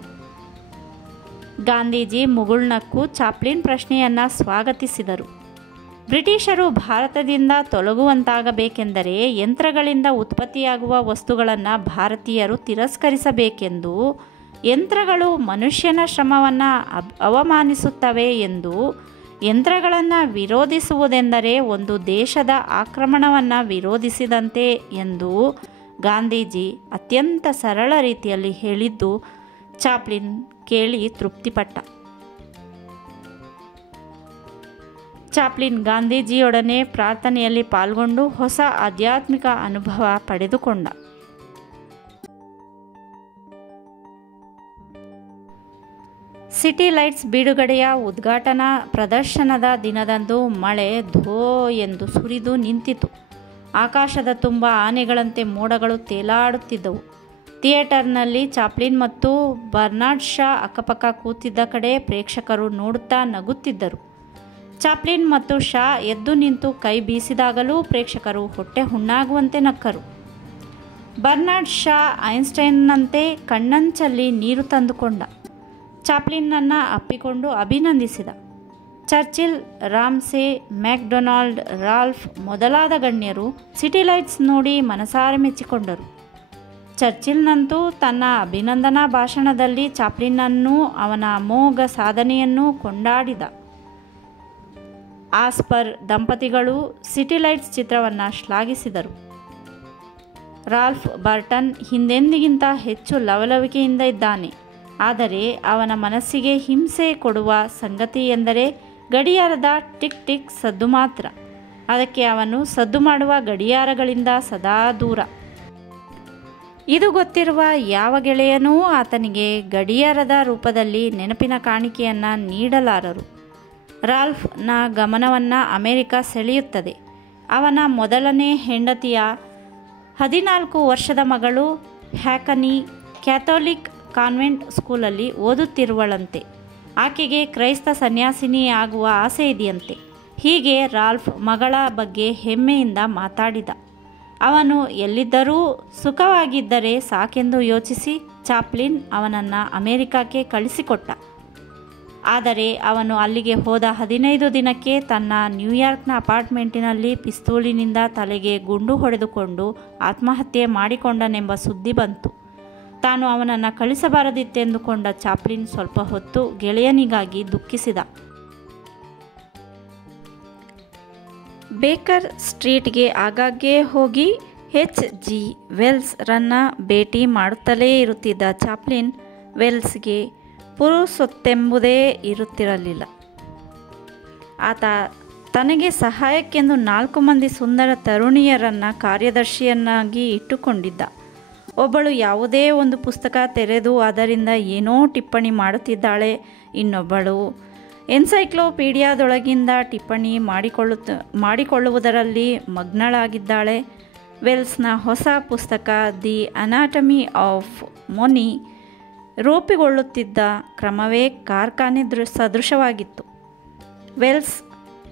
ಗಾಂಧೀಜಿ ಮುಗುಳ್ನಕ್ಕು ಚಾಪ್ಲಿನ್ ಪ್ರಶ್ನೆಯನ್ನು ಸ್ವಾಗತಿಸಿದರು. ಬ್ರಿಟಿಷರು ಭಾರತದಿಂದ ತೊಲಗುವಂತಾಗಬೇಕೆಂದರೆ ಯಂತ್ರಗಳಿಂದ ಉತ್ಪತ್ತಿಯಾಗುವ ವಸ್ತುಗಳನ್ನು ಭಾರತೀಯರು ತಿರಸ್ಕರಿಸಬೇಕೆಂದು, ಯಂತ್ರಗಳು ಮನುಷ್ಯನ ಶ್ರಮವನ್ನು ಅವಮಾನಿಸುತ್ತವೆ ಎಂದು, ಯಂತ್ರಗಳನ್ನು ವಿರೋಧಿಸುವುದೆಂದರೆ ಒಂದು ದೇಶದ ಆಕ್ರಮಣವನ್ನು ವಿರೋಧಿಸಿದಂತೆ ಎಂದು ಗಾಂಧೀಜಿ ಅತ್ಯಂತ ಸರಳ ರೀತಿಯಲ್ಲಿ ಹೇಳಿದ್ದು ಚಾಪ್ಲಿನ್ ಕೇಳಿ ತೃಪ್ತಿಪಟ್ಟ. ಚಾಪ್ಲಿನ್ ಗಾಂಧೀಜಿಯೊಡನೆ ಪ್ರಾರ್ಥನೆಯಲ್ಲಿ ಪಾಲ್ಗೊಂಡು ಹೊಸ ಆಧ್ಯಾತ್ಮಿಕ ಅನುಭವ ಪಡೆದುಕೊಂಡ. ಸಿಟಿ ಲೈಟ್ಸ್ ಬಿಡುಗಡೆಯ ಉದ್ಘಾಟನಾ ಪ್ರದರ್ಶನದ ದಿನದಂದು ಮಳೆ ಧೋ ಎಂದು ಸುರಿದು ನಿಂತಿತು. ಆಕಾಶದ ತುಂಬ ಆನೆಗಳಂತೆ ಮೋಡಗಳು ತೇಲಾಡುತ್ತಿದ್ದವು. ಥಿಯೇಟರ್ನಲ್ಲಿ ಚಾಪ್ಲಿನ್ ಮತ್ತು ಬರ್ನಾರ್ಡ್ ಶಾ ಅಕ್ಕಪಕ್ಕ ಕೂತಿದ್ದ ಕಡೆ ಪ್ರೇಕ್ಷಕರು ನೋಡುತ್ತಾ ನಗುತ್ತಿದ್ದರು. ಚಾಪ್ಲಿನ್ ಮತ್ತು ಶಾ ಎದ್ದು ನಿಂತು ಕೈ ಬೀಸಿದಾಗಲೂ ಪ್ರೇಕ್ಷಕರು ಹೊಟ್ಟೆ ಹುಣ್ಣಾಗುವಂತೆ ನಕ್ಕರು. ಬರ್ನಾರ್ಡ್ ಶಾ ಐನ್ಸ್ಟೈನ್ನಂತೆ ಕಣ್ಣಂಚಲ್ಲಿ ನೀರು ತಂದುಕೊಂಡ. ಚಾಪ್ಲಿನ್ನನ್ನು ಅಪ್ಪಿಕೊಂಡು ಅಭಿನಂದಿಸಿದ. ಚರ್ಚಿಲ್, ರಾಮ್ಸೆ, ಮ್ಯಾಕ್ಡೊನಾಲ್ಡ್, ರಾಲ್ಫ್ ಮೊದಲಾದ ಗಣ್ಯರು ಸಿಟಿ ಲೈಟ್ಸ್ ನೋಡಿ ಮನಸಾರೆ ಮೆಚ್ಚಿಕೊಂಡರು. ಚರ್ಚಿಲ್ನಂತೂ ತನ್ನ ಅಭಿನಂದನಾ ಭಾಷಣದಲ್ಲಿ ಚಾಪ್ಲಿನ್ನನ್ನೂ ಅವನ ಅಮೋಘ ಸಾಧನೆಯನ್ನೂ ಕೊಂಡಾಡಿದ. ಆಸ್ಪರ್ ದಂಪತಿಗಳು ಸಿಟಿ ಲೈಟ್ಸ್ ಚಿತ್ರವನ್ನು ಶ್ಲಾಘಿಸಿದರು. ರಾಲ್ಫ್ ಬರ್ಟನ್ ಹಿಂದೆಂದಿಗಿಂತ ಹೆಚ್ಚು ಲವಲವಿಕೆಯಿಂದ ಇದ್ದಾನೆ. ಆದರೆ ಅವನ ಮನಸ್ಸಿಗೆ ಹಿಂಸೆ ಕೊಡುವ ಸಂಗತಿ ಎಂದರೆ ಗಡಿಯಾರದ ಟಿಕ್ ಟಿಕ್ ಸದ್ದು ಮಾತ್ರ. ಅದಕ್ಕೆ ಅವನು ಸದ್ದು ಮಾಡುವ ಗಡಿಯಾರಗಳಿಂದ ಸದಾ ದೂರ. ಇದು ಗೊತ್ತಿರುವ ಯಾವ ಗೆಳೆಯನೂ ಆತನಿಗೆ ಗಡಿಯಾರದ ರೂಪದಲ್ಲಿ ನೆನಪಿನ ಕಾಣಿಕೆಯನ್ನು ನೀಡಲಾರರು. ರಾಲ್ಫ್ನ ಗಮನವನ್ನು ಅಮೆರಿಕ ಸೆಳೆಯುತ್ತದೆ. ಅವನ ಮೊದಲನೇ ಹೆಂಡತಿಯ 14 ವರ್ಷದ ಮಗಳು ಹ್ಯಾಕನಿ ಕ್ಯಾಥೋಲಿಕ್ ಕಾನ್ವೆಂಟ್ ಸ್ಕೂಲಲ್ಲಿ ಓದುತ್ತಿರುವಳಂತೆ. ಆಕೆಗೆ ಕ್ರೈಸ್ತ ಸನ್ಯಾಸಿನಿ ಆಗುವ ಆಸೆ ಇದೆಯಂತೆ. ಹೀಗೆ ರಾಲ್ಫ್ ಮಗಳ ಬಗ್ಗೆ ಹೆಮ್ಮೆಯಿಂದ ಮಾತಾಡಿದ. ಅವನು ಎಲ್ಲಿದ್ದರೂ ಸುಖವಾಗಿದ್ದರೆ ಸಾಕೆಂದು ಯೋಚಿಸಿ ಚಾಪ್ಲಿನ್ ಅವನನ್ನು ಅಮೆರಿಕಕ್ಕೆ ಕಳಿಸಿಕೊಟ್ಟ. ಆದರೆ ಅವನು ಅಲ್ಲಿಗೆ ಹೋದ 15 ದಿನಕ್ಕೆ ತನ್ನ ನ್ಯೂಯಾರ್ಕ್ನ ಅಪಾರ್ಟ್ಮೆಂಟಿನಲ್ಲಿ ಪಿಸ್ತೂಲಿನಿಂದ ತಲೆಗೆ ಗುಂಡು ಹೊಡೆದುಕೊಂಡು ಆತ್ಮಹತ್ಯೆ ಮಾಡಿಕೊಂಡನೆಂಬ ಸುದ್ದಿ ಬಂತು. ತಾನು ಅವನನ್ನು ಕಳಿಸಬಾರದಿತ್ತೆಂದುಕೊಂಡ ಚಾಪ್ಲಿನ್ ಸ್ವಲ್ಪ ಹೊತ್ತು ಗೆಳೆಯನಿಗಾಗಿ ದುಃಖಿಸಿದ. ಬೇಕರ್ ಸ್ಟ್ರೀಟ್ಗೆ ಆಗಾಗ್ಗೆ ಹೋಗಿ H.G. ವೆಲ್ಸ್ರನ್ನು ಭೇಟಿ ಮಾಡುತ್ತಲೇ ಇರುತ್ತಿದ್ದ ಚಾಪ್ಲಿನ್ ವೆಲ್ಸ್ಗೆ ಪುರುಸೊತ್ತೆಂಬುದೇ ಇರುತ್ತಿರಲಿಲ್ಲ. ಆತ ತನಗೆ ಸಹಾಯಕ್ಕೆಂದು 4 ಮಂದಿ ಸುಂದರ ತರುಣಿಯರನ್ನು ಕಾರ್ಯದರ್ಶಿಯನ್ನಾಗಿ ಇಟ್ಟುಕೊಂಡಿದ್ದ. ಒಬ್ಬಳು ಯಾವುದೇ ಒಂದು ಪುಸ್ತಕ ತೆರೆದು ಅದರಿಂದ ಏನೋ ಟಿಪ್ಪಣಿ ಮಾಡುತ್ತಿದ್ದಾಳೆ. ಇನ್ನೊಬ್ಬಳು ಎನ್ಸೈಕ್ಲೋಪೀಡಿಯಾದೊಳಗಿಂದ ಟಿಪ್ಪಣಿ ಮಾಡಿಕೊಳ್ಳುವುದರಲ್ಲಿ ಮಗ್ನಳಾಗಿದ್ದಾಳೆ. ವೆಲ್ಸ್ನ ಹೊಸ ಪುಸ್ತಕ ದಿ ಅನಾಟಮಿ ಆಫ್ ಮೊನಿ ರೂಪುಗೊಳ್ಳುತ್ತಿದ್ದ ಕ್ರಮವೇ ಕಾರ್ಖಾನೆ ಸದೃಶವಾಗಿತ್ತು. ವೆಲ್ಸ್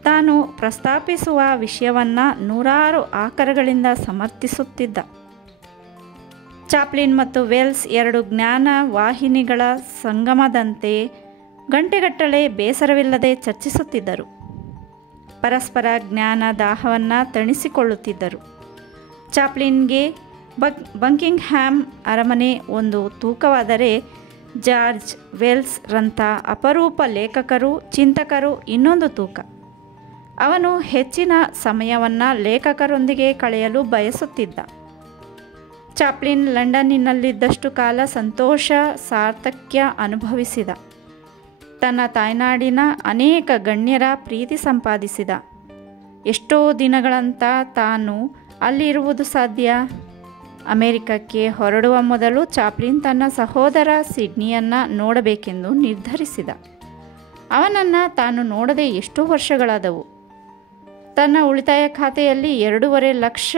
ತಾನು ಪ್ರಸ್ತಾಪಿಸುವ ವಿಷಯವನ್ನು ನೂರಾರು ಆಕರಗಳಿಂದ ಸಮರ್ಥಿಸುತ್ತಿದ್ದ. ಚಾಪ್ಲಿನ್ ಮತ್ತು ವೆಲ್ಸ್ 2 ಜ್ಞಾನ ವಾಹಿನಿಗಳ ಸಂಗಮದಂತೆ ಗಂಟೆಗಟ್ಟಲೆ ಬೇಸರವಿಲ್ಲದೆ ಚರ್ಚಿಸುತ್ತಿದ್ದರು. ಪರಸ್ಪರ ಜ್ಞಾನ ದಾಹವನ್ನು ತಣಿಸಿಕೊಳ್ಳುತ್ತಿದ್ದರು. ಚಾಪ್ಲಿನ್ಗೆ ಬಂಕಿಂಗ್ಹ್ಯಾಮ್ ಅರಮನೆ ಒಂದು ತೂಕವಾದರೆ ಜಾರ್ಜ್ ವೆಲ್ಸ್ ರಂಥ ಅಪರೂಪ ಲೇಖಕರು, ಚಿಂತಕರು ಇನ್ನೊಂದು ತೂಕ. ಅವನು ಹೆಚ್ಚಿನ ಸಮಯವನ್ನು ಲೇಖಕರೊಂದಿಗೆ ಕಳೆಯಲು ಬಯಸುತ್ತಿದ್ದ. ಚಾಪ್ಲಿನ್ ಲಂಡನ್ನಿನಲ್ಲಿದ್ದಷ್ಟು ಕಾಲ ಸಂತೋಷ, ಸಾರ್ಥಕ್ಯ ಅನುಭವಿಸಿದ. ತನ್ನ ತಾಯ್ನಾಡಿನ ಅನೇಕ ಗಣ್ಯರ ಪ್ರೀತಿ ಸಂಪಾದಿಸಿದ. ಎಷ್ಟೋ ದಿನಗಳಂತ ತಾನು ಅಲ್ಲಿರುವುದು ಸಾಧ್ಯ. ಅಮೆರಿಕಕ್ಕೆ ಹೊರಡುವ ಮೊದಲು ಚಾಪ್ಲಿನ್ ತನ್ನ ಸಹೋದರ ಸಿಡ್ನಿಯನ್ನು ನೋಡಬೇಕೆಂದು ನಿರ್ಧರಿಸಿದ. ಅವನನ್ನು ತಾನು ನೋಡದೆ ಎಷ್ಟೋ ವರ್ಷಗಳಾದವು. ತನ್ನ ಉಳಿತಾಯ ಖಾತೆಯಲ್ಲಿ $2.5 ಲಕ್ಷ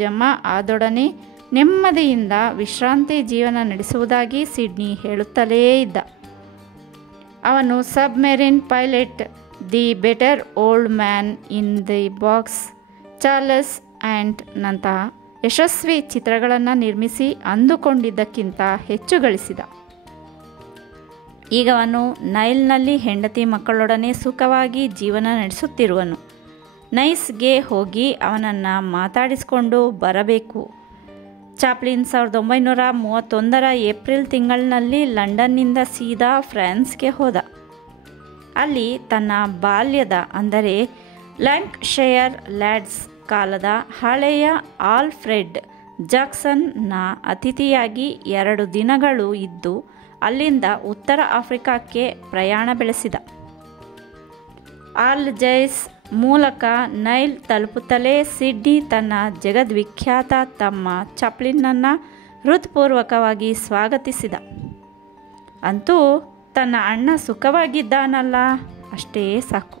ಜಮಾ ಆದೊಡನೆ ನೆಮ್ಮದಿಯಿಂದ ವಿಶ್ರಾಂತಿ ಜೀವನ ನಡೆಸುವುದಾಗಿ ಸಿಡ್ನಿ ಹೇಳುತ್ತಲೇ ಇದ್ದ. ಅವನು submarine pilot, the better old man in the box, Charles and ನಂತಹ ಯಶಸ್ವಿ ಚಿತ್ರಗಳನ್ನು ನಿರ್ಮಿಸಿ ಅಂದುಕೊಂಡಿದ್ದಕ್ಕಿಂತ ಹೆಚ್ಚು ಗಳಿಸಿದ. ಈಗ ಅವನು ನೈಲ್ನಲ್ಲಿ ಹೆಂಡತಿ ಮಕ್ಕಳೊಡನೆ ಸುಖವಾಗಿ ಜೀವನ ನಡೆಸುತ್ತಿರುವನು. ನೈಸ್ಗೆ ಹೋಗಿ ಅವನನ್ನು ಮಾತಾಡಿಸಿಕೊಂಡು ಬರಬೇಕು. ಚಾಪ್ಲಿನ್ 1931 ಏಪ್ರಿಲ್ ತಿಂಗಳಿನಲ್ಲಿ ಲಂಡನ್ನಿಂದ ಸೀದಾ ಫ್ರಾನ್ಸ್ಗೆ ಹೋದ. ಅಲ್ಲಿ ತನ್ನ ಬಾಲ್ಯದ ಅಂದರೆ ಲ್ಯಾಂಕ್ಶೈರ್ ಲ್ಯಾಡ್ಸ್ ಕಾಲದ ಹಳೆಯ ಆಲ್ಫ್ರೆಡ್ ಜಾಕ್ಸನ್ನ ಅತಿಥಿಯಾಗಿ 2 ದಿನಗಳು ಇದ್ದು ಅಲ್ಲಿಂದ ಉತ್ತರ ಆಫ್ರಿಕಾಕ್ಕೆ ಪ್ರಯಾಣ ಬೆಳೆಸಿದ. ಆಲ್ಜೈಸ್ ಮೂಲಕ ನೈಲ್ ತಲುಪುತ್ತಲೇ ಸಿಡ್ನಿ ತನ್ನ ಜಗದ್ವಿಖ್ಯಾತ ತಮ್ಮ ಚಾಪ್ಲಿನ್ನನ್ನು ಹೃತ್ಪೂರ್ವಕವಾಗಿ ಸ್ವಾಗತಿಸಿದ. ಅಂತೂ ತನ್ನ ಅಣ್ಣ ಸುಖವಾಗಿದ್ದಾನಲ್ಲ, ಅಷ್ಟೇ ಸಾಕು.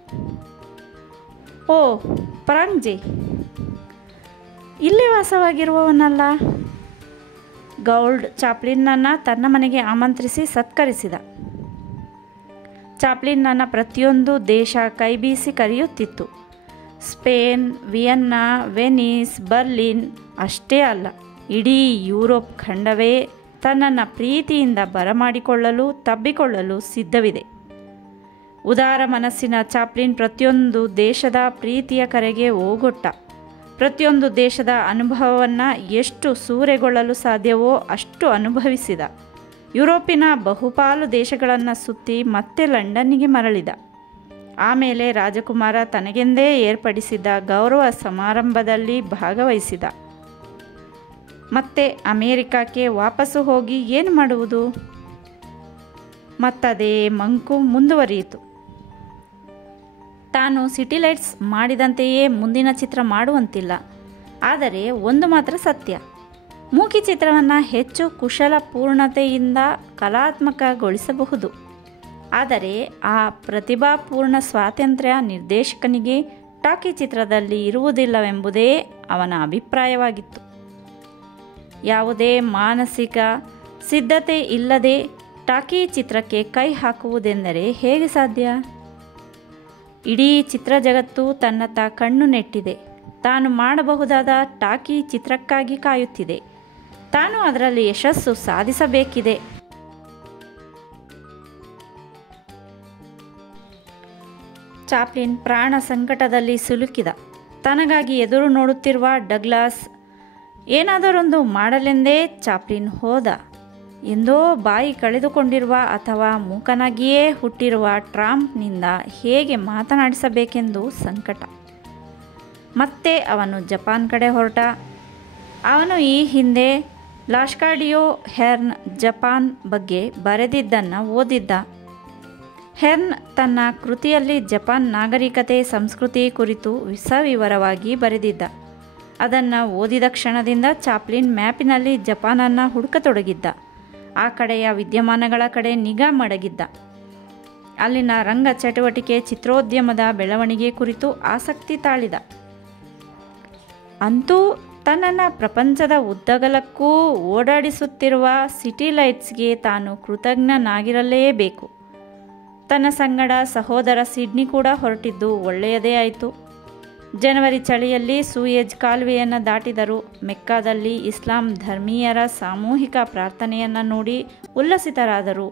ಓ ಪರಂಗ್ಜಿ, ಇಲ್ಲೇ ವಾಸವಾಗಿರುವವನಲ್ಲ. ಗೌಲ್ಡ್ ಚಾಪ್ಲಿನ್ನನ್ನು ತನ್ನ ಮನೆಗೆ ಆಮಂತ್ರಿಸಿ ಸತ್ಕರಿಸಿದ. ಚಾಪ್ಲಿನ್ನನ್ನು ಪ್ರತಿಯೊಂದು ದೇಶ ಕೈಬೀಸಿ ಕರೆಯುತ್ತಿತ್ತು. ಸ್ಪೇನ್, ವಿಯನ್ನಾ, ವೆನಿಸ್, ಬರ್ಲಿನ್ ಅಷ್ಟೇ ಅಲ್ಲ, ಇಡೀ ಯುರೋಪ್ ಖಂಡವೇ ತನ್ನನ್ನು ಪ್ರೀತಿಯಿಂದ ಬರಮಾಡಿಕೊಳ್ಳಲು ತಬ್ಬಿಕೊಳ್ಳಲು ಸಿದ್ಧವಿದೆ. ಉದಾರ ಮನಸ್ಸಿನ ಚಾಪ್ಲಿನ್ ಪ್ರತಿಯೊಂದು ದೇಶದ ಪ್ರೀತಿಯ ಕರೆಗೆ ಓಗೊಟ್ಟ. ಪ್ರತಿಯೊಂದು ದೇಶದ ಅನುಭವವನ್ನು ಎಷ್ಟು ಸೂರೆಗೊಳ್ಳಲು ಸಾಧ್ಯವೋ ಅಷ್ಟು ಅನುಭವಿಸಿದ. ಯುರೋಪಿನ ಬಹುಪಾಲು ದೇಶಗಳನ್ನು ಸುತ್ತಿ ಮತ್ತೆ ಲಂಡನ್ನಿಗೆ ಮರಳಿದ. ಆಮೇಲೆ ರಾಜಕುಮಾರ ತನಗೆಂದೇ ಏರ್ಪಡಿಸಿದ್ದ ಗೌರವ ಸಮಾರಂಭದಲ್ಲಿ ಭಾಗವಹಿಸಿದ. ಮತ್ತೆ ಅಮೇರಿಕಕ್ಕೆ ವಾಪಸ್ಸು ಹೋಗಿ ಏನು ಮಾಡುವುದು? ಮತ್ತದೇ ಮಂಕು ಮುಂದುವರಿಯಿತು. ತಾನು ಸಿಟಿ ಲೈಟ್ಸ್ ಮಾಡಿದಂತೆಯೇ ಮುಂದಿನ ಚಿತ್ರ ಮಾಡುವಂತಿಲ್ಲ. ಆದರೆ ಒಂದು ಮಾತ್ರ ಸತ್ಯ, ಮೂಕಿ ಚಿತ್ರವನ್ನು ಹೆಚ್ಚು ಕುಶಲಪೂರ್ಣತೆಯಿಂದ ಕಲಾತ್ಮಕಗೊಳಿಸಬಹುದು. ಆದರೆ ಆ ಪ್ರತಿಭಾಪೂರ್ಣ ಸ್ವಾತಂತ್ರ್ಯ ನಿರ್ದೇಶಕನಿಗೆ ಟಾಕಿ ಚಿತ್ರದಲ್ಲಿ ಇರುವುದಿಲ್ಲವೆಂಬುದೇ ಅವನ ಅಭಿಪ್ರಾಯವಾಗಿತ್ತು. ಯಾವುದೇ ಮಾನಸಿಕ ಸಿದ್ಧತೆ ಇಲ್ಲದೆ ಟಾಕಿ ಚಿತ್ರಕ್ಕೆ ಕೈ ಹಾಕುವುದೆಂದರೆ ಹೇಗೆ ಸಾಧ್ಯ? ಇಡೀ ಚಿತ್ರ ಜಗತ್ತು ತನ್ನತ್ತ ಕಣ್ಣು ನೆಟ್ಟಿದೆ. ತಾನು ಮಾಡಬಹುದಾದ ಟಾಕಿ ಚಿತ್ರಕ್ಕಾಗಿ ಕಾಯುತ್ತಿದೆ. ತಾನು ಅದರಲ್ಲಿ ಯಶಸ್ಸು ಸಾಧಿಸಬೇಕಿದೆ. ಚಾಪ್ಲಿನ್ ಪ್ರಾಣ ಸಂಕಟದಲ್ಲಿ ಸಿಲುಕಿದ. ತನಗಾಗಿ ಎದುರು ನೋಡುತ್ತಿರುವ ಡಗ್ಲಾಸ್ ಏನಾದರೊಂದು ಮಾಡಲೆಂದೇ ಚಾಪ್ಲಿನ್ ಹೋದ. ಎಂದೋ ಬಾಯಿ ಕಳೆದುಕೊಂಡಿರುವ ಅಥವಾ ಮೂಕನಾಗಿಯೇ ಹುಟ್ಟಿರುವ ಟ್ರಂಪ್ನಿಂದ ಹೇಗೆ ಮಾತನಾಡಿಸಬೇಕೆಂದು ಸಂಕಟ. ಮತ್ತೆ ಅವನು ಜಪಾನ್ ಕಡೆ ಹೊರಟ. ಅವನು ಈ ಹಿಂದೆ ಲಾಸ್ಕಾಡಿಯೋ ಹೆರ್ನ್ ಜಪಾನ್ ಬಗ್ಗೆ ಬರೆದಿದ್ದನ್ನು ಓದಿದ್ದ. ಹೆರ್ನ್ ತನ್ನ ಕೃತಿಯಲ್ಲಿ ಜಪಾನ್ ನಾಗರಿಕತೆ, ಸಂಸ್ಕೃತಿ ಕುರಿತು ಸವಿವರವಾಗಿ ಬರೆದಿದ್ದ. ಅದನ್ನು ಓದಿದ ಕ್ಷಣದಿಂದ ಚಾಪ್ಲಿನ್ ಮ್ಯಾಪಿನಲ್ಲಿ ಜಪಾನನ್ನು ಹುಡುಕತೊಡಗಿದ್ದ. ಆ ಕಡೆಯ ವಿದ್ಯಮಾನಗಳ ಕಡೆ ನಿಗಾ ಮಡಗಿದ್ದ. ಅಲ್ಲಿನ ರಂಗ ಚಟುವಟಿಕೆ, ಚಿತ್ರೋದ್ಯಮದ ಬೆಳವಣಿಗೆ ಕುರಿತು ಆಸಕ್ತಿ ತಾಳಿದ. ಅಂತೂ ತನ್ನನ್ನು ಪ್ರಪಂಚದ ಉದ್ದಗಲಕ್ಕೂ ಓಡಾಡಿಸುತ್ತಿರುವ ಸಿಟಿ ಲೈಟ್ಸ್ಗೆ ತಾನು ಕೃತಜ್ಞನಾಗಿರಲೇಬೇಕು. ತನ್ನ ಸಂಗಡ ಸಹೋದರ ಸಿಡ್ನಿ ಕೂಡ ಹೊರಟಿದ್ದು ಒಳ್ಳೆಯದೇ ಆಯಿತು. ಜನವರಿ ಚಳಿಯಲ್ಲಿ ಸೂಯೆಜ್ ಕಾಲುವೆಯನ್ನು ದಾಟಿದರು. ಮೆಕ್ಕಾದಲ್ಲಿ ಇಸ್ಲಾಂ ಧರ್ಮೀಯರ ಸಾಮೂಹಿಕ ಪ್ರಾರ್ಥನೆಯನ್ನು ನೋಡಿ ಉಲ್ಲಸಿತರಾದರು.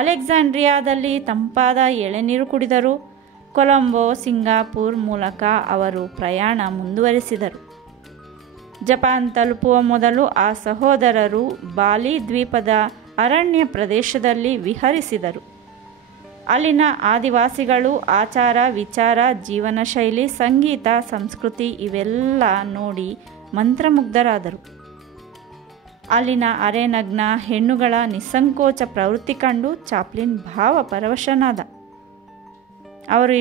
ಅಲೆಕ್ಸಾಂಡ್ರಿಯಾದಲ್ಲಿ ತಂಪಾದ ಎಳೆನೀರು ಕುಡಿದರು. ಕೊಲಂಬೋ, ಸಿಂಗಾಪುರ್ ಮೂಲಕ ಅವರು ಪ್ರಯಾಣ ಮುಂದುವರಿಸಿದರು. ಜಪಾನ್ ತಲುಪುವ ಮೊದಲು ಆ ಸಹೋದರರು ಬಾಲಿ ದ್ವೀಪದ ಅರಣ್ಯ ಪ್ರದೇಶದಲ್ಲಿ ವಿಹರಿಸಿದರು. ಅಲ್ಲಿನ ಆದಿವಾಸಿಗಳು ಆಚಾರ ವಿಚಾರ, ಜೀವನ ಶೈಲಿ, ಸಂಗೀತ, ಸಂಸ್ಕೃತಿ ಇವೆಲ್ಲ ನೋಡಿ ಮಂತ್ರಮುಗ್ಧರಾದರು. ಅಲ್ಲಿನ ಅರೆನಗ್ನ ಹೆಣ್ಣುಗಳ ನಿಸ್ಸಂಕೋಚ ಪ್ರವೃತ್ತಿ ಕಂಡು ಚಾಪ್ಲಿನ್ ಭಾವಪರವಶನಾದ. ಅವರು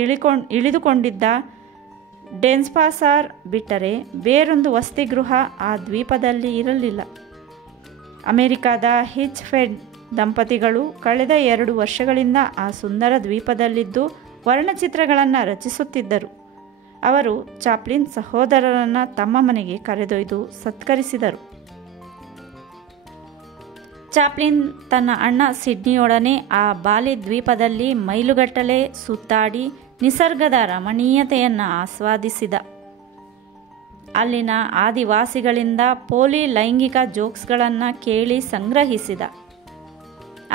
ಇಳಿದುಕೊಂಡಿದ್ದ ಡೆನ್ಸ್ಪಾಸಾರ್ ಬಿಟ್ಟರೆ ಬೇರೊಂದು ವಸತಿಗೃಹ ಆ ದ್ವೀಪದಲ್ಲಿ ಇರಲಿಲ್ಲ. ಅಮೆರಿಕಾದ ಹಿಚ್ಫೆಡ್ ದಂಪತಿಗಳು ಕಳೆದ 2 ವರ್ಷಗಳಿಂದ ಆ ಸುಂದರ ದ್ವೀಪದಲ್ಲಿದ್ದು ವರ್ಣಚಿತ್ರಗಳನ್ನು ರಚಿಸುತ್ತಿದ್ದರು. ಅವರು ಚಾಪ್ಲಿನ್ ಸಹೋದರರನ್ನು ತಮ್ಮ ಮನೆಗೆ ಕರೆದೊಯ್ದು ಸತ್ಕರಿಸಿದರು. ಚಾಪ್ಲಿನ್ ತನ್ನ ಅಣ್ಣ ಸಿಡ್ನಿಯೊಡನೆ ಆ ಬಾಲಿ ದ್ವೀಪದಲ್ಲಿ ಮೈಲುಗಟ್ಟಲೆ ಸುತ್ತಾಡಿ ನಿಸರ್ಗದ ರಮಣೀಯತೆಯನ್ನು ಆಸ್ವಾದಿಸಿದ. ಅಲ್ಲಿನ ಆದಿವಾಸಿಗಳಿಂದ ಪೋಲಿ ಲೈಂಗಿಕ ಜೋಕ್ಸ್ಗಳನ್ನು ಕೇಳಿ ಸಂಗ್ರಹಿಸಿದ.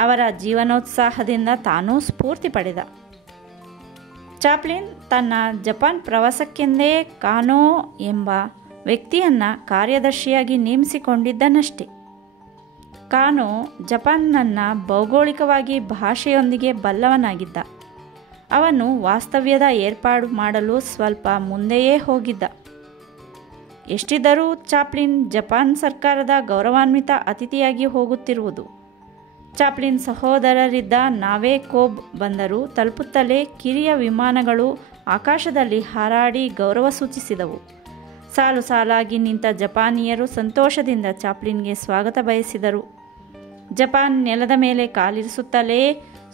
ಅವರ ಜೀವನೋತ್ಸಾಹದಿಂದ ತಾನೂ ಸ್ಫೂರ್ತಿ ಪಡೆದ. ಚಾಪ್ಲಿನ್ ತನ್ನ ಜಪಾನ್ ಪ್ರವಾಸಕ್ಕೆಂದೇ ಕಾನೋ ಎಂಬ ವ್ಯಕ್ತಿಯನ್ನು ಕಾರ್ಯದರ್ಶಿಯಾಗಿ ನೇಮಿಸಿಕೊಂಡಿದ್ದನಷ್ಟೆ. ಕಾನೋ ಜಪಾನ್ನನ್ನು ಭೌಗೋಳಿಕವಾಗಿ ಭಾಷೆಯೊಂದಿಗೆ ಬಲ್ಲವನಾಗಿದ್ದ. ಅವನು ವಾಸ್ತವ್ಯದ ಏರ್ಪಾಡು ಮಾಡಲು ಸ್ವಲ್ಪ ಮುಂದೆಯೇ ಹೋಗಿದ್ದ. ಎಷ್ಟಿದ್ದರೂ ಚಾಪ್ಲಿನ್ ಜಪಾನ್ ಸರ್ಕಾರದ ಗೌರವಾನ್ವಿತ ಅತಿಥಿಯಾಗಿ ಹೋಗುತ್ತಿರುವುದು. ಚಾಪ್ಲಿನ್ ಸಹೋದರರಿದ್ದ ನಾವೆ ಕೋಬ್ ಬಂದರು ತಲುಪುತ್ತಲೇ ಕಿರಿಯ ವಿಮಾನಗಳು ಆಕಾಶದಲ್ಲಿ ಹಾರಾಡಿ ಗೌರವ ಸೂಚಿಸಿದವು. ಸಾಲು ಸಾಲಾಗಿ ನಿಂತ ಜಪಾನಿಯರು ಸಂತೋಷದಿಂದ ಚಾಪ್ಲಿನ್ಗೆ ಸ್ವಾಗತ ಬಯಸಿದರು. ಜಪಾನ್ ನೆಲದ ಮೇಲೆ ಕಾಲಿರಿಸುತ್ತಲೇ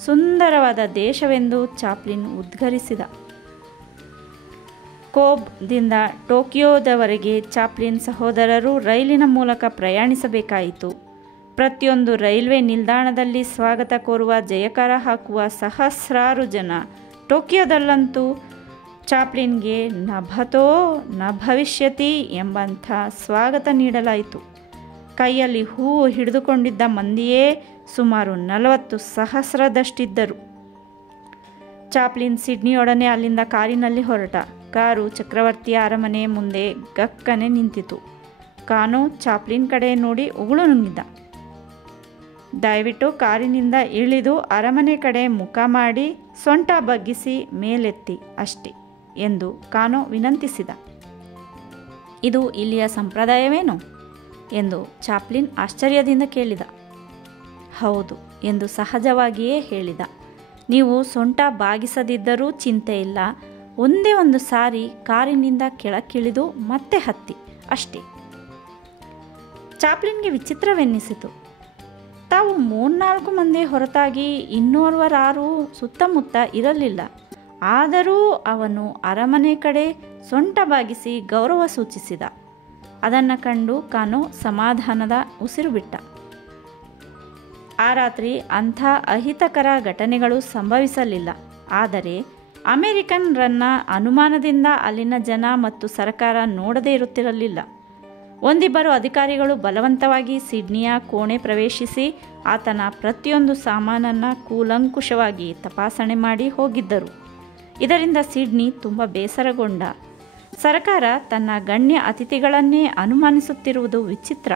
ಸುಂದರವಾದ ದೇಶವೆಂದು ಚಾಪ್ಲಿನ್ ಉದ್ಘರಿಸಿದ. ಕೋಬ್ದಿಂದ ಟೋಕಿಯೋದವರೆಗೆ ಚಾಪ್ಲಿನ್ ಸಹೋದರರು ರೈಲಿನ ಮೂಲಕ ಪ್ರಯಾಣಿಸಬೇಕಾಯಿತು. ಪ್ರತಿಯೊಂದು ರೈಲ್ವೆ ನಿಲ್ದಾಣದಲ್ಲಿ ಸ್ವಾಗತ ಕೋರುವ, ಜಯಕಾರ ಹಾಕುವ ಸಹಸ್ರಾರು ಜನ. ಟೋಕಿಯೋದಲ್ಲಂತೂ ಚಾಪ್ಲಿನ್ಗೆ ನಭತೋ ನ ಭವಿಷ್ಯತಿ ಎಂಬಂಥ ಸ್ವಾಗತ ನೀಡಲಾಯಿತು. ಕೈಯಲ್ಲಿ ಹೂವು ಹಿಡಿದುಕೊಂಡಿದ್ದ ಮಂದಿಯೇ ಸುಮಾರು 40,000 ಚಾಪ್ಲಿನ್ ಸಿಡ್ನಿಯೊಡನೆ ಅಲ್ಲಿಂದ ಕಾರಿನಲ್ಲಿ ಹೊರಟ. ಕಾರು ಚಕ್ರವರ್ತಿಯ ಅರಮನೆ ಮುಂದೆ ಗಕ್ಕನೆ ನಿಂತಿತು. ಕಾನೋ ಚಾಪ್ಲಿನ್ ಕಡೆ ನೋಡಿ ಉಗುಳು ನುಂಗಿದ. ದಯವಿಟ್ಟು ಕಾರಿನಿಂದ ಇಳಿದು ಅರಮನೆ ಕಡೆ ಮುಖ ಮಾಡಿ ಸೊಂಟ ಬಗ್ಗಿಸಿ ಮೇಲೆತ್ತಿ ಅಷ್ಟೇ ಎಂದು ಕಾನೋ ವಿನಂತಿಸಿದ. ಇದು ಇಲ್ಲಿಯ ಸಂಪ್ರದಾಯವೇನು ಎಂದು ಚಾಪ್ಲಿನ್ ಆಶ್ಚರ್ಯದಿಂದ ಕೇಳಿದ. ಹೌದು ಎಂದು ಸಹಜವಾಗಿಯೇ ಹೇಳಿದ. ನೀವು ಸೊಂಟ ಬಾಗಿಸದಿದ್ದರೂ ಚಿಂತೆ ಇಲ್ಲ. ಒಂದೇ ಒಂದು ಸಾರಿ ಕಾರಿನಿಂದ ಕೆಳಕ್ಕಿಳಿದು ಮತ್ತೆ ಹತ್ತಿ ಅಷ್ಟೇ. ಚಾಪ್ಲಿನ್ಗೆ ವಿಚಿತ್ರವೆನ್ನಿಸಿತು. ತಾವು 3-4 ಮಂದಿ ಹೊರತಾಗಿ ಇನ್ನೋರ್ವರಾರೂ ಸುತ್ತಮುತ್ತ ಇರಲಿಲ್ಲ. ಆದರೂ ಅವನು ಅರಮನೆ ಕಡೆ ಸೊಂಟ ಬಾಗಿಸಿ ಗೌರವ ಸೂಚಿಸಿದ. ಅದನ್ನು ಕಂಡು ಕಾನೋ ಸಮಾಧಾನದ ಉಸಿರು ಬಿಟ್ಟ. ಆ ರಾತ್ರಿ ಅಂಥ ಅಹಿತಕರ ಘಟನೆಗಳು ಸಂಭವಿಸಲಿಲ್ಲ. ಆದರೆ ಅಮೆರಿಕನ್ರನ್ನ ಅನುಮಾನದಿಂದ ಅಲ್ಲಿನ ಜನ ಮತ್ತು ಸರ್ಕಾರ ನೋಡದೇ ಇರುತ್ತಿರಲಿಲ್ಲ. ಒಂದಿಬ್ಬರು ಅಧಿಕಾರಿಗಳು ಬಲವಂತವಾಗಿ ಸಿಡ್ನಿಯ ಕೋಣೆ ಪ್ರವೇಶಿಸಿ ಆತನ ಪ್ರತಿಯೊಂದು ಸಾಮಾನನ್ನು ಕೂಲಂಕುಷವಾಗಿ ತಪಾಸಣೆ ಮಾಡಿ ಹೋಗಿದ್ದರು. ಇದರಿಂದ ಸಿಡ್ನಿ ತುಂಬ ಬೇಸರಗೊಂಡ. ಸರ್ಕಾರ ತನ್ನ ಗಣ್ಯ ಅತಿಥಿಗಳನ್ನೇ ಅನುಮಾನಿಸುತ್ತಿರುವುದು ವಿಚಿತ್ರ.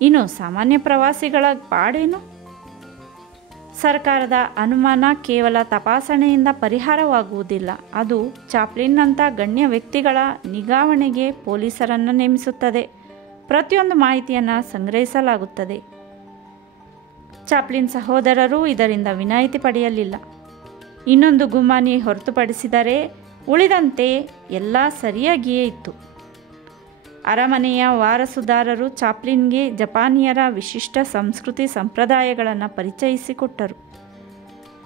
ಇನ್ನು ಸಾಮಾನ್ಯ ಪ್ರವಾಸಿಗಳ ಪಾಡೇನು? ಸರ್ಕಾರದ ಅನುಮಾನ ಕೇವಲ ತಪಾಸಣೆಯಿಂದ ಪರಿಹಾರವಾಗುವುದಿಲ್ಲ. ಅದು ಚಾಪ್ಲಿನ್ನಂಥ ಗಣ್ಯ ವ್ಯಕ್ತಿಗಳ ನಿಗಾವಣೆಗೆ ಪೊಲೀಸರನ್ನು ನೇಮಿಸುತ್ತದೆ. ಪ್ರತಿಯೊಂದು ಮಾಹಿತಿಯನ್ನು ಸಂಗ್ರಹಿಸಲಾಗುತ್ತದೆ. ಚಾಪ್ಲಿನ್ ಸಹೋದರರು ಇದರಿಂದ ವಿನಾಯಿತಿ ಪಡೆಯಲಿಲ್ಲ. ಇನ್ನೊಂದು ಗುಮಾನಿ ಹೊರತುಪಡಿಸಿದರೆ ಉಳಿದಂತೆ ಎಲ್ಲ ಸರಿಯಾಗಿಯೇ ಇತ್ತು. ಅರಮನೆಯ ವಾರಸುದಾರರು ಚಾಪ್ಲಿನ್ಗೆ ಜಪಾನಿಯರ ವಿಶಿಷ್ಟ ಸಂಸ್ಕೃತಿ ಸಂಪ್ರದಾಯಗಳನ್ನು ಪರಿಚಯಿಸಿಕೊಟ್ಟರು.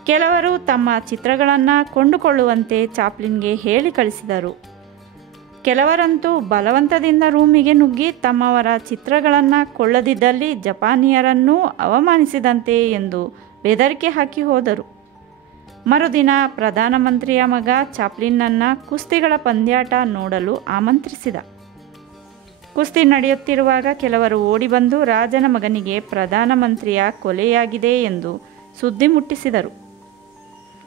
ಕೆಲವರು ತಮ್ಮ ಚಿತ್ರಗಳನ್ನು ಕೊಂಡುಕೊಳ್ಳುವಂತೆ ಚಾಪ್ಲಿನ್ಗೆ ಹೇಳಿ ಕಳಿಸಿದರು. ಕೆಲವರಂತೂ ಬಲವಂತದಿಂದ ರೂಮಿಗೆ ನುಗ್ಗಿ ತಮ್ಮವರ ಚಿತ್ರಗಳನ್ನು ಕೊಳ್ಳದಿದ್ದಲ್ಲಿ ಜಪಾನಿಯರನ್ನೂ ಅವಮಾನಿಸಿದಂತೆ ಎಂದು ಬೆದರಿಕೆ ಹಾಕಿ ಹೋದರು. ಮರುದಿನ ಪ್ರಧಾನಮಂತ್ರಿಯ ಮಗ ಚಾಪ್ಲಿನ್ನನ್ನು ಕುಸ್ತಿಗಳ ಪಂದ್ಯಾಟ ನೋಡಲು ಆಮಂತ್ರಿಸಿದ. ಕುಸ್ತಿ ನಡೆಯುತ್ತಿರುವಾಗ ಕೆಲವರು ಓಡಿಬಂದು ರಾಜನ ಮಗನಿಗೆ ಪ್ರಧಾನಮಂತ್ರಿಯ ಕೊಲೆಯಾಗಿದೆ ಎಂದು ಸುದ್ದಿ ಮುಟ್ಟಿಸಿದರು.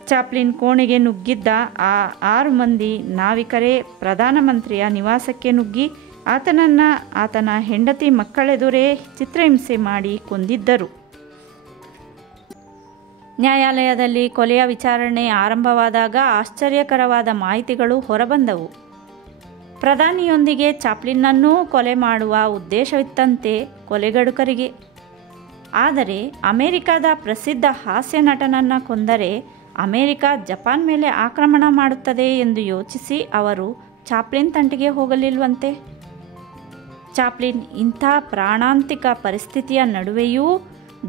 ಚಾಪ್ಲಿನ್ ಕೋಣೆಗೆ ನುಗ್ಗಿದ್ದ ಆ 6 ಮಂದಿ ನಾವಿಕರೇ ಪ್ರಧಾನಮಂತ್ರಿಯ ನಿವಾಸಕ್ಕೆ ನುಗ್ಗಿ ಆತನನ್ನು ಆತನ ಹೆಂಡತಿ ಮಕ್ಕಳೆದುರೇ ಚಿತ್ರಹಿಂಸೆ ಮಾಡಿ ಕೊಂದಿದ್ದರು. ನ್ಯಾಯಾಲಯದಲ್ಲಿ ಕೊಲೆಯ ವಿಚಾರಣೆ ಆರಂಭವಾದಾಗ ಆಶ್ಚರ್ಯಕರವಾದ ಮಾಹಿತಿಗಳು ಹೊರಬಂದವು. ಪ್ರಧಾನಿಯೊಂದಿಗೆ ಚಾಪ್ಲಿನ್ನನ್ನೂ ಕೊಲೆ ಮಾಡುವ ಉದ್ದೇಶವಿತ್ತಂತೆ ಕೊಲೆಗಡುಕರಿಗೆ. ಆದರೆ ಅಮೆರಿಕದ ಪ್ರಸಿದ್ಧ ಹಾಸ್ಯ ನಟನನ್ನು ಕೊಂದರೆ ಅಮೆರಿಕ ಜಪಾನ್ ಮೇಲೆ ಆಕ್ರಮಣ ಮಾಡುತ್ತದೆ ಎಂದು ಯೋಚಿಸಿ ಅವರು ಚಾಪ್ಲಿನ್ ತಂಟೆಗೆ ಹೋಗಲಿಲ್ವಂತೆ. ಚಾಪ್ಲಿನ್ ಇಂಥ ಪ್ರಾಣಾಂತಿಕ ಪರಿಸ್ಥಿತಿಯ ನಡುವೆಯೂ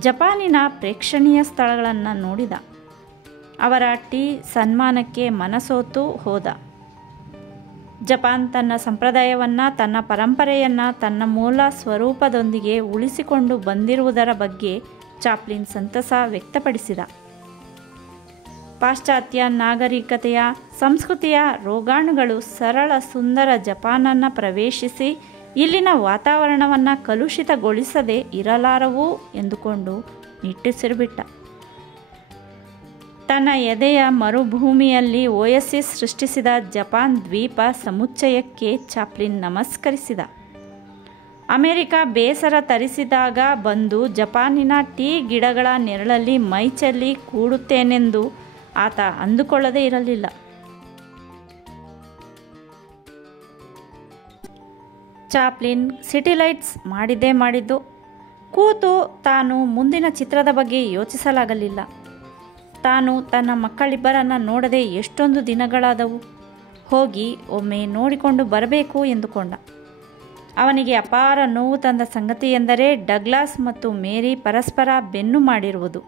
ಜಪಾನಿನ ಪ್ರೇಕ್ಷಣೀಯ ಸ್ಥಳಗಳನ್ನು ನೋಡಿದ. ಅವರ ಟೀ ಸನ್ಮಾನಕ್ಕೆ ಮನಸೋತು ಹೋದ. ಜಪಾನ್ ತನ್ನ ಸಂಪ್ರದಾಯವನ್ನು, ತನ್ನ ಪರಂಪರೆಯನ್ನು ತನ್ನ ಮೂಲ ಸ್ವರೂಪದೊಂದಿಗೆ ಉಳಿಸಿಕೊಂಡು ಬಂದಿರುವುದರ ಬಗ್ಗೆ ಚಾಪ್ಲಿನ್ ಸಂತಸ ವ್ಯಕ್ತಪಡಿಸಿದ. ಪಾಶ್ಚಾತ್ಯ ನಾಗರಿಕತೆಯ ಸಂಸ್ಕೃತಿಯ ರೋಗಾಣುಗಳು ಸರಳ ಸುಂದರ ಜಪಾನನ್ನು ಪ್ರವೇಶಿಸಿ ಇಲ್ಲಿನ ವಾತಾವರಣವನ್ನು ಕಲುಷಿತಗೊಳಿಸದೆ ಇರಲಾರವು ಎಂದುಕೊಂಡು ನಿಟ್ಟುಸಿರುಬಿಟ್ಟ. ತನ್ನ ಎದೆಯ ಮರುಭೂಮಿಯಲ್ಲಿ ಓಯಸಿಸ್ ಸೃಷ್ಟಿಸಿದ ಜಪಾನ್ ದ್ವೀಪ ಸಮುಚ್ಚಯಕ್ಕೆ ಚಾಪ್ಲಿನ್ ನಮಸ್ಕರಿಸಿದ. ಅಮೆರಿಕ ಬೇಸರ ತರಿಸಿದಾಗ ಬಂದು ಜಪಾನಿನ ಟೀ ಗಿಡಗಳ ನೆರಳಲ್ಲಿ ಮೈಚೆಲ್ಲಿ ಕೂಡುತ್ತೇನೆಂದು ಆತ ಅಂದುಕೊಳ್ಳದೇ ಇರಲಿಲ್ಲ. ಚಾಪ್ಲಿನ್ ಸಿಟಿ ಲೈಟ್ಸ್ ಮಾಡಿದ್ದು. ಕೂತು ತಾನು ಮುಂದಿನ ಚಿತ್ರದ ಬಗ್ಗೆ ಯೋಚಿಸಲಾಗಲಿಲ್ಲ. ತಾನು ತನ್ನ ಮಕ್ಕಳಿಬ್ಬರನ್ನು ನೋಡದೆ ಎಷ್ಟೊಂದು ದಿನಗಳಾದವು. ಹೋಗಿ ಒಮ್ಮೆ ನೋಡಿಕೊಂಡು ಬರಬೇಕು ಎಂದುಕೊಂಡ. ಅವನಿಗೆ ಅಪಾರ ನೋವು ತಂದ ಸಂಗತಿ ಎಂದರೆ ಡಗ್ಲಾಸ್ ಮತ್ತು ಮೇರಿ ಪರಸ್ಪರ ಬೆನ್ನು ಮಾಡಿರುವುದು.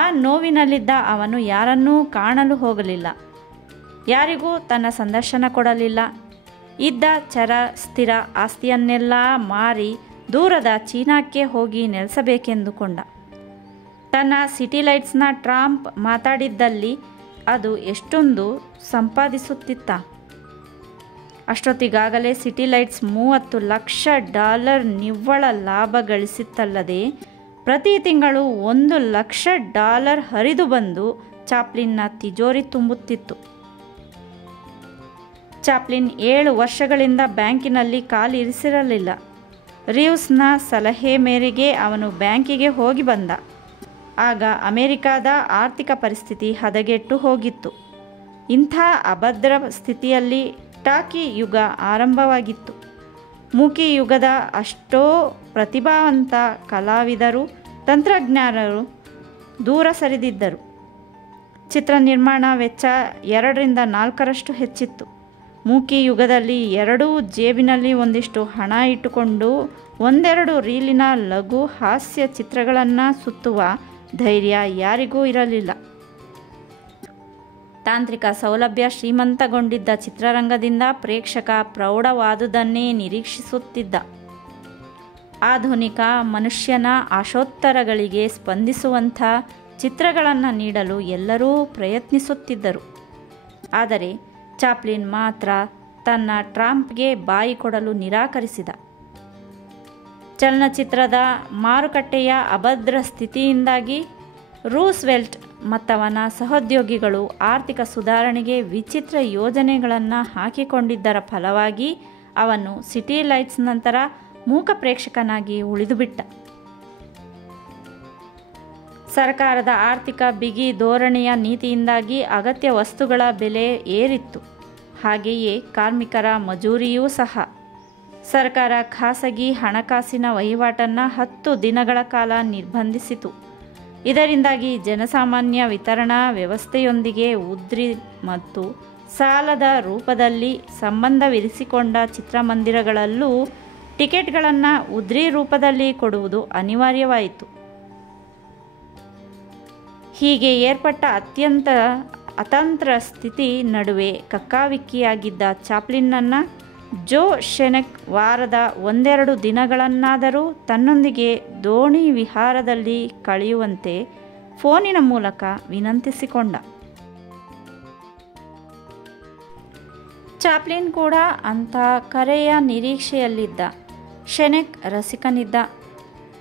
ಆ ನೋವಿನಲ್ಲಿದ್ದ ಅವನು ಯಾರನ್ನೂ ಕಾಣಲು ಹೋಗಲಿಲ್ಲ. ಯಾರಿಗೂ ತನ್ನ ಸಂದರ್ಶನ ಕೊಡಲಿಲ್ಲ. ಇದ್ದ ಚರ ಸ್ಥಿರ ಆಸ್ತಿಯನ್ನೆಲ್ಲ ಮಾರಿ ದೂರದ ಚೀನಾಕ್ಕೆ ಹೋಗಿ ನೆಲೆಸಬೇಕೆಂದುಕೊಂಡ. ತನ್ನ ಸಿಟಿ ಲೈಟ್ಸ್ನ ಟ್ರಂಪ್ ಮಾತಾಡಿದ್ದಲ್ಲಿ ಅದು ಎಷ್ಟೊಂದು ಸಂಪಾದಿಸುತ್ತಿತ್ತ. ಅಷ್ಟೊತ್ತಿಗಾಗಲೇ ಸಿಟಿ ಲೈಟ್ಸ್ $30 ಲಕ್ಷ ನಿವ್ವಳ ಲಾಭ ಗಳಿಸಿತ್ತಲ್ಲದೆ ಪ್ರತಿ ತಿಂಗಳು $1 ಲಕ್ಷ ಹರಿದು ಬಂದು ಚಾಪ್ಲಿನ್ನ ತಿಜೋರಿ ತುಂಬುತ್ತಿತ್ತು. ಚಾಪ್ಲಿನ್ 7 ವರ್ಷಗಳಿಂದ ಬ್ಯಾಂಕಿನಲ್ಲಿ ಕಾಲಿರಿಸಿರಲಿಲ್ಲ. ರೀವ್ಸ್ನ ಸಲಹೆ ಮೇರೆಗೆ ಅವನು ಬ್ಯಾಂಕಿಗೆ ಹೋಗಿ ಬಂದ. ಆಗ ಅಮೆರಿಕದ ಆರ್ಥಿಕ ಪರಿಸ್ಥಿತಿ ಹದಗೆಟ್ಟು ಹೋಗಿತ್ತು. ಇಂಥ ಅಭದ್ರ ಸ್ಥಿತಿಯಲ್ಲಿ ಟಾಕಿ ಯುಗ ಆರಂಭವಾಗಿತ್ತು. ಮೂಕಿ ಯುಗದ ಅಷ್ಟೋ ಪ್ರತಿಭಾವಂತ ಕಲಾವಿದರು, ತಂತ್ರಜ್ಞರು ದೂರ ಸರಿದಿದ್ದರು. ಚಿತ್ರ ನಿರ್ಮಾಣ ವೆಚ್ಚ 2-4ರಷ್ಟು ಹೆಚ್ಚಿತ್ತು. ಮೂಕಿ ಯುಗದಲ್ಲಿ ಎರಡೂ ಜೇಬಿನಲ್ಲಿ ಒಂದಿಷ್ಟು ಹಣ ಇಟ್ಟುಕೊಂಡು ಒಂದೆರಡು ರೀಲಿನ ಲಘು ಹಾಸ್ಯ ಚಿತ್ರಗಳನ್ನು ಸುತ್ತುವ ಧೈರ್ಯ ಯಾರಿಗೂ ಇರಲಿಲ್ಲ. ತಾಂತ್ರಿಕ ಸೌಲಭ್ಯ ಶ್ರೀಮಂತಗೊಂಡಿದ್ದ ಚಿತ್ರರಂಗದಿಂದ ಪ್ರೇಕ್ಷಕ ಪ್ರೌಢವಾದುದನ್ನೇ ನಿರೀಕ್ಷಿಸುತ್ತಿದ್ದ. ಆಧುನಿಕ ಮನುಷ್ಯನ ಆಶೋತ್ತರಗಳಿಗೆ ಸ್ಪಂದಿಸುವಂಥ ಚಿತ್ರಗಳನ್ನು ನೀಡಲು ಎಲ್ಲರೂ ಪ್ರಯತ್ನಿಸುತ್ತಿದ್ದರು. ಆದರೆ ಚಾಪ್ಲಿನ್ ಮಾತ್ರ ತನ್ನ ಟ್ರಂಪ್ಗೆ ಬಾಯಿ ಕೊಡಲು ನಿರಾಕರಿಸಿದ. ಚಲನಚಿತ್ರದ ಮಾರುಕಟ್ಟೆಯ ಅಭದ್ರ ಸ್ಥಿತಿಯಿಂದಾಗಿ ರೂಸ್ವೆಲ್ಟ್ ಮತ್ತವನ ಸಹೋದ್ಯೋಗಿಗಳು ಆರ್ಥಿಕ ಸುಧಾರಣೆಗೆ ವಿಚಿತ್ರ ಯೋಜನೆಗಳನ್ನು ಹಾಕಿಕೊಂಡಿದ್ದರ ಫಲವಾಗಿ ಅವನು ಸಿಟಿ ಲೈಟ್ಸ್ ನಂತರ ಮೂಕ ಪ್ರೇಕ್ಷಕನಾಗಿ ಉಳಿದುಬಿಟ್ಟ. ಸರ್ಕಾರದ ಆರ್ಥಿಕ ಬಿಗಿ ಧೋರಣೆಯ ನೀತಿಯಿಂದಾಗಿ ಅಗತ್ಯ ವಸ್ತುಗಳ ಬೆಲೆ ಏರಿತ್ತು. ಹಾಗೆಯೇ ಕಾರ್ಮಿಕರ ಮಜೂರಿಯೂ ಸಹ. ಸರ್ಕಾರ ಖಾಸಗಿ ಹಣಕಾಸಿನ ವಹಿವಾಟನ್ನು 10 ದಿನಗಳ ಕಾಲ ನಿರ್ಬಂಧಿಸಿತು. ಇದರಿಂದಾಗಿ ಜನಸಾಮಾನ್ಯ ವಿತರಣಾ ವ್ಯವಸ್ಥೆಯೊಂದಿಗೆ ಉದ್ರಿ ಮತ್ತು ಸಾಲದ ರೂಪದಲ್ಲಿ ಸಂಬಂಧವಿರಿಸಿಕೊಂಡ ಚಿತ್ರಮಂದಿರಗಳಲ್ಲೂ ಟಿಕೆಟ್ಗಳನ್ನು ಉದ್ರಿ ರೂಪದಲ್ಲಿ ಕೊಡುವುದು ಅನಿವಾರ್ಯವಾಯಿತು. ಹೀಗೆ ಏರ್ಪಟ್ಟ ಅತ್ಯಂತ ಅತಂತ್ರ ಸ್ಥಿತಿ ನಡುವೆ ಕಕ್ಕಾವಿಕ್ಕಿಯಾಗಿದ್ದ ಚಾಪ್ಲಿನ್ನನ್ನು ಜೋ ಶೆನೆಕ್ ವಾರದ 1-2 ದಿನಗಳನ್ನಾದರೂ ತನ್ನೊಂದಿಗೆ ದೋಣಿ ವಿಹಾರದಲ್ಲಿ ಕಳೆಯುವಂತೆ ಫೋನಿನ ಮೂಲಕ ವಿನಂತಿಸಿಕೊಂಡ. ಚಾಪ್ಲಿನ್ ಕೂಡ ಅಂಥ ಕರೆಯ ನಿರೀಕ್ಷೆಯಲ್ಲಿದ್ದ. ಶೆನೆಕ್ ರಸಿಕನಿದ್ದ.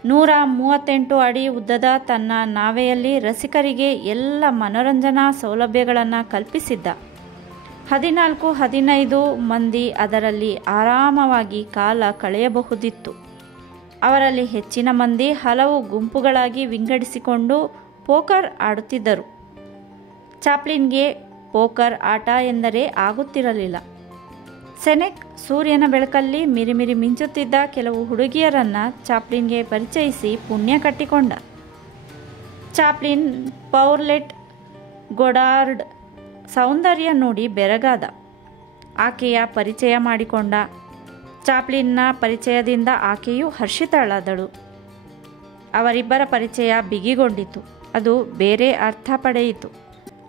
138 ಅಡಿ ಉದ್ದದ ತನ್ನ ನಾವೆಯಲ್ಲಿ ರಸಿಕರಿಗೆ ಎಲ್ಲ ಮನೋರಂಜನಾ ಸೌಲಭ್ಯಗಳನ್ನು ಕಲ್ಪಿಸಿದ್ದ. 14-15 ಮಂದಿ ಅದರಲ್ಲಿ ಆರಾಮವಾಗಿ ಕಾಲ ಕಳೆಯಬಹುದಿತ್ತು. ಅವರಲ್ಲಿ ಹೆಚ್ಚಿನ ಮಂದಿ ಹಲವು ಗುಂಪುಗಳಾಗಿ ವಿಂಗಡಿಸಿಕೊಂಡು ಪೋಕರ್ ಆಡುತ್ತಿದ್ದರು. ಚಾಪ್ಲಿನ್ಗೆ ಪೋಕರ್ ಆಟ ಎಂದರೆ ಆಗುತ್ತಿರಲಿಲ್ಲ. ಸೆನೆಕ್ ಸೂರ್ಯನ ಬೆಳಕಲ್ಲಿ ಮಿರಿಮಿರಿ ಮಿಂಚುತ್ತಿದ್ದ ಕೆಲವು ಹುಡುಗಿಯರನ್ನು ಚಾಪ್ಲಿನ್ಗೆ ಪರಿಚಯಿಸಿ ಪುಣ್ಯ ಕಟ್ಟಿಕೊಂಡ. ಚಾಪ್ಲಿನ್ ಪೌಲೆಟ್ ಗೊಡಾರ್ಡ್ ಸೌಂದರ್ಯ ನೋಡಿ ಬೆರಗಾದ. ಆಕೆಯ ಪರಿಚಯ ಮಾಡಿಕೊಂಡ. ಚಾಪ್ಲಿನ್ನ ಪರಿಚಯದಿಂದ ಆಕೆಯು ಹರ್ಷಿತಳಾದಳು. ಅವರಿಬ್ಬರ ಪರಿಚಯ ಬಿಗಿಗೊಂಡಿತು. ಅದು ಬೇರೆ ಅರ್ಥ ಪಡೆಯಿತು.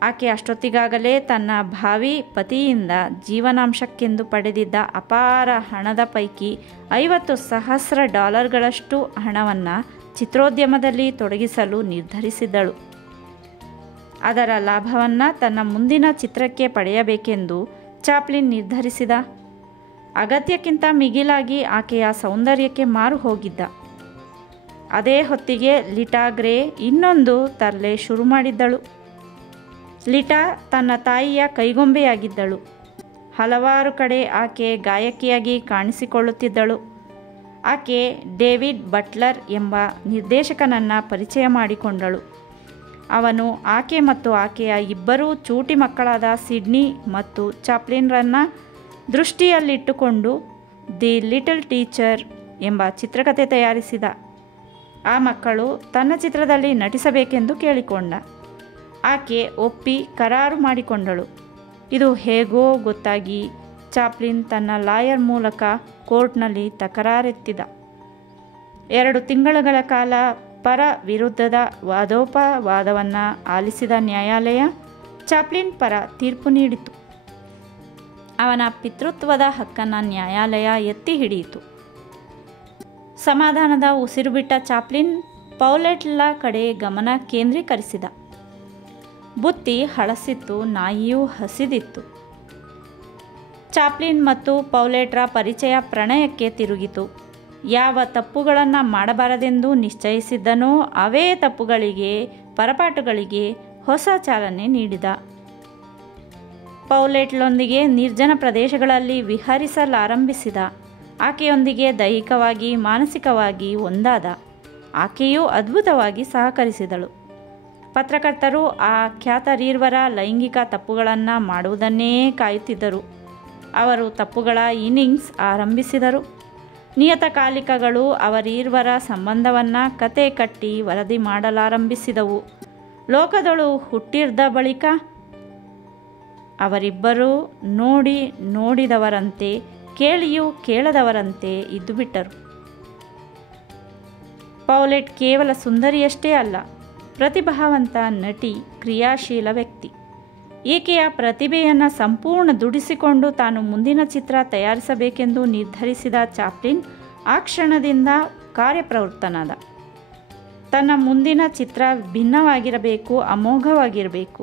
ಆಕೆ ಅಷ್ಟೊತ್ತಿಗಾಗಲೇ ತನ್ನ ಭಾವಿ ಪತಿಯಿಂದ ಜೀವನಾಂಶಕ್ಕೆಂದು ಪಡೆದಿದ್ದ ಅಪಾರ ಹಣದ ಪೈಕಿ $50,000 ಹಣವನ್ನು ಚಿತ್ರೋದ್ಯಮದಲ್ಲಿ ತೊಡಗಿಸಲು ನಿರ್ಧರಿಸಿದ್ದಳು. ಅದರ ಲಾಭವನ್ನು ತನ್ನ ಮುಂದಿನ ಚಿತ್ರಕ್ಕೆ ಪಡೆಯಬೇಕೆಂದು ಚಾಪ್ಲಿನ್ ನಿರ್ಧರಿಸಿದ. ಅಗತ್ಯಕ್ಕಿಂತ ಮಿಗಿಲಾಗಿ ಆಕೆಯ ಸೌಂದರ್ಯಕ್ಕೆ ಮಾರು ಹೋಗಿದ್ದ. ಅದೇ ಹೊತ್ತಿಗೆ ಲಿಟಾ ಗ್ರೇ ಇನ್ನೊಂದು ತರಲೆ ಶುರು ಮಾಡಿದ್ದಳು. ಲಿಟಾ ತನ್ನ ತಾಯಿಯ ಕೈಗೊಂಬೆಯಾಗಿದ್ದಳು. ಹಲವಾರು ಕಡೆ ಆಕೆ ಗಾಯಕಿಯಾಗಿ ಕಾಣಿಸಿಕೊಳ್ಳುತ್ತಿದ್ದಳು. ಆಕೆ ಡೇವಿಡ್ ಬಟ್ಲರ್ ಎಂಬ ನಿರ್ದೇಶಕನನ್ನು ಪರಿಚಯ ಮಾಡಿಕೊಂಡಳು. ಅವನು ಆಕೆ ಮತ್ತು ಆಕೆಯ ಇಬ್ಬರೂ ಚೂಟಿ ಮಕ್ಕಳಾದ ಸಿಡ್ನಿ ಮತ್ತು ಚಾಪ್ಲಿನ್ರನ್ನು ದೃಷ್ಟಿಯಲ್ಲಿಟ್ಟುಕೊಂಡು ದಿ ಲಿಟಲ್ ಟೀಚರ್ ಎಂಬ ಚಿತ್ರಕಥೆ ತಯಾರಿಸಿದ. ಆ ಮಕ್ಕಳು ತನ್ನ ಚಿತ್ರದಲ್ಲಿ ನಟಿಸಬೇಕೆಂದು ಕೇಳಿಕೊಂಡ. ಆಕೆ ಒಪ್ಪಿ ಕರಾರು ಮಾಡಿಕೊಂಡಳು. ಇದು ಹೇಗೋ ಗೊತ್ತಾಗಿ ಚಾಪ್ಲಿನ್ ತನ್ನ ಲಾಯರ್ ಮೂಲಕ ಕೋರ್ಟ್ನಲ್ಲಿ ತಕರಾರೆತ್ತಿದ. 2 ತಿಂಗಳುಗಳ ಕಾಲ ಪರ ವಿರುದ್ಧದ ವಾದೋಪವಾದವನ್ನು ಆಲಿಸಿದ ನ್ಯಾಯಾಲಯ ಚಾಪ್ಲಿನ್ ಪರ ತೀರ್ಪು ನೀಡಿತು. ಅವನ ಪಿತೃತ್ವದ ಹಕ್ಕನ್ನು ನ್ಯಾಯಾಲಯ ಎತ್ತಿ ಹಿಡಿಯಿತು. ಸಮಾಧಾನದ ಉಸಿರು ಬಿಟ್ಟ ಚಾಪ್ಲಿನ್ ಪೌಲೆಟ್ಳ ಕಡೆ ಗಮನ ಕೇಂದ್ರೀಕರಿಸಿದ. ಬುತ್ತಿ ಹಳಸಿತ್ತು, ನಾಯಿಯೂ ಹಸಿದಿತ್ತು. ಚಾಪ್ಲಿನ್ ಮತ್ತು ಪೌಲೆಟ್ರ ಪರಿಚಯ ಪ್ರಣಯಕ್ಕೆ ತಿರುಗಿತು. ಯಾವ ತಪ್ಪುಗಳನ್ನು ಮಾಡಬಾರದೆಂದು ನಿಶ್ಚಯಿಸಿದ್ದನೋ ಅವೇ ತಪ್ಪುಗಳಿಗೆ, ಪರಪಾಟುಗಳಿಗೆ ಹೊಸ ಚಾಲನೆ ನೀಡಿದ. ಪೌಲೆಟ್ಳೊಂದಿಗೆ ನಿರ್ಜನ ಪ್ರದೇಶಗಳಲ್ಲಿ ವಿಹರಿಸಲಾರಂಭಿಸಿದ. ಆಕೆಯೊಂದಿಗೆ ದೈಹಿಕವಾಗಿ, ಮಾನಸಿಕವಾಗಿ ಒಂದಾದ. ಆಕೆಯೂ ಅದ್ಭುತವಾಗಿ ಸಹಕರಿಸಿದಳು. ಪತ್ರಕರ್ತರು ಆ ಖ್ಯಾತರೀರ್ವರ ಲೈಂಗಿಕ ತಪ್ಪುಗಳನ್ನು ಮಾಡುವುದನ್ನೇ ಕಾಯುತ್ತಿದ್ದರು. ಅವರು ತಪ್ಪುಗಳ ಇನ್ನಿಂಗ್ಸ್ ಆರಂಭಿಸಿದರು. ನಿಯತಕಾಲಿಕಗಳು ಅವರೀರ್ವರ ಸಂಬಂಧವನ್ನು ಕತೆ ಕಟ್ಟಿ ವರದಿ ಮಾಡಲಾರಂಭಿಸಿದವು. ಲೋಕದಳು ಹುಟ್ಟಿದ ಬಳಿಕ ಅವರಿಬ್ಬರೂ ನೋಡಿದವರಂತೆ, ಕೇಳಿಯೂ ಕೇಳದವರಂತೆ ಇದ್ದುಬಿಟ್ಟರು. ಪೌಲೆಟ್ ಕೇವಲ ಸುಂದರಿಯಷ್ಟೇ ಅಲ್ಲ, ಪ್ರತಿಭಾವಂತ ನಟಿ, ಕ್ರಿಯಾಶೀಲ ವ್ಯಕ್ತಿ. ಈಕೆಯ ಪ್ರತಿಭೆಯನ್ನು ಸಂಪೂರ್ಣ ದುಡಿಸಿಕೊಂಡು ತಾನು ಮುಂದಿನ ಚಿತ್ರ ತಯಾರಿಸಬೇಕೆಂದು ನಿರ್ಧರಿಸಿದ ಚಾಪ್ಲಿನ್ ಆ ಕ್ಷಣದಿಂದ ಕಾರ್ಯಪ್ರವೃತ್ತನಾದ. ತನ್ನ ಮುಂದಿನ ಚಿತ್ರ ಭಿನ್ನವಾಗಿರಬೇಕು, ಅಮೋಘವಾಗಿರಬೇಕು.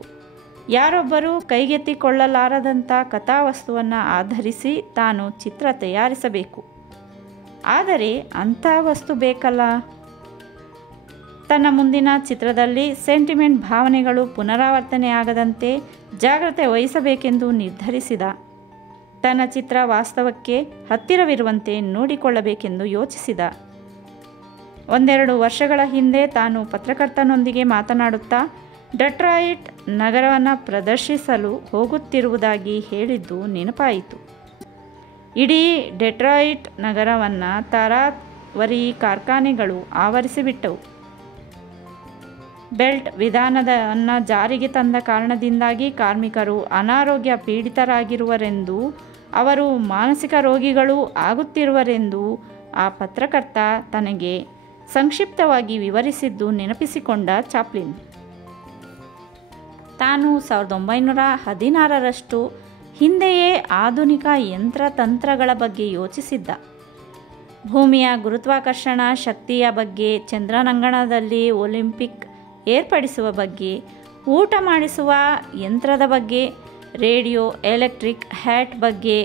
ಯಾರೊಬ್ಬರೂ ಕೈಗೆತ್ತಿಕೊಳ್ಳಲಾರದಂಥ ಕಥಾವಸ್ತುವನ್ನು ಆಧರಿಸಿ ತಾನು ಚಿತ್ರ ತಯಾರಿಸಬೇಕು. ಆದರೆ ಅಂಥ ವಸ್ತು ಬೇಕಲ್ಲ. ತನ್ನ ಮುಂದಿನ ಚಿತ್ರದಲ್ಲಿ ಸೆಂಟಿಮೆಂಟ್ ಭಾವನೆಗಳು ಪುನರಾವರ್ತನೆಯಾಗದಂತೆ ಜಾಗ್ರತೆ ವಹಿಸಬೇಕೆಂದು ನಿರ್ಧರಿಸಿದ. ತನ್ನ ಚಿತ್ರ ವಾಸ್ತವಕ್ಕೆ ಹತ್ತಿರವಿರುವಂತೆ ನೋಡಿಕೊಳ್ಳಬೇಕೆಂದು ಯೋಚಿಸಿದ. 1-2 ವರ್ಷಗಳ ಹಿಂದೆ ತಾನು ಪತ್ರಕರ್ತನೊಂದಿಗೆ ಮಾತನಾಡುತ್ತಾ ಡೆಟ್ರಾಯಿಟ್ ನಗರವನ್ನು ಪ್ರದರ್ಶಿಸಲು ಹೋಗುತ್ತಿರುವುದಾಗಿ ಹೇಳಿದ್ದು ನೆನಪಾಯಿತು. ಇಡೀ ಡೆಟ್ರಾಯಿಟ್ ನಗರವನ್ನು ತರಾವರಿ ಕಾರ್ಖಾನೆಗಳು ಆವರಿಸಿಬಿಟ್ಟವು. ಬೆಲ್ಟ್ ವಿಧಾನವನ್ನು ಜಾರಿಗೆ ತಂದ ಕಾರಣದಿಂದಾಗಿ ಕಾರ್ಮಿಕರು ಅನಾರೋಗ್ಯ ಪೀಡಿತರಾಗಿರುವರೆಂದೂ ಅವರು ಮಾನಸಿಕ ರೋಗಿಗಳೂ ಆಗುತ್ತಿರುವರೆಂದೂ ಆ ಪತ್ರಕರ್ತ ತನಗೆ ಸಂಕ್ಷಿಪ್ತವಾಗಿ ವಿವರಿಸಿದ್ದು ನೆನಪಿಸಿಕೊಂಡ ಚಾಪ್ಲಿನ್. ತಾನು 1916ರಷ್ಟು ಹಿಂದೆಯೇ ಆಧುನಿಕ ಯಂತ್ರತಂತ್ರಗಳ ಬಗ್ಗೆ ಯೋಚಿಸಿದ್ದ. ಭೂಮಿಯ ಗುರುತ್ವಾಕರ್ಷಣ ಶಕ್ತಿಯ ಬಗ್ಗೆ, ಚಂದ್ರನಂಗಣದಲ್ಲಿ ಒಲಿಂಪಿಕ್ ಏರ್ಪಡಿಸುವ ಬಗ್ಗೆ, ಊಟ ಮಾಡಿಸುವ ಯಂತ್ರದ ಬಗ್ಗೆ, ರೇಡಿಯೋ ಎಲೆಕ್ಟ್ರಿಕ್ ಹ್ಯಾಟ್ ಬಗ್ಗೆ,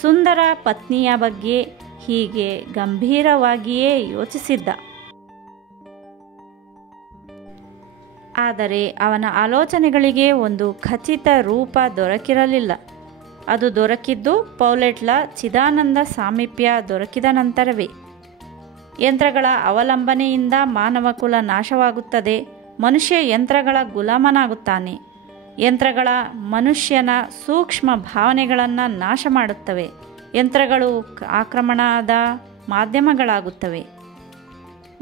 ಸುಂದರ ಪತ್ನಿಯ ಬಗ್ಗೆ, ಹೀಗೆ ಗಂಭೀರವಾಗಿಯೇ ಯೋಚಿಸಿದ್ದ. ಆದರೆ ಅವನ ಆಲೋಚನೆಗಳಿಗೆ ಒಂದು ಖಚಿತ ರೂಪ ದೊರಕಿರಲಿಲ್ಲ. ಅದು ದೊರಕಿದ್ದು ಪೌಲೆಟ್ಳ ಚಿದಾನಂದ ಸಾಮೀಪ್ಯ ದೊರಕಿದ ನಂತರವೇ. ಯಂತ್ರಗಳ ಅವಲಂಬನೆಯಿಂದ ಮಾನವ ಕುಲ ನಾಶವಾಗುತ್ತದೆ, ಮನುಷ್ಯ ಯಂತ್ರಗಳ ಗುಲಾಮನಾಗುತ್ತಾನೆ. ಯಂತ್ರಗಳ ಮನುಷ್ಯನ ಸೂಕ್ಷ್ಮ ಭಾವನೆಗಳನ್ನು ನಾಶ ಮಾಡುತ್ತವೆ. ಯಂತ್ರಗಳು ಆಕ್ರಮಣದ ಮಾಧ್ಯಮಗಳಾಗುತ್ತವೆ.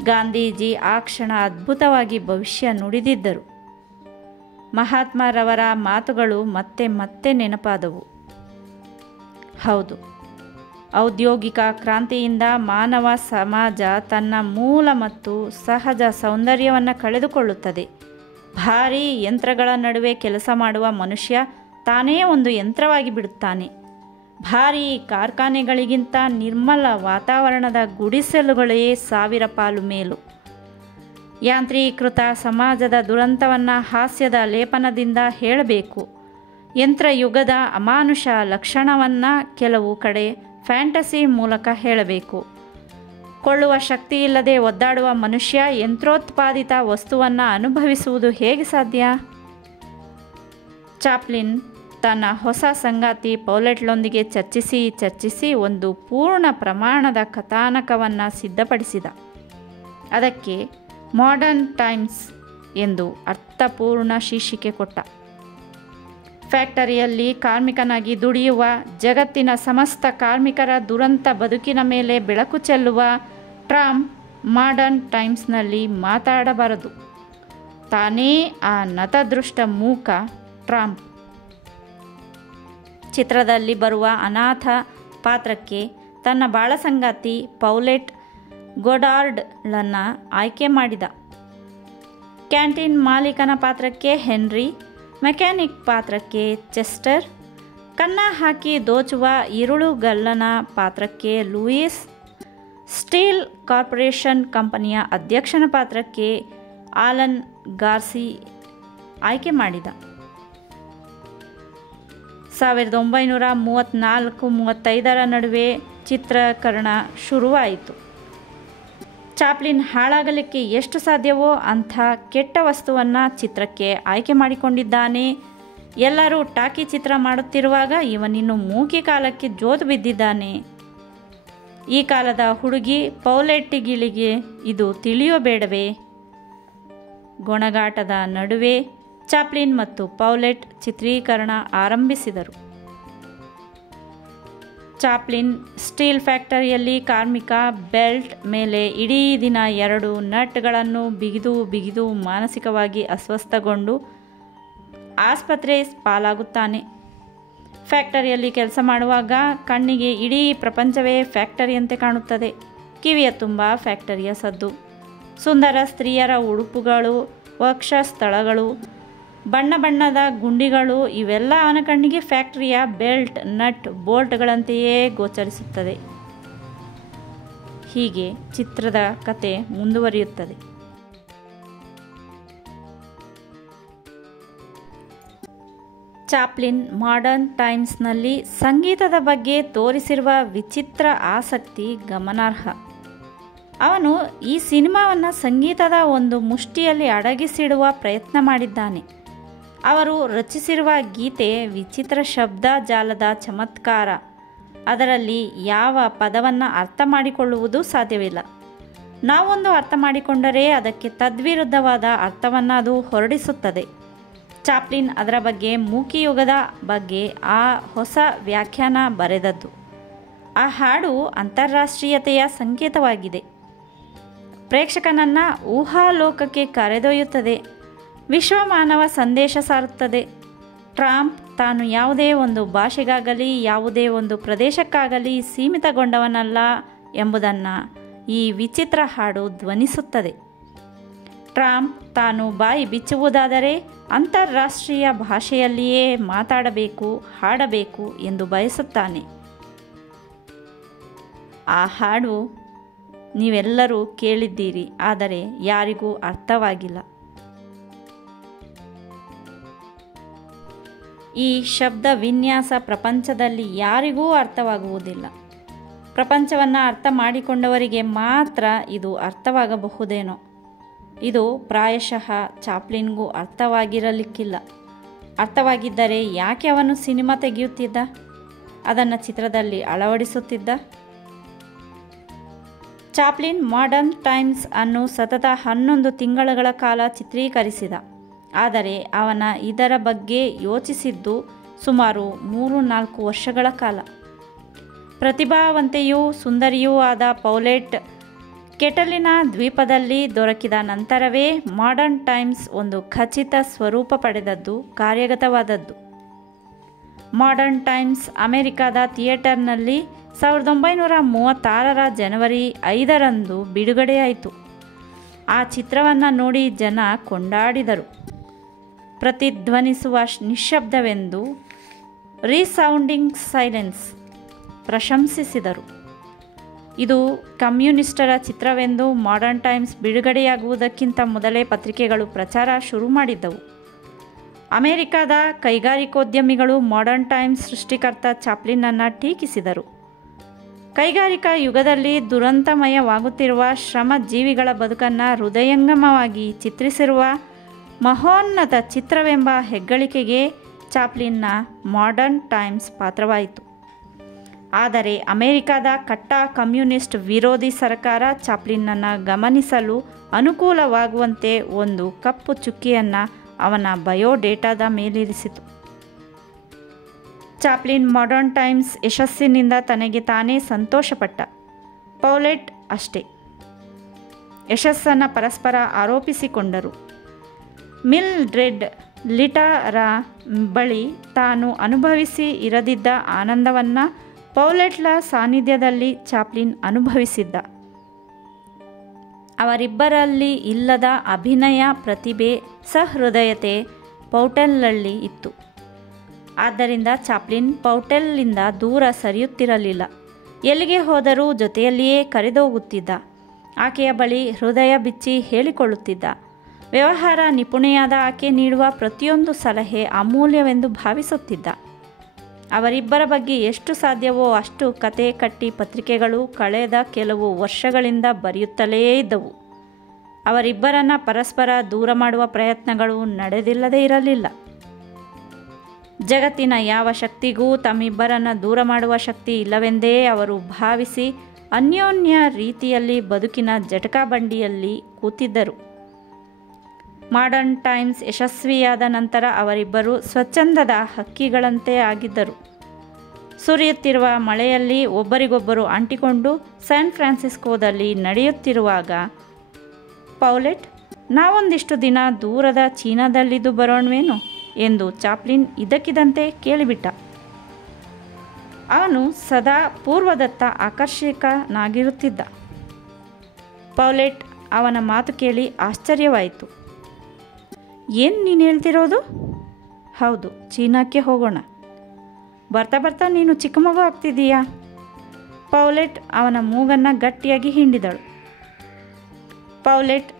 ಗಾಂಧೀಜಿ ಆ ಕ್ಷಣ ಅದ್ಭುತವಾಗಿ ಭವಿಷ್ಯ ನುಡಿದಿದ್ದರು. ಮಹಾತ್ಮರವರ ಮಾತುಗಳು ಮತ್ತೆ ಮತ್ತೆ ನೆನಪಾದವು. ಹೌದು, ಔದ್ಯೋಗಿಕ ಕ್ರಾಂತಿಯಿಂದ ಮಾನವ ಸಮಾಜ ತನ್ನ ಮೂಲ ಮತ್ತು ಸಹಜ ಸೌಂದರ್ಯವನ್ನು ಕಳೆದುಕೊಳ್ಳುತ್ತದೆ. ಭಾರೀ ಯಂತ್ರಗಳ ನಡುವೆ ಕೆಲಸ ಮಾಡುವ ಮನುಷ್ಯ ತಾನೇ ಒಂದು ಯಂತ್ರವಾಗಿ ಬಿಡುತ್ತಾನೆ. ಭಾರೀ ಕಾರ್ಖಾನೆಗಳಿಗಿಂತ ನಿರ್ಮಲ ವಾತಾವರಣದ ಗುಡಿಸಲುಗಳೇ 1000 ಪಾಲು ಮೇಲು. ಯಾಂತ್ರೀಕೃತ ಸಮಾಜದ ದುರಂತವನ್ನು ಹಾಸ್ಯದ ಲೇಪನದಿಂದ ಹೇಳಬೇಕು. ಯಂತ್ರಯುಗದ ಅಮಾನುಷ ಲಕ್ಷಣವನ್ನು ಕೆಲವು ಕಡೆ ಫ್ಯಾಂಟಸಿ ಮೂಲಕ ಹೇಳಬೇಕು. ಕೊಳ್ಳುವ ಶಕ್ತಿ ಇಲ್ಲದೆ ಒದ್ದಾಡುವ ಮನುಷ್ಯ ಯಂತ್ರೋತ್ಪಾದಿತ ವಸ್ತುವನ್ನು ಅನುಭವಿಸುವುದು ಹೇಗೆ ಸಾಧ್ಯ? ಚಾಪ್ಲಿನ್ ತನ್ನ ಹೊಸ ಸಂಗಾತಿ ಪೌಲೆಟ್ಳೊಂದಿಗೆ ಚರ್ಚಿಸಿ ಒಂದು ಪೂರ್ಣ ಪ್ರಮಾಣದ ಕಥಾನಕವನ್ನು ಸಿದ್ಧಪಡಿಸಿದ. ಅದಕ್ಕೆ ಮಾಡರ್ನ್ ಟೈಮ್ಸ್ ಎಂದು ಅರ್ಥಪೂರ್ಣ ಶೀರ್ಷಿಕೆ ಕೊಟ್ಟ. ಫ್ಯಾಕ್ಟರಿಯಲ್ಲಿ ಕಾರ್ಮಿಕನಾಗಿ ದುಡಿಯುವ ಜಗತ್ತಿನ ಸಮಸ್ತ ಕಾರ್ಮಿಕರ ದುರಂತ ಬದುಕಿನ ಮೇಲೆ ಬೆಳಕು ಚೆಲ್ಲುವ ಟ್ರಂಪ್ ಮಾಡರ್ನ್ ಟೈಮ್ಸ್ನಲ್ಲಿ ಮಾತಾಡಬಾರದು. ತಾನೇ ಆ ನತದೃಷ್ಟ ಮೂಕ ಟ್ರಂಪ್. ಚಿತ್ರದಲ್ಲಿ ಬರುವ ಅನಾಥ ಪಾತ್ರಕ್ಕೆ ತನ್ನ ಬಾಳಸಂಗಾತಿ ಪೌಲೆಟ್ ಗೊಡಾರ್ಡ್ಳನ್ನು ಆಯ್ಕೆ ಮಾಡಿದ. ಕ್ಯಾಂಟೀನ್ ಮಾಲೀಕನ ಪಾತ್ರಕ್ಕೆ ಹೆನ್ರಿ, ಮೆಕ್ಯಾನಿಕ್ ಪಾತ್ರಕ್ಕೆ ಚೆಸ್ಟರ್, ಕನ್ನ ಹಾಕಿ ದೋಚುವ ಇರುಳುಗಲ್ಲನ ಪಾತ್ರಕ್ಕೆ ಲೂಯಿಸ್, ಸ್ಟೀಲ್ ಕಾರ್ಪೊರೇಷನ್ ಕಂಪನಿಯ ಅಧ್ಯಕ್ಷನ ಪಾತ್ರಕ್ಕೆ ಆಲನ್ ಗಾರ್ಸಿ ಆಯ್ಕೆ ಮಾಡಿದ. 1934-35 ನಡುವೆ ಚಿತ್ರೀಕರಣ ಶುರುವಾಯಿತು. ಚಾಪ್ಲಿನ್ ಹಾಳಾಗಲಿಕ್ಕೆ ಎಷ್ಟು ಸಾಧ್ಯವೋ ಅಂಥ ಕೆಟ್ಟ ವಸ್ತುವನ್ನು ಚಿತ್ರಕ್ಕೆ ಆಯ್ಕೆ ಮಾಡಿಕೊಂಡಿದ್ದಾನೆ. ಎಲ್ಲರೂ ಟಾಕಿ ಚಿತ್ರ ಮಾಡುತ್ತಿರುವಾಗ ಇವನಿನ್ನು ಮೂಕಿ ಕಾಲಕ್ಕೆ ಜೋತು ಬಿದ್ದಿದ್ದಾನೆ. ಈ ಕಾಲದ ಹುಡುಗಿ ಪೌಲೆಟ್ಗಳಿಗೆ ಇದು ತಿಳಿಯೋ ಬೇಡವೇ? ಗೊಣಗಾಟದ ನಡುವೆ ಚಾಪ್ಲಿನ್ ಮತ್ತು ಪೌಲೆಟ್ ಚಿತ್ರೀಕರಣ ಆರಂಭಿಸಿದರು. ಚಾಪ್ಲಿನ್ ಸ್ಟೀಲ್ ಫ್ಯಾಕ್ಟರಿಯಲ್ಲಿ ಕಾರ್ಮಿಕ ಬೆಲ್ಟ್ ಮೇಲೆ ಇಡೀ ದಿನ 2 ನಟ್ಗಳನ್ನು ಬಿಗಿದು ಮಾನಸಿಕವಾಗಿ ಅಸ್ವಸ್ಥಗೊಂಡು ಆಸ್ಪತ್ರೆ ಪಾಲಾಗುತ್ತಾನೆ. ಫ್ಯಾಕ್ಟರಿಯಲ್ಲಿ ಕೆಲಸ ಮಾಡುವಾಗ ಕಣ್ಣಿಗೆ ಇಡೀ ಪ್ರಪಂಚವೇ ಫ್ಯಾಕ್ಟರಿಯಂತೆ ಕಾಣುತ್ತದೆ. ಕಿವಿಯ ತುಂಬ ಫ್ಯಾಕ್ಟರಿಯ ಸದ್ದು, ಸುಂದರ ಸ್ತ್ರೀಯರ ಉಡುಪುಗಳು, ವಕ್ಷಸ್ಥಳಗಳು, ಬಣ್ಣ ಬಣ್ಣದ ಗುಂಡಿಗಳು ಇವೆಲ್ಲ ಅವನ ಕಣ್ಣಿಗೆ ಫ್ಯಾಕ್ಟರಿಯ ಬೆಲ್ಟ್, ನಟ್, ಬೋಲ್ಟ್ಗಳಂತೆಯೇ ಗೋಚರಿಸುತ್ತದೆ. ಹೀಗೆ ಚಿತ್ರದ ಕತೆ ಮುಂದುವರಿಯುತ್ತದೆ. ಚಾಪ್ಲಿನ್ ಮಾಡರ್ನ್ ಟೈಮ್ಸ್ನಲ್ಲಿ ಸಂಗೀತದ ಬಗ್ಗೆ ತೋರಿಸಿರುವ ವಿಚಿತ್ರ ಆಸಕ್ತಿ ಗಮನಾರ್ಹ. ಅವನು ಈ ಸಿನಿಮಾವನ್ನು ಸಂಗೀತದ ಒಂದು ಮುಷ್ಟಿಯಲ್ಲಿ ಅಡಗಿಸಿಡುವ ಪ್ರಯತ್ನ ಮಾಡಿದ್ದಾನೆ. ಅವರು ರಚಿಸಿರುವ ಗೀತೆ ವಿಚಿತ್ರ ಶಬ್ದ ಜಾಲದ ಚಮತ್ಕಾರ. ಅದರಲ್ಲಿ ಯಾವ ಪದವನ್ನು ಅರ್ಥ ಮಾಡಿಕೊಳ್ಳುವುದು ಸಾಧ್ಯವಿಲ್ಲ. ನಾವೊಂದು ಅರ್ಥ ಮಾಡಿಕೊಂಡರೆ ಅದಕ್ಕೆ ತದ್ವಿರುದ್ಧವಾದ ಅರ್ಥವನ್ನು ಅದು ಹೊರಡಿಸುತ್ತದೆ. ಚಾಪ್ಲಿನ್ ಅದರ ಬಗ್ಗೆ ಮೂಕಿಯುಗದ ಬಗ್ಗೆ ಆ ಹೊಸ ವ್ಯಾಖ್ಯಾನ ಬರೆದದ್ದು. ಆ ಹಾಡು ಅಂತಾರಾಷ್ಟ್ರೀಯತೆಯ ಸಂಕೇತವಾಗಿದೆ. ಪ್ರೇಕ್ಷಕನನ್ನು ಊಹಾಲೋಕಕ್ಕೆ ಕರೆದೊಯ್ಯುತ್ತದೆ. ವಿಶ್ವಮಾನವ ಸಂದೇಶ ಸಾರುತ್ತದೆ. ಟ್ರಂಪ್ ತಾನು ಯಾವುದೇ ಒಂದು ಭಾಷೆಗಾಗಲಿ ಯಾವುದೇ ಒಂದು ಪ್ರದೇಶಕ್ಕಾಗಲಿ ಸೀಮಿತಗೊಂಡವನಲ್ಲ ಎಂಬುದನ್ನು ಈ ವಿಚಿತ್ರ ಹಾಡು ಧ್ವನಿಸುತ್ತದೆ. ಟ್ರಂಪ್ ತಾನು ಬಾಯಿ ಬಿಚ್ಚುವುದಾದರೆ ಅಂತಾರಾಷ್ಟ್ರೀಯ ಭಾಷೆಯಲ್ಲಿಯೇ ಮಾತಾಡಬೇಕು, ಹಾಡಬೇಕು ಎಂದು ಬಯಸುತ್ತಾನೆ. ಆ ಹಾಡು ನೀವೆಲ್ಲರೂ ಕೇಳಿದ್ದೀರಿ, ಆದರೆ ಯಾರಿಗೂ ಅರ್ಥವಾಗಿಲ್ಲ. ಈ ಶಬ್ದ ವಿನ್ಯಾಸ ಪ್ರಪಂಚದಲ್ಲಿ ಯಾರಿಗೂ ಅರ್ಥವಾಗುವುದಿಲ್ಲ. ಪ್ರಪಂಚವನ್ನು ಅರ್ಥ ಮಾಡಿಕೊಂಡವರಿಗೆ ಮಾತ್ರ ಇದು ಅರ್ಥವಾಗಬಹುದೇನೋ. ಇದು ಪ್ರಾಯಶಃ ಚಾಪ್ಲಿನ್ಗೂ ಅರ್ಥವಾಗಿರಲಿಕ್ಕಿಲ್ಲ. ಅರ್ಥವಾಗಿದ್ದರೆ ಯಾಕೆ ಅವನು ಸಿನಿಮಾ ತೆಗೆಯುತ್ತಿದ್ದ? ಅದನ್ನು ಚಿತ್ರದಲ್ಲಿ ಅಳವಡಿಸುತ್ತಿದ್ದ? ಚಾಪ್ಲಿನ್ ಮಾಡರ್ನ್ ಟೈಮ್ಸ್ ಅನ್ನು ಸತತ 11 ತಿಂಗಳುಗಳ ಕಾಲ ಚಿತ್ರೀಕರಿಸಿದ. ಆದರೆ ಅವನ ಇದರ ಬಗ್ಗೆ ಯೋಚಿಸಿದ್ದು ಸುಮಾರು 3-4 ವರ್ಷಗಳ ಕಾಲ. ಪ್ರತಿಭಾವಂತೆಯೂ ಸುಂದರಿಯೂ ಆದ ಪೌಲೆಟ್ ಕೆಟಲಿನ ದ್ವೀಪದಲ್ಲಿ ದೊರಕಿದ ನಂತರವೇ ಮಾಡರ್ನ್ ಟೈಮ್ಸ್ ಒಂದು ಖಚಿತ ಸ್ವರೂಪ ಪಡೆದದ್ದು, ಕಾರ್ಯಗತವಾದದ್ದು. ಮಾಡರ್ನ್ ಟೈಮ್ಸ್ ಅಮೆರಿಕದ ಥಿಯೇಟರ್ನಲ್ಲಿ 1936 ಜನವರಿ 5ರಂದು ಬಿಡುಗಡೆಯಾಯಿತು. ಆ ಚಿತ್ರವನ್ನು ನೋಡಿ ಜನ ಕೊಂಡಾಡಿದರು. ಪ್ರತಿಧ್ವನಿಸುವ ನಿಶ್ಶಬ್ದವೆಂದು, ರೀಸೌಂಡಿಂಗ್ ಸೈಲೆನ್ಸ್, ಪ್ರಶಂಸಿಸಿದರು. ಇದು ಕಮ್ಯುನಿಸ್ಟರ ಚಿತ್ರವೆಂದು ಮಾಡರ್ನ್ ಟೈಮ್ಸ್ ಬಿಡುಗಡೆಯಾಗುವುದಕ್ಕಿಂತ ಮೊದಲೇ ಪತ್ರಿಕೆಗಳು ಪ್ರಚಾರ ಶುರು ಮಾಡಿದ್ದವು. ಅಮೆರಿಕದ ಕೈಗಾರಿಕೋದ್ಯಮಿಗಳು ಮಾಡರ್ನ್ ಟೈಮ್ಸ್ ಸೃಷ್ಟಿಕರ್ತ ಚಾಪ್ಲಿನ್ನನ್ನು ಟೀಕಿಸಿದರು. ಕೈಗಾರಿಕಾ ಯುಗದಲ್ಲಿ ದುರಂತಮಯವಾಗುತ್ತಿರುವ ಶ್ರಮಜೀವಿಗಳ ಬದುಕನ್ನು ಹೃದಯಂಗಮವಾಗಿ ಚಿತ್ರಿಸಿರುವ ಮಹೋನ್ನತ ಚಿತ್ರವೆಂಬ ಹೆಗ್ಗಳಿಕೆಗೆ ಚಾಪ್ಲಿನ್ನ ಮಾಡರ್ನ್ ಟೈಮ್ಸ್ ಪಾತ್ರವಾಯಿತು. ಆದರೆ ಅಮೆರಿಕದ ಕಟ್ಟ ಕಮ್ಯುನಿಸ್ಟ್ ವಿರೋಧಿ ಸರ್ಕಾರ ಚಾಪ್ಲಿನ್ನನ್ನು ಗಮನಿಸಲು ಅನುಕೂಲವಾಗುವಂತೆ ಒಂದು ಕಪ್ಪು ಚುಕ್ಕಿಯನ್ನು ಅವನ ಬಯೋಡೇಟಾದ ಮೇಲಿರಿಸಿತು. ಚಾಪ್ಲಿನ್ ಮಾಡರ್ನ್ ಟೈಮ್ಸ್ ಯಶಸ್ಸಿನಿಂದ ತನಗೆ ತಾನೇ ಸಂತೋಷಪಟ್ಟ. ಪೌಲೆಟ್ ಅಷ್ಟೇ. ಯಶಸ್ಸನ್ನು ಪರಸ್ಪರ ಆರೋಪಿಸಿಕೊಂಡರು. ಮಿಲ್ಡ್ರೆಡ್ ಲಿಟಾರ ಬಳಿ ತಾನು ಅನುಭವಿಸಿ ಇರದಿದ್ದ ಆನಂದವನ್ನು ಪೌಲೆಟ್ಳ ಸಾನ್ನಿಧ್ಯದಲ್ಲಿ ಚಾಪ್ಲಿನ್ ಅನುಭವಿಸಿದ್ದ. ಅವರಿಬ್ಬರಲ್ಲಿ ಇಲ್ಲದ ಅಭಿನಯ ಪ್ರತಿಭೆ, ಸಹೃದಯತೆ ಪೌಟೆಲ್ನಲ್ಲಿ ಇತ್ತು. ಆದ್ದರಿಂದ ಚಾಪ್ಲಿನ್ ಪೌಟೆಲ್ನಿಂದ ದೂರ ಸರಿಯುತ್ತಿರಲಿಲ್ಲ. ಎಲ್ಲಿಗೆ ಹೋದರೂ ಜೊತೆಯಲ್ಲಿಯೇ ಕರೆದೋಗುತ್ತಿದ್ದ. ಆಕೆಯ ಬಳಿ ಹೃದಯ ಬಿಚ್ಚಿ ಹೇಳಿಕೊಳ್ಳುತ್ತಿದ್ದ. ವ್ಯವಹಾರ ನಿಪುಣೆಯಾದ ಆಕೆ ನೀಡುವ ಪ್ರತಿಯೊಂದು ಸಲಹೆ ಅಮೂಲ್ಯವೆಂದು ಭಾವಿಸುತ್ತಿದ್ದ. ಅವರಿಬ್ಬರ ಬಗ್ಗೆ ಎಷ್ಟು ಸಾಧ್ಯವೋ ಅಷ್ಟು ಕತೆ ಕಟ್ಟಿ ಪತ್ರಿಕೆಗಳು ಕಳೆದ ಕೆಲವು ವರ್ಷಗಳಿಂದ ಬರೆಯುತ್ತಲೇ ಇದ್ದವು. ಅವರಿಬ್ಬರನ್ನು ಪರಸ್ಪರ ದೂರ ಮಾಡುವ ಪ್ರಯತ್ನಗಳು ನಡೆದಿಲ್ಲದೇ ಇರಲಿಲ್ಲ. ಜಗತ್ತಿನ ಯಾವ ಶಕ್ತಿಗೂ ತಮ್ಮಿಬ್ಬರನ್ನು ದೂರ ಮಾಡುವ ಶಕ್ತಿ ಇಲ್ಲವೆಂದೇ ಅವರು ಭಾವಿಸಿ ಅನ್ಯೋನ್ಯ ರೀತಿಯಲ್ಲಿ ಬದುಕಿನ ಜಟಕಾಬಂಡಿಯಲ್ಲಿ ಕೂತಿದ್ದರು. ಮಾಡರ್ನ್ ಟೈಮ್ಸ್ ಯಶಸ್ವಿಯಾದ ನಂತರ ಅವರಿಬ್ಬರು ಸ್ವಚ್ಛಂದದ ಹಕ್ಕಿಗಳಂತೆ ಆಗಿದ್ದರು. ಸುರಿಯುತ್ತಿರುವ ಮಳೆಯಲ್ಲಿ ಒಬ್ಬರಿಗೊಬ್ಬರು ಅಂಟಿಕೊಂಡು ಸ್ಯಾನ್ ಫ್ರಾನ್ಸಿಸ್ಕೋದಲ್ಲಿ ನಡೆಯುತ್ತಿರುವಾಗ ಪೌಲೆಟ್, ನಾವೊಂದಿಷ್ಟು ದಿನ ದೂರದ ಚೀನಾದಲ್ಲಿದ್ದು ಬರೋಣವೇನು ಎಂದು ಚಾಪ್ಲಿನ್ ಇದ್ದಕ್ಕಿದ್ದಂತೆ ಕೇಳಿಬಿಟ್ಟ. ಅವನು ಸದಾ ಪೂರ್ವದತ್ತ ಆಕರ್ಷಕನಾಗಿರುತ್ತಿದ್ದ. ಪೌಲೆಟ್ ಅವನ ಮಾತು ಕೇಳಿ ಆಶ್ಚರ್ಯವಾಯಿತು. ಏನು ನೀನು ಹೇಳ್ತಿರೋದು? ಹೌದು, ಚೀನಾಕ್ಕೆ ಹೋಗೋಣ. ಬರ್ತಾ ಬರ್ತಾ ನೀನು ಚಿಕ್ಕ ಮಗು ಆಗ್ತಿದ್ದೀಯಾ? ಪೌಲೆಟ್ ಅವನ ಮೂಗನ್ನು ಗಟ್ಟಿಯಾಗಿ ಹಿಂಡಿದಳು. ಪೌಲೆಟ್,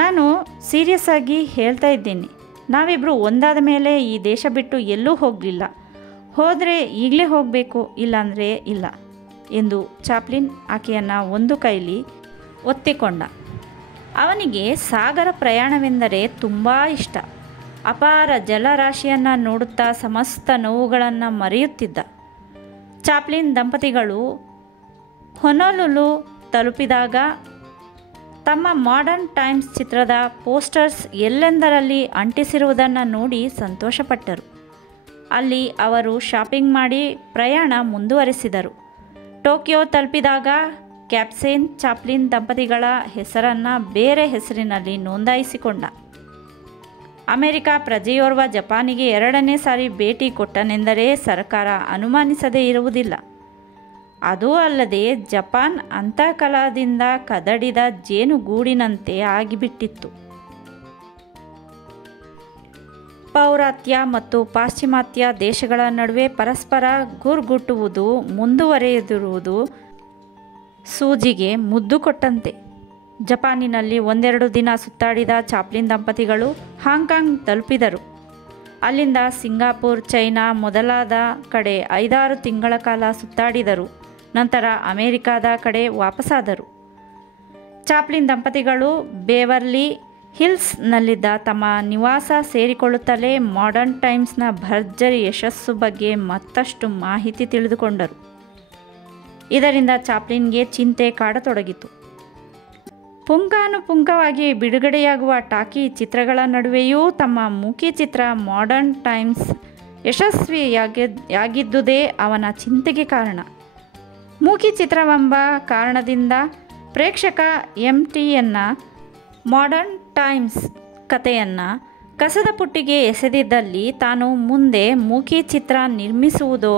ನಾನು ಸೀರಿಯಸ್ ಆಗಿ ಹೇಳ್ತಾ ಇದ್ದೀನಿ. ನಾವಿಬ್ಬರು ಒಂದಾದ ಮೇಲೆ ಈ ದೇಶ ಬಿಟ್ಟು ಎಲ್ಲೂ ಹೋಗಲಿಲ್ಲ. ಹೋದರೆ ಈಗಲೇ ಹೋಗಬೇಕು, ಇಲ್ಲಾಂದರೆ ಇಲ್ಲ ಎಂದು ಚಾಪ್ಲಿನ್ ಆಕೆಯನ್ನು ಒಂದು ಕೈಲಿ ಒತ್ತಿಕೊಂಡ. ಅವನಿಗೆ ಸಾಗರ ಪ್ರಯಾಣವೆಂದರೆ ತುಂಬ ಇಷ್ಟ. ಅಪಾರ ಜಲರಾಶಿಯನ್ನು ನೋಡುತ್ತಾ ಸಮಸ್ತ ನೋವುಗಳನ್ನು ಮರೆಯುತ್ತಿದ್ದ. ಚಾಪ್ಲಿನ್ ದಂಪತಿಗಳು ಹೊನೊಲುಲು ತಲುಪಿದಾಗ ತಮ್ಮ ಮಾಡರ್ನ್ ಟೈಮ್ಸ್ ಚಿತ್ರದ ಪೋಸ್ಟರ್ಸ್ ಎಲ್ಲೆಂದರಲ್ಲಿ ಅಂಟಿಸಿರುವುದನ್ನು ನೋಡಿ ಸಂತೋಷಪಟ್ಟರು. ಅಲ್ಲಿ ಅವರು ಶಾಪಿಂಗ್ ಮಾಡಿ ಪ್ರಯಾಣ ಮುಂದುವರೆಸಿದರು. ಟೋಕಿಯೋ ತಲುಪಿದಾಗ ಕ್ಯಾಪ್ಸೈನ್ ಚಾಪ್ಲಿನ್ ದಂಪತಿಗಳ ಹೆಸರನ್ನು ಬೇರೆ ಹೆಸರಿನಲ್ಲಿ ನೋಂದಾಯಿಸಿಕೊಂಡ. ಅಮೆರಿಕ ಪ್ರಜೆಯೋರ್ವ ಜಪಾನಿಗೆ 2ನೇ ಸಾರಿ ಭೇಟಿ ಕೊಟ್ಟನೆಂದರೆ ಸರ್ಕಾರ ಅನುಮಾನಿಸದೇ ಇರುವುದಿಲ್ಲ. ಅದೂ ಅಲ್ಲದೆ ಜಪಾನ್ ಅಂತಃಕಲದಿಂದ ಕದಡಿದ ಜೇನುಗೂಡಿನಂತೆ ಆಗಿಬಿಟ್ಟಿತ್ತು. ಪೌರಾತ್ಯ ಮತ್ತು ಪಾಶ್ಚಿಮಾತ್ಯ ದೇಶಗಳ ನಡುವೆ ಪರಸ್ಪರ ಗುರ್ಗುಟ್ಟುವುದು ಮುಂದುವರೆದಿರುವುದು ಸೂಜಿಗೆ ಮುದ್ದು ಕೊಟ್ಟಂತೆ. ಜಪಾನಿನಲ್ಲಿ 1-2 ದಿನ ಸುತ್ತಾಡಿದ ಚಾಪ್ಲಿನ್ ದಂಪತಿಗಳು ಹಾಂಗ್ಕಾಂಗ್ ತಲುಪಿದರು. ಅಲ್ಲಿಂದ ಸಿಂಗಾಪುರ್, ಚೈನಾ ಮೊದಲಾದ ಕಡೆ 5-6 ತಿಂಗಳ ಕಾಲ ಸುತ್ತಾಡಿದರು. ನಂತರ ಅಮೆರಿಕಾದ ಕಡೆ ವಾಪಸ್ಸಾದರು. ಚಾಪ್ಲಿನ್ ದಂಪತಿಗಳು ಬೇವರ್ಲಿ ಹಿಲ್ಸ್ನಲ್ಲಿದ್ದ ತಮ್ಮ ನಿವಾಸ ಸೇರಿಕೊಳ್ಳುತ್ತಲೇ ಮಾಡರ್ನ್ ಟೈಮ್ಸ್ನ ಭರ್ಜರಿ ಯಶಸ್ಸು ಬಗ್ಗೆ ಮತ್ತಷ್ಟು ಮಾಹಿತಿ ತಿಳಿದುಕೊಂಡರು. ಇದರಿಂದ ಚಾಪ್ಲಿನ್ಗೆ ಚಿಂತೆ ಕಾಡತೊಡಗಿತು. ಪುಂಖಾನುಪುಂಖವಾಗಿ ಬಿಡುಗಡೆಯಾಗುವ ಟಾಕಿ ಚಿತ್ರಗಳ ನಡುವೆಯೂ ತಮ್ಮ ಮೂಕಿ ಚಿತ್ರ ಮಾಡರ್ನ್ ಟೈಮ್ಸ್ ಯಶಸ್ವಿಯಾಗಿದ್ದುದೇ ಅವನ ಚಿಂತೆಗೆ ಕಾರಣ. ಮೂಕಿ ಚಿತ್ರವೆಂಬ ಕಾರಣದಿಂದ ಪ್ರೇಕ್ಷಕ MTಯನ್ನು ಮಾಡರ್ನ್ ಟೈಮ್ಸ್ ಕಥೆಯನ್ನು ಕಸದ ಪುಟ್ಟಿಗೆ ಎಸೆದಿದ್ದಲ್ಲಿ ತಾನು ಮುಂದೆ ಮೂಕಿ ಚಿತ್ರ ನಿರ್ಮಿಸುವುದೋ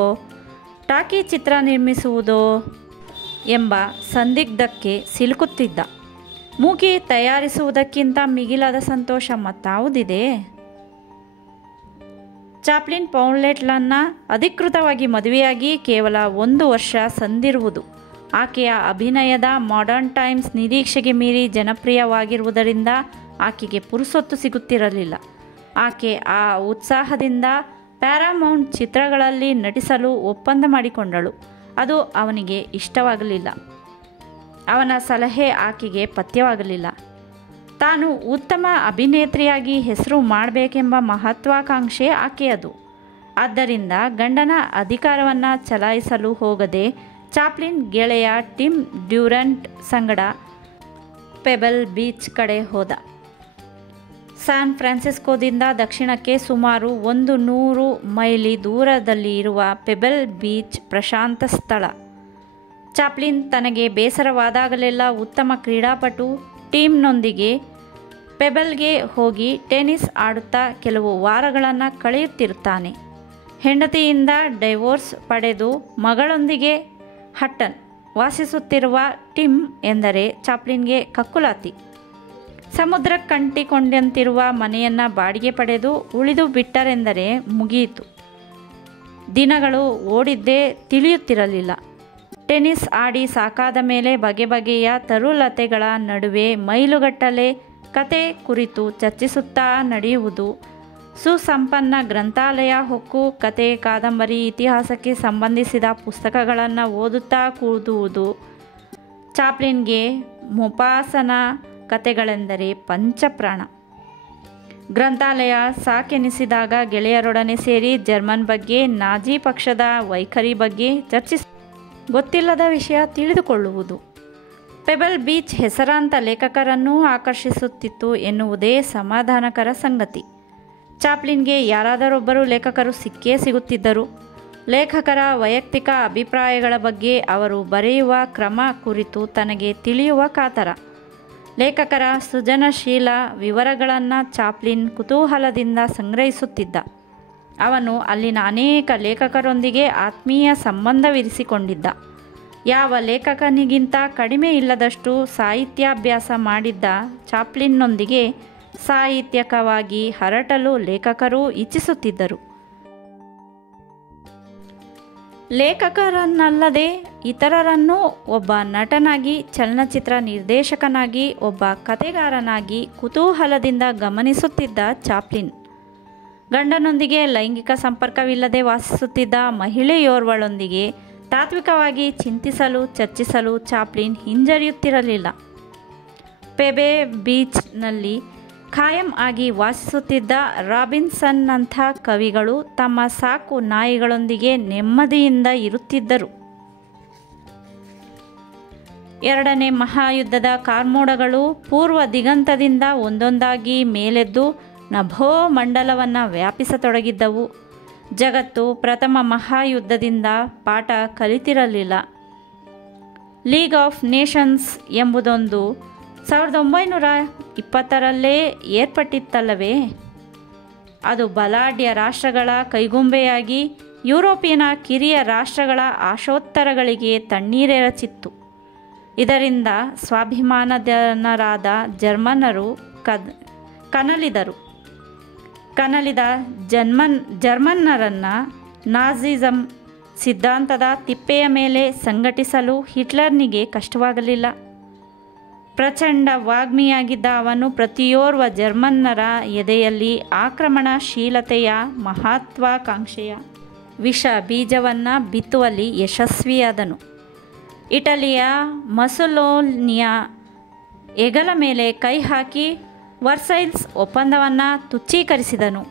ಟಾಕಿ ಚಿತ್ರ ನಿರ್ಮಿಸುವುದೋ ಎಂಬ ಸಂದಿಗ್ಧಕ್ಕೆ ಸಿಲುಕುತ್ತಿದ್ದ. ಮೂಕಿ ತಯಾರಿಸುವುದಕ್ಕಿಂತ ಮಿಗಿಲಾದ ಸಂತೋಷ ಮತ್ತಾವುದಿದೆ? ಚಾಪ್ಲಿನ್ ಪೌಲೆಟ್ಳನ್ನು ಅಧಿಕೃತವಾಗಿ ಮದುವೆಯಾಗಿ ಕೇವಲ 1 ವರ್ಷ ಸಂದಿರುವುದು. ಆಕೆಯ ಅಭಿನಯದ ಮಾಡರ್ನ್ ಟೈಮ್ಸ್ ನಿರೀಕ್ಷೆಗೆ ಮೀರಿ ಜನಪ್ರಿಯವಾಗಿರುವುದರಿಂದ ಆಕೆಗೆ ಪುರುಸೊತ್ತು ಸಿಗುತ್ತಿರಲಿಲ್ಲ. ಆಕೆ ಆ ಉತ್ಸಾಹದಿಂದ ಪ್ಯಾರಾಮೌಂಟ್ ಚಿತ್ರಗಳಲ್ಲಿ ನಟಿಸಲು ಒಪ್ಪಂದ ಮಾಡಿಕೊಂಡಳು. ಅದು ಅವನಿಗೆ ಇಷ್ಟವಾಗಲಿಲ್ಲ. ಅವನ ಸಲಹೆ ಆಕೆಗೆ ಪಥ್ಯವಾಗಲಿಲ್ಲ. ತಾನು ಉತ್ತಮ ಅಭಿನೇತ್ರಿಯಾಗಿ ಹೆಸರು ಮಾಡಬೇಕೆಂಬ ಮಹತ್ವಾಕಾಂಕ್ಷೆ ಆಕೆಯದು. ಆದ್ದರಿಂದ ಗಂಡನ ಅಧಿಕಾರವನ್ನು ಚಲಾಯಿಸಲು ಹೋಗದೆ ಚಾಪ್ಲಿನ್ ಗೆಳೆಯ ಟಿಮ್ ಡ್ಯೂರಂಟ್ ಸಂಗಡ ಪೆಬಲ್ ಬೀಚ್ ಕಡೆ ಹೋದ. ಸ್ಯಾನ್ ಫ್ರಾನ್ಸಿಸ್ಕೋದಿಂದ ದಕ್ಷಿಣಕ್ಕೆ ಸುಮಾರು 100 ಮೈಲಿ ದೂರದಲ್ಲಿ ಇರುವ ಪೆಬಲ್ ಬೀಚ್ ಪ್ರಶಾಂತ ಸ್ಥಳ. ಚಾಪ್ಲಿನ್ ತನಗೆ ಬೇಸರವಾದಾಗಲೆಲ್ಲ ಉತ್ತಮ ಕ್ರೀಡಾಪಟು ಟೀಮ್ನೊಂದಿಗೆ ಪೆಬಲ್ಗೆ ಹೋಗಿ ಟೆನ್ನಿಸ್ ಆಡುತ್ತಾ ಕೆಲವು ವಾರಗಳನ್ನು ಕಳೆಯುತ್ತಿರುತ್ತಾನೆ. ಹೆಂಡತಿಯಿಂದ ಡೈವೋರ್ಸ್ ಪಡೆದು ಮಗಳೊಂದಿಗೆ ಹಟ್ಟನ್ ವಾಸಿಸುತ್ತಿರುವ ಟಿಮ್ ಎಂದರೆ ಚಾಪ್ಲಿನ್ಗೆ ಕಕ್ಕುಲಾತಿ. ಸಮುದ್ರಕ್ಕಂಟಿಕೊಂಡಂತಿರುವ ಮನೆಯನ್ನು ಬಾಡಿಗೆ ಪಡೆದು ಉಳಿದು ಬಿಟ್ಟರೆಂದರೆ ಮುಗಿಯಿತು. ದಿನಗಳು ಓಡಿದ್ದೇ ತಿಳಿಯುತ್ತಿರಲಿಲ್ಲ. ಟೆನ್ನಿಸ್ ಆಡಿ ಸಾಕಾದ ಮೇಲೆ ಬಗೆ ಬಗೆಯ ತರುಲತೆಗಳ ನಡುವೆ ಮೈಲುಗಟ್ಟಲೆ ಕತೆ ಕುರಿತು ಚರ್ಚಿಸುತ್ತಾ ನಡೆಯುವುದು, ಸುಸಂಪನ್ನ ಗ್ರಂಥಾಲಯ ಹೊಕ್ಕು ಕತೆ, ಕಾದಂಬರಿ, ಇತಿಹಾಸಕ್ಕೆ ಸಂಬಂಧಿಸಿದ ಪುಸ್ತಕಗಳನ್ನು ಓದುತ್ತಾ ಕೂದುವುದು. ಚಾಪ್ಲಿನ್ಗೆ ಮೊಪಾಸನ ಕತೆಗಳೆಂದರೆ ಪಂಚಪ್ರಾಣ. ಗ್ರಂಥಾಲಯ ಸಾಕೆನಿಸಿದಾಗ ಗೆಳೆಯರೊಡನೆ ಸೇರಿ ಜರ್ಮನ್ ಬಗ್ಗೆ, ನಾಜಿ ಪಕ್ಷದ ವೈಖರಿ ಬಗ್ಗೆ ಗೊತ್ತಿಲ್ಲದ ವಿಷಯ ತಿಳಿದುಕೊಳ್ಳುವುದು. ಪೆಬಲ್ ಬೀಚ್ ಹೆಸರಾಂತ ಲೇಖಕರನ್ನೂ ಆಕರ್ಷಿಸುತ್ತಿತ್ತು ಎನ್ನುವುದೇ ಸಮಾಧಾನಕರ ಸಂಗತಿ. ಚಾಪ್ಲಿನ್ಗೆ ಯಾರಾದರೊಬ್ಬರು ಲೇಖಕರು ಸಿಕ್ಕೇ ಸಿಗುತ್ತಿದ್ದರು. ಲೇಖಕರ ವೈಯಕ್ತಿಕ ಅಭಿಪ್ರಾಯಗಳ ಬಗ್ಗೆ ಅವರು ಬರೆಯುವ ಕ್ರಮ ಕುರಿತು ತನಗೆ ತಿಳಿಯುವ ಕಾತರ. ಲೇಖಕರ ಸೃಜನಶೀಲ ವಿವರಗಳನ್ನು ಚಾಪ್ಲಿನ್ ಕುತೂಹಲದಿಂದ ಸಂಗ್ರಹಿಸುತ್ತಿದ್ದ. ಅವನು ಅಲ್ಲಿನ ಅನೇಕ ಲೇಖಕರೊಂದಿಗೆ ಆತ್ಮೀಯ ಸಂಬಂಧವಿರಿಸಿಕೊಂಡಿದ್ದ. ಯಾವ ಲೇಖಕನಿಗಿಂತ ಕಡಿಮೆ ಇಲ್ಲದಷ್ಟು ಸಾಹಿತ್ಯಾಭ್ಯಾಸ ಮಾಡಿದ್ದ ಚಾಪ್ಲಿನ್ನೊಂದಿಗೆ ಸಾಹಿತ್ಯಕವಾಗಿ ಹರಟಲು ಲೇಖಕರೂ ಇಚ್ಛಿಸುತ್ತಿದ್ದರು. ಲೇಖಕರನ್ನಲ್ಲದೆ ಇತರರನ್ನೂ ಒಬ್ಬ ನಟನಾಗಿ, ಚಲನಚಿತ್ರ ನಿರ್ದೇಶಕನಾಗಿ, ಒಬ್ಬ ಕತೆಗಾರನಾಗಿ ಕುತೂಹಲದಿಂದ ಗಮನಿಸುತ್ತಿದ್ದ ಚಾಪ್ಲಿನ್. ಗಂಡನೊಂದಿಗೆ ಲೈಂಗಿಕ ಸಂಪರ್ಕವಿಲ್ಲದೆ ವಾಸಿಸುತ್ತಿದ್ದ ಮಹಿಳೆಯೋರ್ವಳೊಂದಿಗೆ ತಾತ್ವಿಕವಾಗಿ ಚಿಂತಿಸಲು, ಚರ್ಚಿಸಲು ಚಾಪ್ಲಿನ್ ಹಿಂಜರಿಯುತ್ತಿರಲಿಲ್ಲ. ಪೆಬೆ ಬೀಚ್ನಲ್ಲಿ ಖಾಯಂ ಆಗಿ ವಾಸಿಸುತ್ತಿದ್ದ ರಾಬಿನ್ಸನ್ನಂಥ ಕವಿಗಳು ತಮ್ಮ ಸಾಕು ನಾಯಿಗಳೊಂದಿಗೆ ನೆಮ್ಮದಿಯಿಂದ ಇರುತ್ತಿದ್ದರು. ಎರಡನೇ ಮಹಾಯುದ್ಧದ ಕಾರ್ಮೋಡಗಳು ಪೂರ್ವ ದಿಗಂತದಿಂದ ಒಂದೊಂದಾಗಿ ಮೇಲೆದ್ದು ನಭೋಮಂಡಲವನ್ನು ವ್ಯಾಪಿಸತೊಡಗಿದ್ದವು. ಜಗತ್ತು ಪ್ರಥಮ ಮಹಾಯುದ್ಧದಿಂದ ಪಾಠ ಕಲಿತಿರಲಿಲ್ಲ. ಲೀಗ್ ಆಫ್ ನೇಷನ್ಸ್ ಎಂಬುದೊಂದು 1920ರಲ್ಲೇ ಏರ್ಪಟ್ಟಿತ್ತಲ್ಲವೇ? ಅದು ಬಲಾಢ್ಯ ರಾಷ್ಟ್ರಗಳ ಕೈಗೊಂಬೆಯಾಗಿ ಯುರೋಪಿಯನ್ ಕಿರಿಯ ರಾಷ್ಟ್ರಗಳ ಆಶೋತ್ತರಗಳಿಗೆ ತಣ್ಣೀರೆರಚಿತ್ತು. ಇದರಿಂದ ಸ್ವಾಭಿಮಾನಧನರಾದ ಜರ್ಮನ್ನರು ಕನಲಿದ ಜರ್ಮನ್ನರನ್ನು ನಾಜಿಸಂ ಸಿದ್ಧಾಂತದ ತಿಪ್ಪೆಯ ಮೇಲೆ ಸಂಘಟಿಸಲು ಹಿಟ್ಲರ್ನಿಗೆ ಕಷ್ಟವಾಗಲಿಲ್ಲ. ಪ್ರಚಂಡ ವಾಗ್ಮಿಯಾಗಿದ್ದ ಅವನು ಪ್ರತಿಯೋರ್ವ ಜರ್ಮನ್ನರ ಎದೆಯಲ್ಲಿ ಆಕ್ರಮಣಶೀಲತೆಯ ಮಹತ್ವಾಕಾಂಕ್ಷೆಯ ವಿಷ ಬೀಜವನ್ನು ಬಿತ್ತುವಲ್ಲಿ ಯಶಸ್ವಿಯಾದನು. ಇಟಲಿಯ ಮಸೊಲಿನಿಯ ಹೆಗಲ ಮೇಲೆ ಕೈ ಹಾಕಿ ವರ್ಸೈಲ್ಸ್ ಒಪ್ಪಂದವನ್ನು ತುಚ್ಛೀಕರಿಸಿದನು.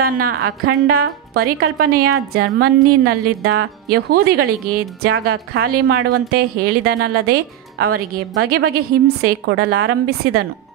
ತನ್ನ ಅಖಂಡ ಪರಿಕಲ್ಪನೆಯ ಜರ್ಮನ್ನಿನಲ್ಲಿದ್ದ ಯಹೂದಿಗಳಿಗೆ ಜಾಗ ಖಾಲಿ ಮಾಡುವಂತೆ ಹೇಳಿದನಲ್ಲದೆ ಅವರಿಗೆ ಬಗೆ ಬಗೆ ಹಿಂಸೆ ಕೊಡಲಾರಂಭಿಸಿದನು.